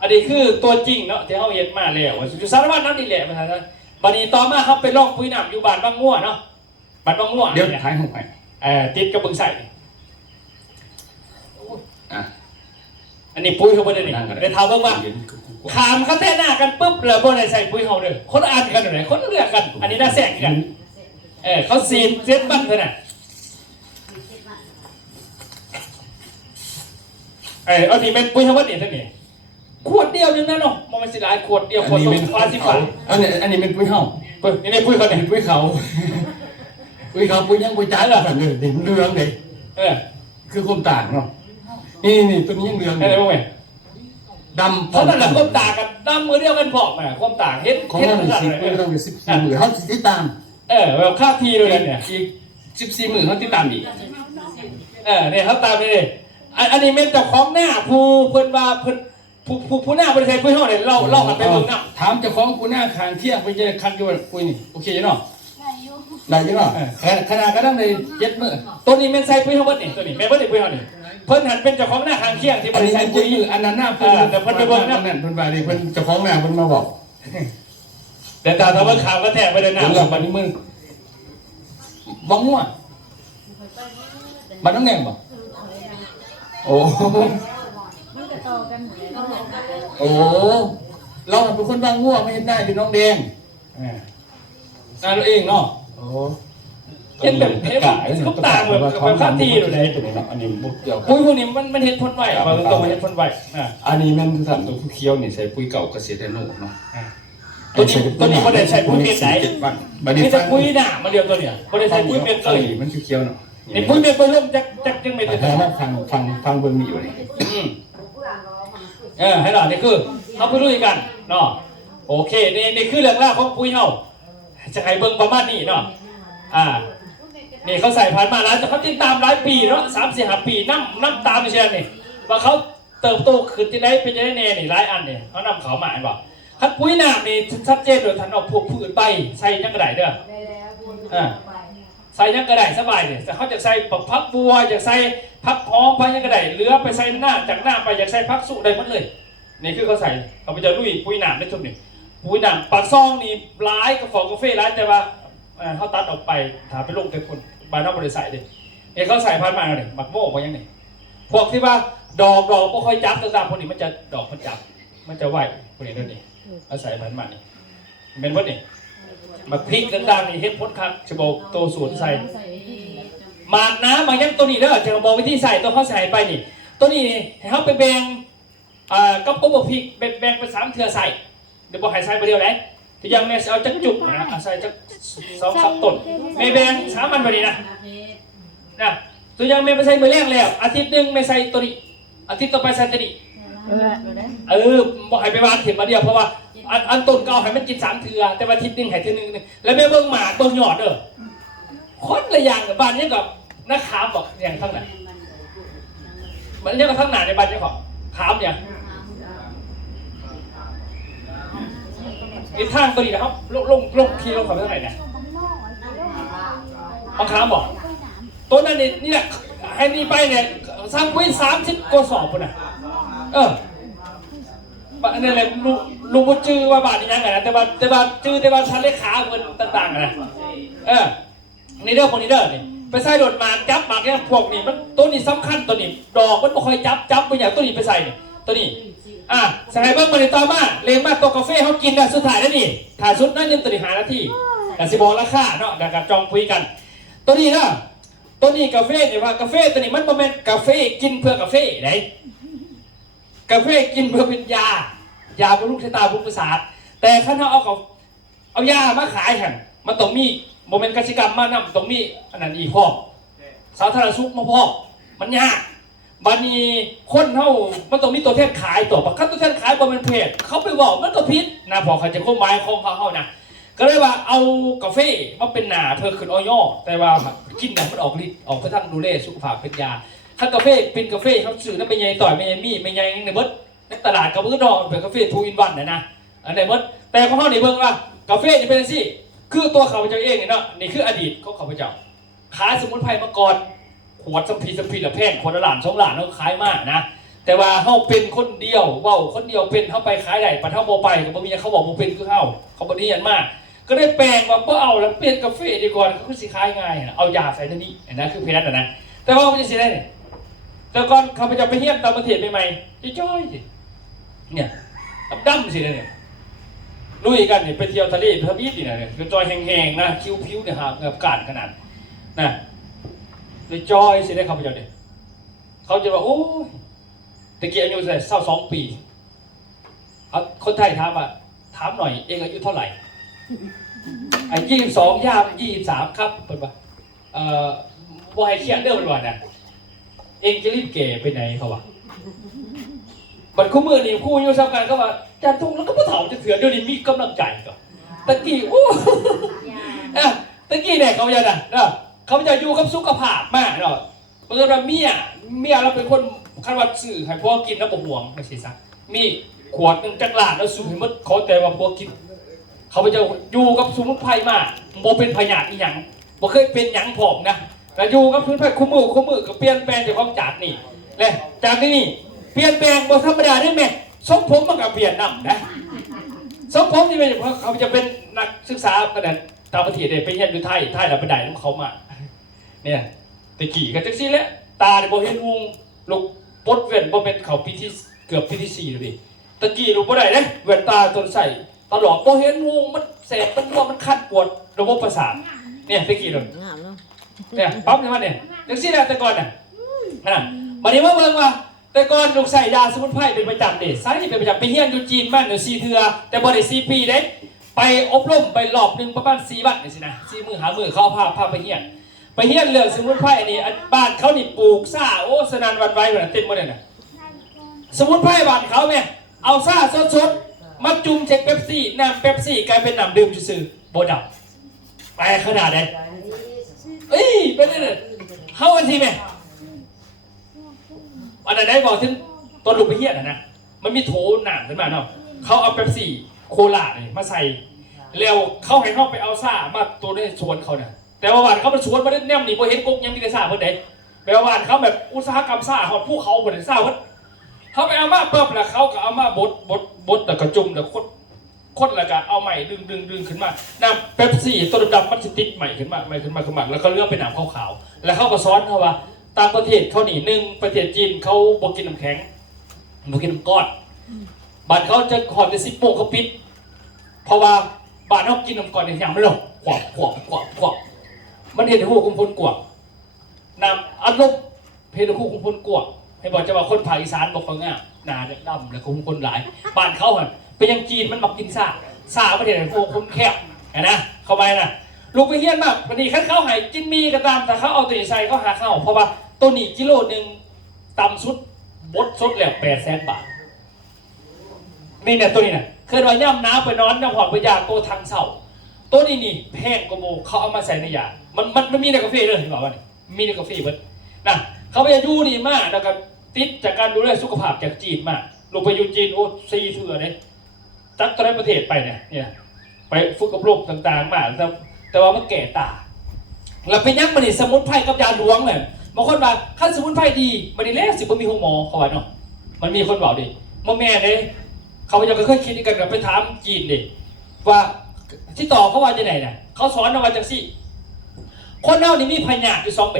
อันนี้คือตัวจริงเนาะที่เฮาเฮ็ดมาแล้วอยู่สารวัตรนั่นนี่แหละมันนะบัดนี้ต่อมาครับไปลองปุ๋ยน้ำอยู่บ้านบางงัวเนาะบ้านบางงัว เดี๋ยวถ่ายรูปให้ ติดกับบึงใส่อันนี้ปุ๋ยเขาบ่ได้นี่ได้ถามเบิ่งว่าขามเขาแท้หน้ากันปุ๊บแล้วบ่ได้ใส่ปุ๋ยเฮาเด้อคนอ่านกันอยู่ไหนคนเลือกกันอันนี้น่าแซงกันเขาซีนเจ็ดบั้นเท่านั้นเอาที่เป็นปุ๋ยเฮาบ่นี่เท่านี้ขวดเดียวนึงนะเนาะมันสิหลายขวดเดียวขวดฟ้าสิฟ้า อันนี้เป็นปุ๋ยเฮา นี่ปุ๋ยเขาเนี่ย ปุ๋ยเขาปุ๋ยยังปุ๋ยจ๋าล่ะแบบนี้เรื่องเด้คือความต่างเนาะนี่ตัวนี้ยังเรื่อง อะไรบ้างไหม ดำ เพราะนั่นแหละความต่างกันดำมือเดียวกันพอมาความต่างเห็น ของเรา10เราอยู่14มื้อเฮาสิติดตาม แบบค่าทีเลยเนี่ย อีก14มื้อเฮาติดตามอีก เนี่ยเขาตามนี่อันนี้เป็นเจ้าของหน้าผู้เพิ่นว่าเพิ่นผู้หน้าบริษัทผู้ห่อเนี่ยเราหันไปเบิ่งหน้า ถามเจ้าของกูหน้าคางเที่ยงไปจะคันอยู่ปุ๋ยนี่โอเคเนาะได้อยู่เนาะขนาดก็ต้องได้7มื้อ ตัวนี้แม่นใส่ปุ๋ยเฮาเบิดนี่ตัวนี้แม่นเบิดนี่ปุ๋ยเฮานี่เพิ่นหันเป็นเจ้าของหน้าคางเที่ยงที่บ อัน ริ นี้ ษัท ปุ๋ ปุ๋ ย ย อันนั้นหน้าเพิ่นแต่เพิ่นไปเบิ่งนั่นเพิ่นว่านี่เพิ่นเจ้าของหน้าเพิ่นมาบอก แต่ตาถ้าว่าข่าวก็แทบไปเลยนะ เรื่องบัดนี้มึงวังมั่ว บ้านน้องแดงบ่โอ้โอ้เราเป็นคนบางง่วงไม่เห็นได้เป็นน้องแดงงานเราเองเนาะโอ้เห็นแบบเห็นเขาต่างแบบข้าตีเลยอันนี้บุกเดียวปุ้ยพวกนี้มันเห็นพ้นไหวมาตรงๆมันเห็นพ้นไหวอันนี้มันคือสั่งตัวเคี้ยวนี่ใช้ปุ้ยเก่าเกษตรเนาะตัวนี้เขาได้ใช้ปุ้ยเป็นไหนนี่จะปุ้ยหน้ามาเดียวตัวเนี้ยเขาได้ใช้ปุ้ยเป็นเลยมันคือเคี้ยวเนาะนี่ปุ้ยเป็นไปเริ่มจักยังไม่ได้ฟังเบิ้งนี่อยู่นี่ให้หน่อยนี่คือเอาไปลุยกันเนาะโอเคนี่คือเรื่องราวของปุ้ยเฮาจะให้เบิ้งประมาณนี้เนาะนี่เขาใส่ผ่านมาแล้วแต่เขาติดตามหลายปีเนาะ3-4 ปีนั่งตามไปเชียร์นี่ว่าเขาเติบโตขึ้นจะได้เป็นจะได้แน่นี่หลายอันเนี่ยเขานำเขามาบอกคันปุ๋ยหน้านี่ชัดเจนโดยทันเอาพวกพืชใบใส่ยังกระไดเด้อใส่ยังกระไดสบายเนี่ยแต่เขาจะใส่พักบัวอยากใส่พักหอมไปยังกระไดเหลือไปใส่หน้าจากหน้าไปอยากใส่พักสุได้หมดเลยนี่คือเขาใส่เขาไปจะลุยปุ๋ยหน้าได้ทุกนี่ปุ๋ยหน้าปากซองนี่ร้ายกับฟองกาแฟร้ายแต่ว่าเขาตัดออกไปถามไปลงแต่คนบ้านนอกบริษัทเลยเนี่ยเขาใส่พันมาเลยหมักโม่ไปยังไงพวกที่ว่าดอกไม่ค่อยจับต่างๆพวกนี้มันจะดอกมันจับมันจะไหวพวกนี้นั่นนี่เอาใส่พันมานี่เป็นพวกนี้มาพริกต่างๆนี่เฮ็ดพดครับจะบอกตัวสูตรใส่หมากน้ำบางอย่างตัวนี้เด้อจะบอกวิธีใส่ตัวเขาใส่ไปนี่ตัวนี้ให้เขาไปแบ่งกับกบพริกแบ่งไป3 เทื่อใส่เดี๋ยวบอกให้ใส่ไปเดียวเลยที่ยังแม่เอาจักจุกนะใส่จัก2-3 ต้นแม่แบ่ง3 อันไปนี่นะตัวยังแม่ไปใส่มือแรกแล้วอาทิตย์นึงแม่ใส่ตัวนี้อาทิตย์ต่อไปใส่ตัวนี้บอกให้ไปวางเข็มมาเดียวเพราะว่าอันต้นเก่าให้มันกิน3 เทื่อแต่ว่าอาทิตย์นึงให้เทื่อนึงแล้วแม่เบิ่งหมากเบิ่งหยอดคนละอย่างกับบ้านนี้กับนักขามบอกอย่างทั้งนั้นมันเรียกว่าทั้งหนาในบ้านเจ้าของขามอย่างอีกทางตัวนี้นะครับลงทีลงขอเท่าไหร่เนี่ยบางครั้งบอกตัวนั้นนี่แหละให้นี่ไปเนี่ยสร้างปุ๋ย30 กว่าสอบปุ่นน่ะนี่แหละลุงบุญจื้อว่าบาทนี่ยังไงนะแต่ว่าจื้อแต่ว่าชั้นเลขาเงินต่างๆนะนี่เด้อคนนี้เด้อนี่ไปใส่โดดมาจับหมากเนี่ยพวกนี้มันตัวนี้สำคัญตัวนี้ดอกมันไม่ค่อยจับไปอย่างตัวนี้ไปใส่ตัวนี้ใส่เบิ้งมาในต่อมาเลงมาตัวกาแฟเขากินนะสุดท้ายแล้วนี่ถ่ายชุดนั่นยังตัวนี้5 นาทีแต่สิบอกราคาเนาะเดี๋ยวกับจองคุยกันตัวนี้นะตัวนี้กาแฟเนี่ยว่ากาแฟตัวนี้มันบ่แม่นกาแฟกินเพื่อกาแฟไหนกาแฟกินเพื่อเป็นยาบำรุงสายตาบำรุงประสาทแต่ขั้นเขาเอายามาขายกันมันต้องมีโมเมนต์กสิกรรมมานำต้องมีอันนั้นอีกพ่อสาธารณสุขมาพ่อมันยากบัดนี้คนมันต้องมีตัวแทนขายตัวประคับตัวแทนขายบนเป็นเพจเขาไปบอกมันก็พิษนะพอเขาจะข้อหมายของเขานะก็เลยว่าเอากาแฟมาเป็นหนาเพื่อขึ้นออยแต่ว่ากินเนี่ยมันออกฤทธิ์ออกกระทั่งดูแลสุขภาพเป็นยาถ้ากาแฟเป็นกาแฟเขาสื่อนั่นเป็นไงต่อยไม่ไงมีไม่ไงในมดในตลาดกับมือดอกเป็นกาแฟ2 in 1นะอันไหนมดแต่พอเขาในเบื้องว่ากาแฟจะเป็นสิคือตัวเขาพเจ้าเองเนี่ยเนาะนี่คืออดีตของเขาพเจ้าขายสมุนไพรมาก่อนขวดสัมพีละแพงคนละ1-2 ล้านเขาขายมากนะแต่ว่าเขาเป็นคนเดียวเว้าคนเดียวเป็นเขาไปขายได้ปันเท่าโมไปกับบ่มีเขาบอกโมเป็นคือเขาบ่ดีอันมากก็ได้แปลงว่าเอาแล้วเปลี่ยนกาแฟดีกว่าคือสิขายง่ายเอายาใส่ในนี้นะคือเพชรนะแต่ว่ามันจะเสียได้เนี่ยแต่ก่อนเขาไปจะไปเฮี้ยนตามประเทศใหม่ๆจ้อยๆสิเนี่ยดำสิเนี่ยลุยกันเนี่ยไปเที่ยวทะเลทวีปนี่นะเนี่ยจอยแห้งๆนะคิ้วผิวเนี่ยหาเงือบกาดขนาดนะเลยจอยสิได้เขาไปเจอเนี่ยเขาจะว่าโอ้ยตะกี้อายุเท่าไหร่22 ปีคนไทยถามหน่อยเองอายุเท่าไหร่22 ย่าง23ครับเป็นว่าวายเขียนเรื่องมันว่านะเองจะรีบเก๋ไปไหนเขาวะบัดคู่มือนี่คู่อยู่ซ้ำกันเขาว่าจันทุ่งแล้วก็ผู้เฒ่าจะเถื่อนเดี๋ยวนี้มีกำลังใจก่อนตะกี้โอ้ตะกี้เนี่ยเขาจะเขาจะอยู่กับสุขภาพมากเนาะเมื่อเราเมียเราเป็นคนคันวัดสื่อให้พวกกินแล้วบ่ห่วงไม่ใช่ซักมีขวดนึงจักรลาดแล้วสูบให้มันเขาแต่ว่าพวกกินเขาจะอยู่กับสมุนไพรมากโมเป็นพยาธิอีหยังโมเคยเป็นหยังผอมนะแต่อยู่กับสมุนไพรคู่มือก็เปลี่ยนแปลงจากของจากนี่เลยจากนี่เปลี่ยนแปลงบนธรรมดาได้ไหมทรงผมมันก็เปลี่ยนนำนะทรงผมนี่ไม่เพราะเขาจะเป็นนักศึกษากันต่างประเทศไปเรียนดูไทยเราไปได้ของเขามาเนี่ย ตะกี้ก็จังซี่แหละตาเนี่ยบ่เห็นหุงลูกปดเว้นบ่เป็นเขาปีที่เกือบปีที่4แล้วดิตะกี้ลูกบ่ได้เด้แว่นตาตัวใส่ตลอดบ่เห็นหุงมันแสบมันว่ามันคันปวดระบบประสาทเนี่ยตะกี้เลยเนี่ยปั๊บใช่มั้ยเนี่ยจังซี่แหละแต่ก่อนน่ะบัดนี้มาเบิ่งว่าแต่ก่อนลูกใส่ยาสมุนไพรเป็นประจำเด้ใส่เป็นประจำไปเฮียนอยู่จีนบ้านเดี๋ยว4เทื่อแต่บ่ได้4ปีเด้ไปอบรมไปรอบนึงประมาณ4วันนี่สินะ4มื้อ5มื้อเขาพาไปเฮียนเรื่องสมุนไพรอันนี้บ้านเขานี่ปลูกซ่าโอ้สนั่นหวั่นไหวเหมือนเต็มหมดเลยนะสมุนไพรบ้านเขาแม่เอาซ่าสดๆมาจุ่มเช็คเป๊ปซี่น้ำเป๊ปซี่กลายเป็นน้ำดื่มซื่อๆโบดับไปขนาดไหนเป็นไงเนี่ยเข้าอันทีแม่อันไหนบอกถึงตอนลูกไปเฮียนนะมันมีโถหนามขึ้นมาเนาะเขาเอาเป๊ปซี่โคลาเนี่ยมาใส่แล้วเขาให้เขาไปเอาซ่ามาตัวในสวนเขาเนี่ยแต่ว่าบ้านเขาเป็นสวนมาได้แนมนี่พอเห็นกุ๊กยังมีแต่ซ่าเพิ่นเด้แปลว่าบ้านเขาแบบอุตสาหกรรมซ่าเขาภูเขาเพิ่นซ่าเพิ่นเขาไปเอามาเปิบแล้วเขาก็เอามาบดแล้วก็จุ่มแล้วคดแล้วก็เอาใหม่ดึงขึ้นมาน้ำเป๊ปซี่ตัวดำๆมันสิติดใหม่ขึ้นมาแล้วก็เลือกเป็นน้ำขาวๆแล้วเขาก็ซ้อนเขาว่าต่างประเทศเขาหนี1ประเทศจีนเขาบ่กินน้ำแข็งบ่กินน้ำก้อนบ้านเขาจะขอแต่10 โมงเขาปิดเพราะว่าบ้านเขากินน้ำก้อนอย่างไม่หรอกขวบมันเห็นหูคุมพลกวกนำอารมณ์เห็นหูคุมพลกวกให้บอกจะว่าคนภาคอีสานบอกว่าง่ายหนาเนี่ยดำแล้วคุมพลหลายบ้านเขาไปยังจีนมันมักกินซ่าประเทศไหนพวกคนแคบนะเข้าไปนะลูกไปเฮี้ยนมากวันนี้ขั้นเขาหายกินมีก็ตามแต่เขาเอาตัวใส่เขาหาข้าวเพราะว่าตัวนี้กิโลนึงต่ำสุดบดสุดแล้ว800,000 บาทนี่เนี่ยตัวนี้นะเคยว่าย่ำน้ำไปนอนย่ำหอดไปยาตัวทางเสาตัวนี้นี่แพงกว่าโมเขาเอามาใส่ในยามันมีในกาแฟเลยเห็นป่าววะนี่มีในกาแฟเบิดนะเขาไปอยู่นี่มากแล้วก็ติดจากการดูแลสุขภาพจากจีนมากลงไปอยู่จีนโอ้4 เทื่อเลยจักรประเทศไปเนี่ยไปฝึกอบรมต่างๆมาแต่ว่ามันแก่ตาเราไปยักมันนี่สมุนไพรกับยาหลวงเลยบางคนว่าขั้นสมุนไพรดีมันนี่แล้วสิบ่มีห้องหมอเขาว่าเนาะมันมีคนบอกดิว่าแม่เนี่ยเขาจะเคยคิดกันกับไปถามจีนดิว่าที่ต่อเขาว่าจะไหนน่ะเขาสอนเอามาจากสิคนเน่านี่มีพยาธิอยู่2 แบ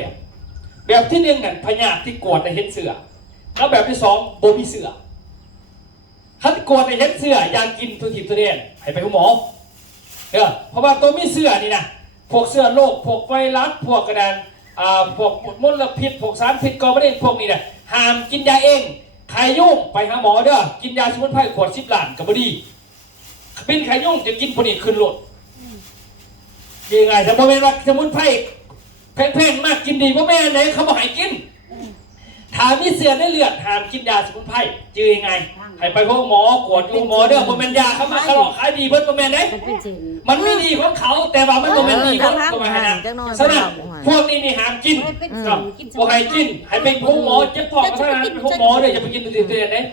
บที่1นั่นพยาธิที่กวดในเห็นเสือแล้วแบบที่2บ่มีเสือขั้นกวดในเห็นเสืออยากกินตัวทิพย์ตัวเด่นให้ไปหาหมอเพราะว่าตัวมีเสือนี่นะพวกเสือโรคพวกไวรัสพวกกระดานพวกมลพิษพวกสารพิษกอไม่ได้พวกนี้นะห้ามกินยาเองไข้ยุ่งไปหาหมอเด้อกินยาสมุนไพรขวด10 ล้านก็บ่ดีเป็นไข้ยุ่งจะกินพวกนี้ขึ้นรถยังไงแต่บ่แม่นว่าสมุนไพรแพงๆมากกินดีบ่แม่นไหนเขาบ่ให้กินถ้ามีเสือในเลือดห้ามกินยาสมุนไพรจือยังไงให้ไปพบหมอกวดอยู่หมอเด้อบ่แม่นยาเขามาขลอกขายดีเบิดบ่แม่นเด้มันไม่ดีของเขาแต่ว่ามันบ่แม่นดีของตัวมันนะฉะนั้นพวกนี้นี่ห้ามกินบ่ให้กินให้ไปพบหมอเจ็บท้องเท่านั้นไปพบหมอเด้ออย่าไปกินตัวเด้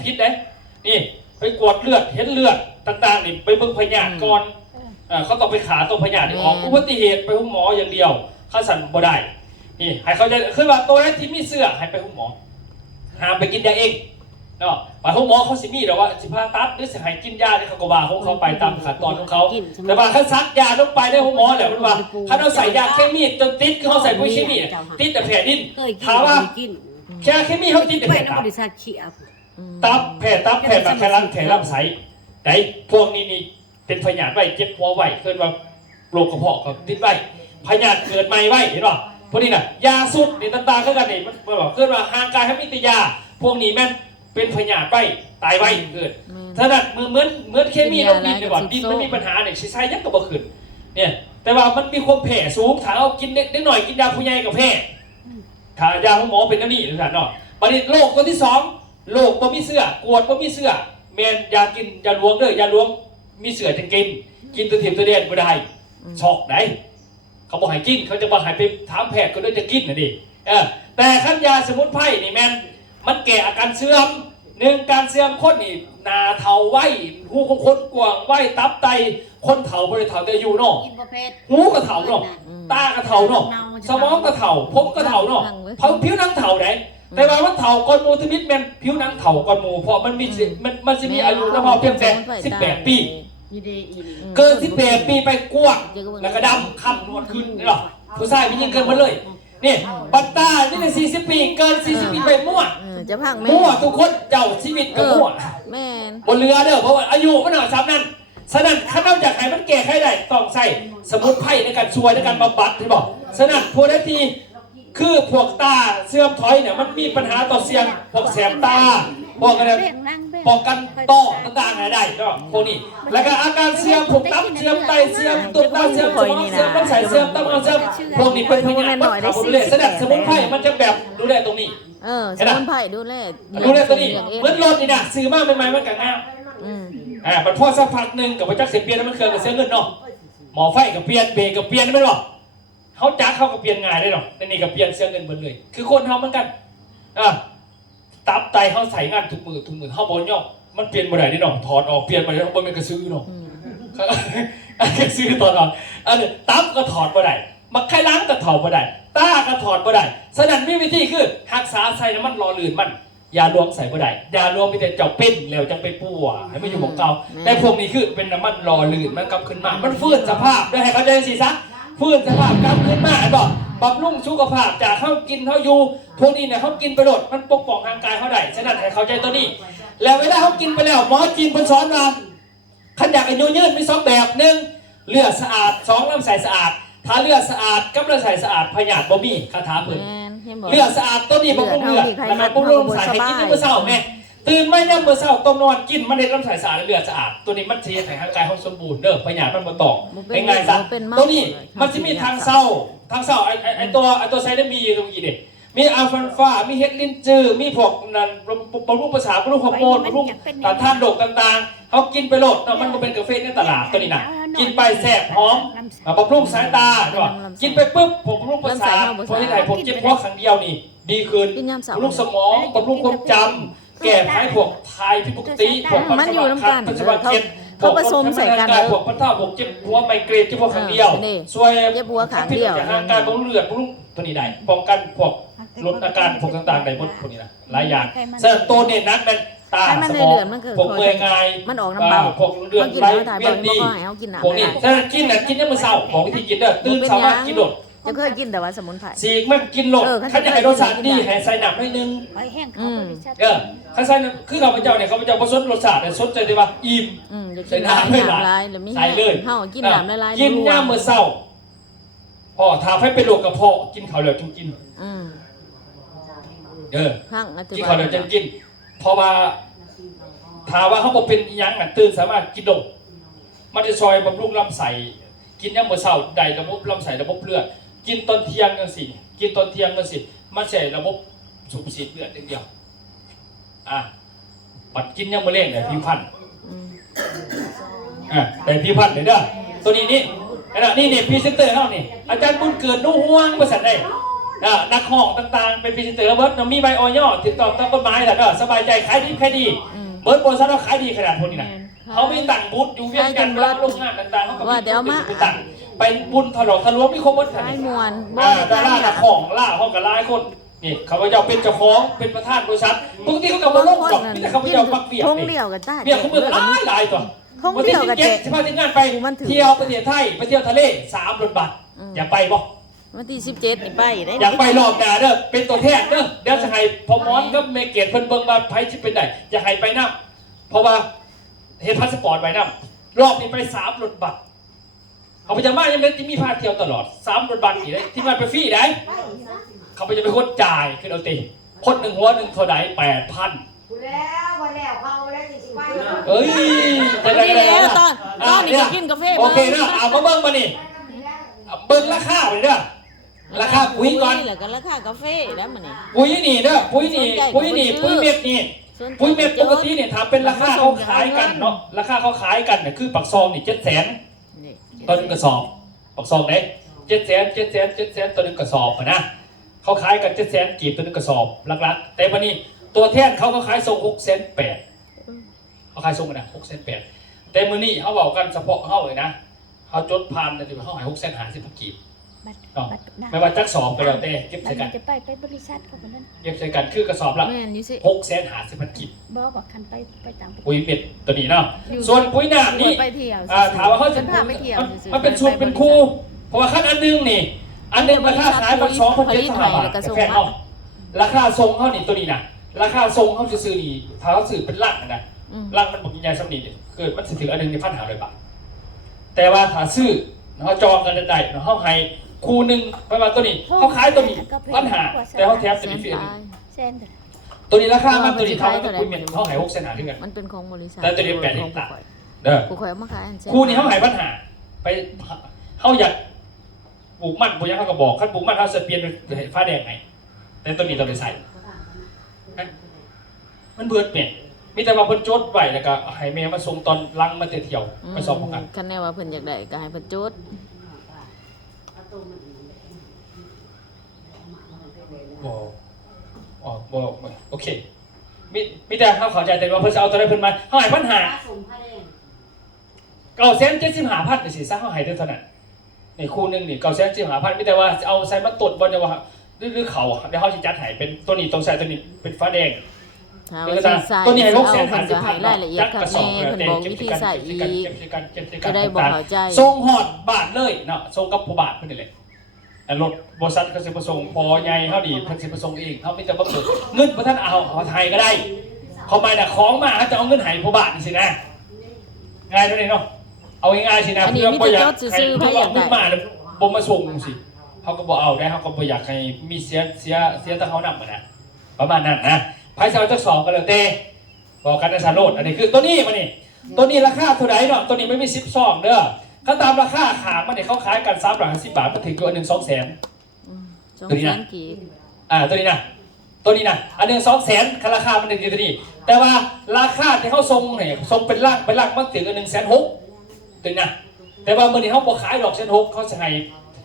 พิษเด้นี่ไปกวดเลือดเห็นเลือดต่างๆนี่ไปเบิ่งพยาธิก่อนเขาต้องไปขาตัวพยาธิออกอุบัติเหตุไปพบหมออย่างเดียวเขาสั่นบ่ได้นี่ให้เขาจะคือว่าตัวนั้นที่มีเสื้อให้ไปพบหมอห้ามไปกินยาเองเนาะไปพบหมอเขาสิมีแต่ว่าสิพาตัดหรือสิให้กินยาที่เขาก็ว่าของเขาไปตามขั้นตอนของเขาแต่ว่าเขาซักยาลงไปได้พบหมอแหละมันว่าเขาเอาใส่ยาเคมีจนติดเขาใส่ปุ๋ยเคมีติดแต่แผลดินถามว่าแค่เคมีเขาติดแต่แผลตับแผลแบบแผลลำไส้ไหนพวกนี้นี่เป็นพยาธิไว้เจ็บหัวไว้เกินว่าโรคกระเพาะเขาติดไว้พยาธิเกิดใหม่ไว้เห็นป่ะพวกนี้น่ะยาสุดนี่ต่างๆก็กันนี่มันบอกเกิดว่าห่างกายให้มีแต่ยาพวกนี้แม่นเป็นพยาธิไว้ตายไว้เกิดถ้านั้นเหมือนเคมีลงดินเนี่ยว่าดินมันมีปัญหาเนี่ยใช้ยักก็บ่ขึ้นเนี่ยแต่ว่ามันมีความแผ่สูงถ้าเอากินเล็กหน่อยกินยาผู้ใหญ่กับแผ่ถ้ายาของหมอเป็นนั่นนี่นะเนาะประเด็นโรคตัวที่2โรคบ่มีเสื้อกวดบ่มีเสื้อแม่นยากินยาล้วงเด้อยาล้วงมีเสือจะกินตัวถิ่มตัวเด่นบ่ได้ช็อกได้เขาบอกให้กินเขาจะบอกให้ไปถามแพทย์ก็ด้วยจะกินนะดิแต่ขั้นยาสมุนไพรนี่แม่นมันแก่อาการเสื่อม1การเสื่อมคนนี่หน้าเฒ่าไว้หูของคนกว้างไว้ตับไตคนเฒ่าบ่ได้เฒ่าแต่อยู่เนาะหูก็เฒ่าเนาะตาก็เฒ่าเนาะสมองก็เฒ่าผมก็เฒ่าเนาะผิวหนังเฒ่าได้แต่ว่ามันเฒ่าก่อนหมู่ทมิตแม่นผิวหนังเฒ่าก่อนหมู่เพราะมันสิมีอายุระหว่างเพียงแต่18 ปีเกิน18 ปีไปกว้างแล้วก็ดำคำนวดขึ้นนี่หรอผู้ชายมียิ่งเกินมาเลย นี่ปัตตานี่ใน40 ปีเกิน40 ปีไปมั่ว จะพังแม่ มั่วทุกคนเจ้าชีวิตก็มั่ว แม่น บนเรือเด้อเพราะว่าอายุมันหน่อยซ้ำนั้นฉะนั้นข้าเจ้าอยากให้มันแก่ให้ได้ต้องใส่สมุนไพรในการช่วยในการบำบัดที่บอกฉะนั้นพวกนั้นทีคือพวกตาเสื่อมถอยเนี่ยมันมีปัญหาต่อเสียงพวกแสบตาพวกอะไรป้องกันต้อต่างๆได้ก็พวกนี้แล้วก็อาการเสื่อมพวกตับเสื่อมไตเสื่อมตุ่มตาเสื่อมสมองเสื่อมลำไส้เสื่อมตับอ่อนเสื่อมพวกนี้เป็นพยานมันขับดูแลฉะนั้นสมุนไพรมันจะแบบดูแลตรงนี้ สมุนไพรดูแล ตัวนี้เหมือนรถนี่นะซื้อมาใหม่ๆมันก็งามมันพอสักพักหนึ่งกับพระจักรเสียเปลี่ยนแล้วมันเคยกับเสียเงินเนาะหมอไฟกับเปลี่ยนเบรกกับเปลี่ยนไม่หรอกเขาจักเข้ากับเปลี่ยนง่ายได้หรอกแต่นี่กับเปลี่ยนเสียเงินหมดเลยคือคนเขาเหมือนกันตับไตเขาใส่งานทุกมือเขาบนย่อมันเปลี่ยนบ่ได้ได้หรอกถอดออกเปลี่ยนบ่ได้บนเป็นกระซื้อเนาะกระซื้อถอดออกอันนี้ตับก็ถอดบ่ได้มักไข่ล้างก็ถอดบ่ได้ตาก็ถอดบ่ได้ฉะนั้นมีวิธีคือรักษาใส่น้ำมันรอลื่นมันยาลวงใส่บ่ได้ยาลวงมีแต่เจ้าเป็นแล้วจังไปปั่วให้ไม่อยู่ของเก่าแต่พวกนี้คือเป็นน้ำมันรอลื่นมันกลับขึ้นมามันฟื้นสภาพได้ให้เขาใจสิซะฟื้นสภาพกลับขึ้นมาบอกบำรุงสุขภาพจากเขากินเขาอยู่พวกนี้เนี่ยเขากินไปโดดมันปกป้องร่างกายเขาได้ฉะนั้นให้เขาใจตัวนี้แล้วเวลาเขากินไปแล้วหมอจีนเพิ่นสอนว่าขันอยากอายุยืนมี2 แบบ1เลือดสะอาด2ลำไส้สะอาดถ้าเลือดสะอาดกับลำไส้สะอาดพยาธิบ่มีคาถาเพิ่นเลือดสะอาดตัวนี้บำรุงเลือดแล้วมันบำรุงลำไส้ให้กินมื้อเช้าแม่ตื่นมายามมื้อเช้าต้มนอนกินมันได้ลำไส้สะอาดและเลือดสะอาดตัวนี้มันสิให้ร่างกายเฮาสมบูรณ์เด้อพยาธิมันบ่ตอกง่ายๆซะตัวนี้มันสิมีทางเศร้าไอ้ตัวไซเดมีตรงนี้เด้มีอัลฟันฟามีเฮดลินจือมีพวกนั้นบำรุงประสาทบำรุงฮอร์โมนบำรุงต้านทานโรคต่างๆเขากินไปโลดมันบ่เป็นกาแฟในตลาดตัวนี้นะกินไปแสบหอมบำรุงสายตาใช่ป่ะกินไปปุ๊บผมบำรุงประสาทพวกที่ไหนผมเจ็บหัวครั้งเดียวนี่ดีขึ้นบำรุงสมองบำรุงความจำแก้ไขพวกไทยพิษปกติพวกปัจจุบันคันปัจจุบันเก็บเขาผสมใส่กันเลยพวกพันธะพวกเจ็บหัวไมเกรนเจ็บหัวครั้งเดียวช่วยเจ็บหัวครั้งเดียวการบำรุงเลือดบำรุงตัวนี้ได้ป้องกันพวกลดอาการพวกต่างๆในพวกนี้นะหลายอย่างเสริมตัวเน้นนักเป็นตาสมองพวกเมื่อยง่ายมันออกน้ำเบาพวกเลือดไหลเวียนดีพวกนี้ถ้ากินเนี่ยกินเนี่ยมื้อเช้าบอกวิธีกินเด้อตื่นเช้ามากินโดดจะเคยกินแต่ว่าสมุนไพรสีกมันกินโหลดถ้าจะให้รสชาติดีให้ใส่น้ำหน่อยนึงถ้าใส่คือข้าพเจ้าเนี่ยข้าพเจ้าผสมรสชาติแต่สนใจได้ว่าอิ่มใส่น้ำไม่หลายใส่เลยกินน้ำลายกินย่ามมื้อเช้าพอถ้าให้เป็นโรคกระเพาะกินข้าวเหลวจึงกินกินข้าวเหลวจึงกินเพราะว่าถ้าว่าเขาบอกเป็นยังน่ะตื่นสามารถกินโดดมันจะซอยบำรุงลำไส้กินย่ามมื้อเช้าได้ระบบลำไส้ระบบเลือดกินตอนเที่ยงกันสิกินตอนเที่ยงกันสิมันใช่ระบบสูบฉีดเลือดอย่างเดียวปัดกินยังมะเร็งเนี่ยพิพันธ์แต่พิพันธ์เลยเด้อตัวนี้นี่นี่พรีเซนเตอร์เขานี่อาจารย์บุญเกิดนุ่งห่วงบริษัทได้นักห้องต่างๆเป็นพรีเซนเตอร์เบิร์ดมีใบออยอติดต่อตามกฎหมายแต่ก็สบายใจขายดีเบิร์ดบริษัทเราขายดีขนาดพวกนี้นะเขามีต่างบูธอยู่เวียนกันรับโรงงานต่างๆเขาก็มีต่างไปบุญถลอกทะลวงมีครบหมดไอ้มวนดาราของล่าห้องกับล่าคนนี่เขาพเจ้าเป็นเจ้าของเป็นประธานบริษัทปกติเขากับมาลงกับนี่แต่เขาพเจ้าปักเบียดเบียดเขาเมืองหลายตัววันที่17จะพาทีมงานไปเที่ยวประเทศไทยไปเที่ยวทะเล3 รถบัสอยากไปบ่วันที่17นี่ไปได้อยากไปรอบหน้าเด้อเป็นตัวแทนเด้อเดี๋ยวจะให้พอมอนกับเมเกตเพิ่นเบิ่งว่าไผสิเป็นได้อยากให้ไปนำเพราะว่าเฮ็ดพาสปอร์ตไว้นำรอบนี้ไป3 รถบัสเขาไปจะมายังไงที่มีพาเที่ยวตลอด3 รถบัสนี่ได้ที่มาไปฟรีได้เขาไปจะเป็นคนจ่ายคือเอาตีคน1 หัว1เท่าใด 8,000แล้ววันแล้วเขาแล้วสิไปเอ้ยจะได้แล้วตอนนี้กินกาแฟโอเคนะเอามาเบิ่งมานี่เบิ่งราคาไปเด้อราคาปุ๋ยก่อนแล้วก็ราคากาแฟแล้วมันนี่ปุ๋ยนี่เด้อปุ๋ยเม็ดนี่ปุ๋ยเม็ดปกติเนี่ยถ้าเป็นราคาเขาขายกันเนาะราคาเขาขายกันเนี่ยคือปักซองนี่700,000ต่อ1 กระสอบปักซองไหน700,000ต่อ1 กระสอบนะเขาขายกัน700,000กีบต่อ1 กระสอบหลักๆแต่วันนี้ตัวแทนเขาขายส่ง6,800เขาขายส่งกันนะ6,800แต่มื้อนี้เขาบอกกันเฉพาะเขาเลยนะเขาจดผ่านแต่เขาขาย6,50กีบไม่ว่าจักสอบก็แล้วแต่เก็บใส่กันจะไปบริษัทเขาคนนั้นเก็บใส่กันคือกระสอบละ6,50กีบบอกว่าคันไปต่างปุ๋ยเม็ดตัวนี้เนาะส่วนปุ๋ยน้ำนี่ถามว่าเขาจะมันเป็นชุดเป็นคู่เพราะว่าขั้นอันนึงนี่ อันหนึงราคาขายมัน2,700 บาทแพงเนาะราคาทรงเฮานี่ตัวนี้นะราคาทรงเฮาซื้อนี่ถ้าเราซื้อเป็นลังนะลังมันบ่ใหญ่สำนี้เกิดมันสิถึงอันนึงนี่1,500 บาทแต่ว่าถ้าซื้อเฮาจองกันได้เฮาให้คู่นึงประมาณตัวนี้เฮาขายตัวนี้1,500แต่เฮาแถมตัวนี้ฟรีตัวนี้ราคามันตัวนี้เท่ากับคุยเม็ดเฮาให้6เซนหาถึงกันมันเป็นของบริษัท แต่ตัวนี้8เฮกตาร์เด้อ ผู้ข่อยเอามาขายอันเช่น คู่นี้เฮาให้1,500ไปเฮาอยากปลูกมันบ่อยากเฮาก็บอกคันปลูกมันเฮาจะเปลี่ยนเป็นฟ้าแดงไงแต่ตัวนี้ต้องไปใส่มันเบิดแม่มีแต่ว่าเพิ่นจดไว้แล้วก็ให้แม่มาส่งตอนลังมาเที่ยวไปสอบกัน คันแน่ว่าเพิ่นอยากได้ก็ให้เพิ่นจด บ่โอเคมีแต่เขาเข้าใจแต่ว่าเพิ่นจะเอาตัวใดเพิ่นมาเฮาให้975,000นี่สิซะเฮาให้เท่านั้นนี่คู่นึงนี่975,000มีแต่ว่าเอาใส่มาตดบ่ได้ว่าหรือเขาเดี๋ยวเฮาสิจัดให้เป็นตัวนี้ต้องใส่ตัวนี้เป็นฟ้าแดง ถ้าว่าสิใส่ตัวนี้ให้650,000รายละเอียดครับแม่เพิ่นบอกวิธีใส่อีกจะได้บ่เข้าใจส่งฮอดบ้านเลยเนาะส่งกับผู้บ้านเพิ่นนี่แหละรถบริษัทก็สิประสงค์พอใหญ่เฮาดีเพิ่นสิประสงค์เองเฮามีแต่บ่เกิดเงินบ่ทันเอาไทยก็ได้เขาหมายน่ะของมาจะเอาเงินให้ผู้บ้านสินะง่ายเท่านี้เนาะเอาง่ายๆสินะเพื่อบ่อยากให้ผู้บ้านมาบ่มาส่งสิเฮาก็บ่เอาได้เฮาก็บ่อยากให้มีเสียแต่เฮานำนะประมาณนั้นนะไผสิเอาจัก2ก็แล้วแต่บอกกันในสารโลดอันนี้คือตัวนี้มานี่ตัวนี้ราคาเท่าใดเนาะตัวนี้ไม่มี10ซองเด้อถ้าตามราคาขายมันเนี่ยเขาขายกัน350 บาทมาถึงตัวนึง200,000ตัวนี้นะตัวนี้นะอันนึง200,000ค่าราคามันอยู่ตัวนี้แต่ว่าราคาที่เขาส่งเนี่ยส่งเป็นล่างมันถึงอัน160,000ตัวนี้นะแต่ว่ามื้อนี้เขาบ่ขายดอก160,000เขาจะให้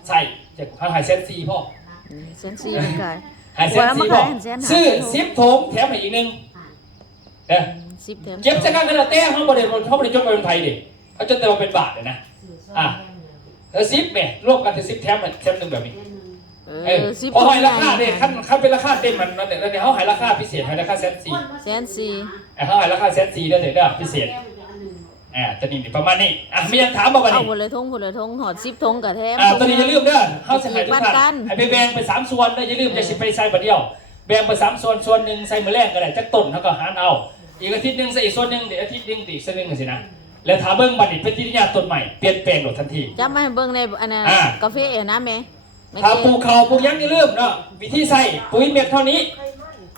ใส่จะเขาให้140,000พ่อ140,000เหมือนกันให้140,000พ่อซื้อ10ถุงแถมให้อีกนึง10แถมเก็บจักกันแล้วแต่เขาบ่ได้จดเป็นไทยดิเขาจดแต่ว่าเป็นบาทเลยนะแล้ว10แม่รวมกันถึง10แถมนึงแบบนี้พอให้ราคาเนี่ยขั้นเป็นราคาเต็มมันเดี๋ยวเขาให้ราคาพิเศษให้ราคา140,000เขาให้ราคา140,000ด้วยเด้อพิเศษตัวนี้ประมาณนี้มียังถามบอกกันนี่เอาหมดเลยทงหอด10 ทงกับแถมตัวนี้อย่าลืมเด้อเขาจะให้ทุกท่านให้ไปแบ่งไป3 ส่วนอย่าลืมจะไปใส่บัดเดียวแบ่งไป3 ส่วนนึงใส่มื้อแรกก็ได้จักต้นเขาก็หารเอาอีกอาทิตย์นึงใส่อีกส่วนนึงเดี๋ยวอาทิตย์นึงอีกส่วนนึงสินะแล้วถ้าเบิ่งบัดนี้เป็นที่นิยามต้นใหม่เปลี่ยนแปลงโดยทันทีจำมาให้เบิ่งในอันนั้นกาแฟนะแม่ถ้าปลูกข้าวปลูกยังอย่าลืมเนาะวิธีใส่ปุ๋ยเม็ดเท่านี้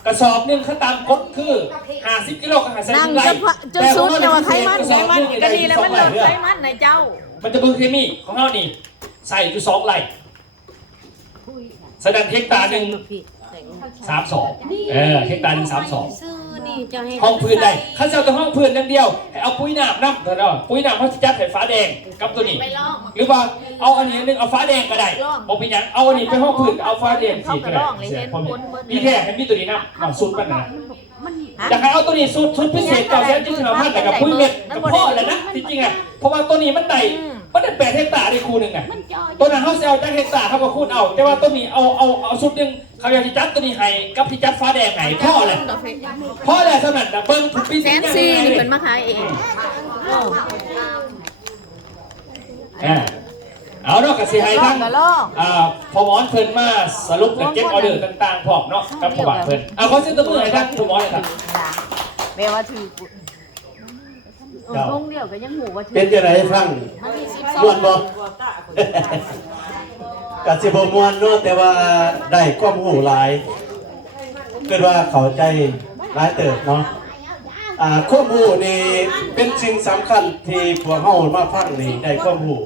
กระสอบนึงขั้นตามกฎคือ50 กิโลก็ใส่1 ไร่จนสุดแต่ว่าไขมันก็ดีแล้วมันลดไขมันในเจ้ามันจะเบิ่งเคมีของเฮานี่ใส่อยู่2 ไร่แสดงเฮกตาร์นึง32เฮกตาร์นึง32ห้องพื้นได้ข้าเจ้าแต่ห้องพื้นอย่างเดียวให้เอาปุ๋ยน้ำเถอะเนาะปุ๋ยน้ำเขาจะจัดให้ฟ้าแดงกับตัวนี้หรือว่าเอาอันนี้นึงเอาฟ้าแดงก็ได้บอกเป็นอย่างเอาอันนี้ไปห้องพื้นเอาฟ้าแดงสีก็ได้พี่แท้ให้มีตัวนี้นะสุดมันนะอยากให้เอาตัวนี้สุดพิเศษ975,000แต่กับปุ๋ยเม็ดกับพ่อแล้วนะจริงๆเพราะว่าตัวนี้มันได้8 เฮกตาร์ได้คูนึงตัวนั้นเขาเอาจากเฮกตาร์เขาก็คูณเอาแต่ว่าตัวนี้เอาสุดนึงเขาอยากจะจัดตัวนี้ให้กับที่จัดฟ้าแดงให้พ่อเลยเท่านั้นนะเบิ้งทุกปี140,000นี่เป็นมาขายเองเอาเนาะกับสิให้ทั้งพอหมอนเพิ่นมาสรุปและเก็บออเดอร์ต่างๆพร้อมเนาะกับผู้บ่าวเพิ่นขอเซ็นตัวมือให้ทั้งผู้หมอนเลยครับแม่ว่าถือทงเดียวก็ยังหูว่าเป็นจังได๋ฟังม่วนบ่ก็สิบ่ม่วนเนาะแต่ว่าได้ความรู้หลายเกิดว่าเข้าใจหลายเติบเนาะความรู้นี่เป็นสิ่งสำคัญที่พวกเฮามาฟังนี่ได้ความรู้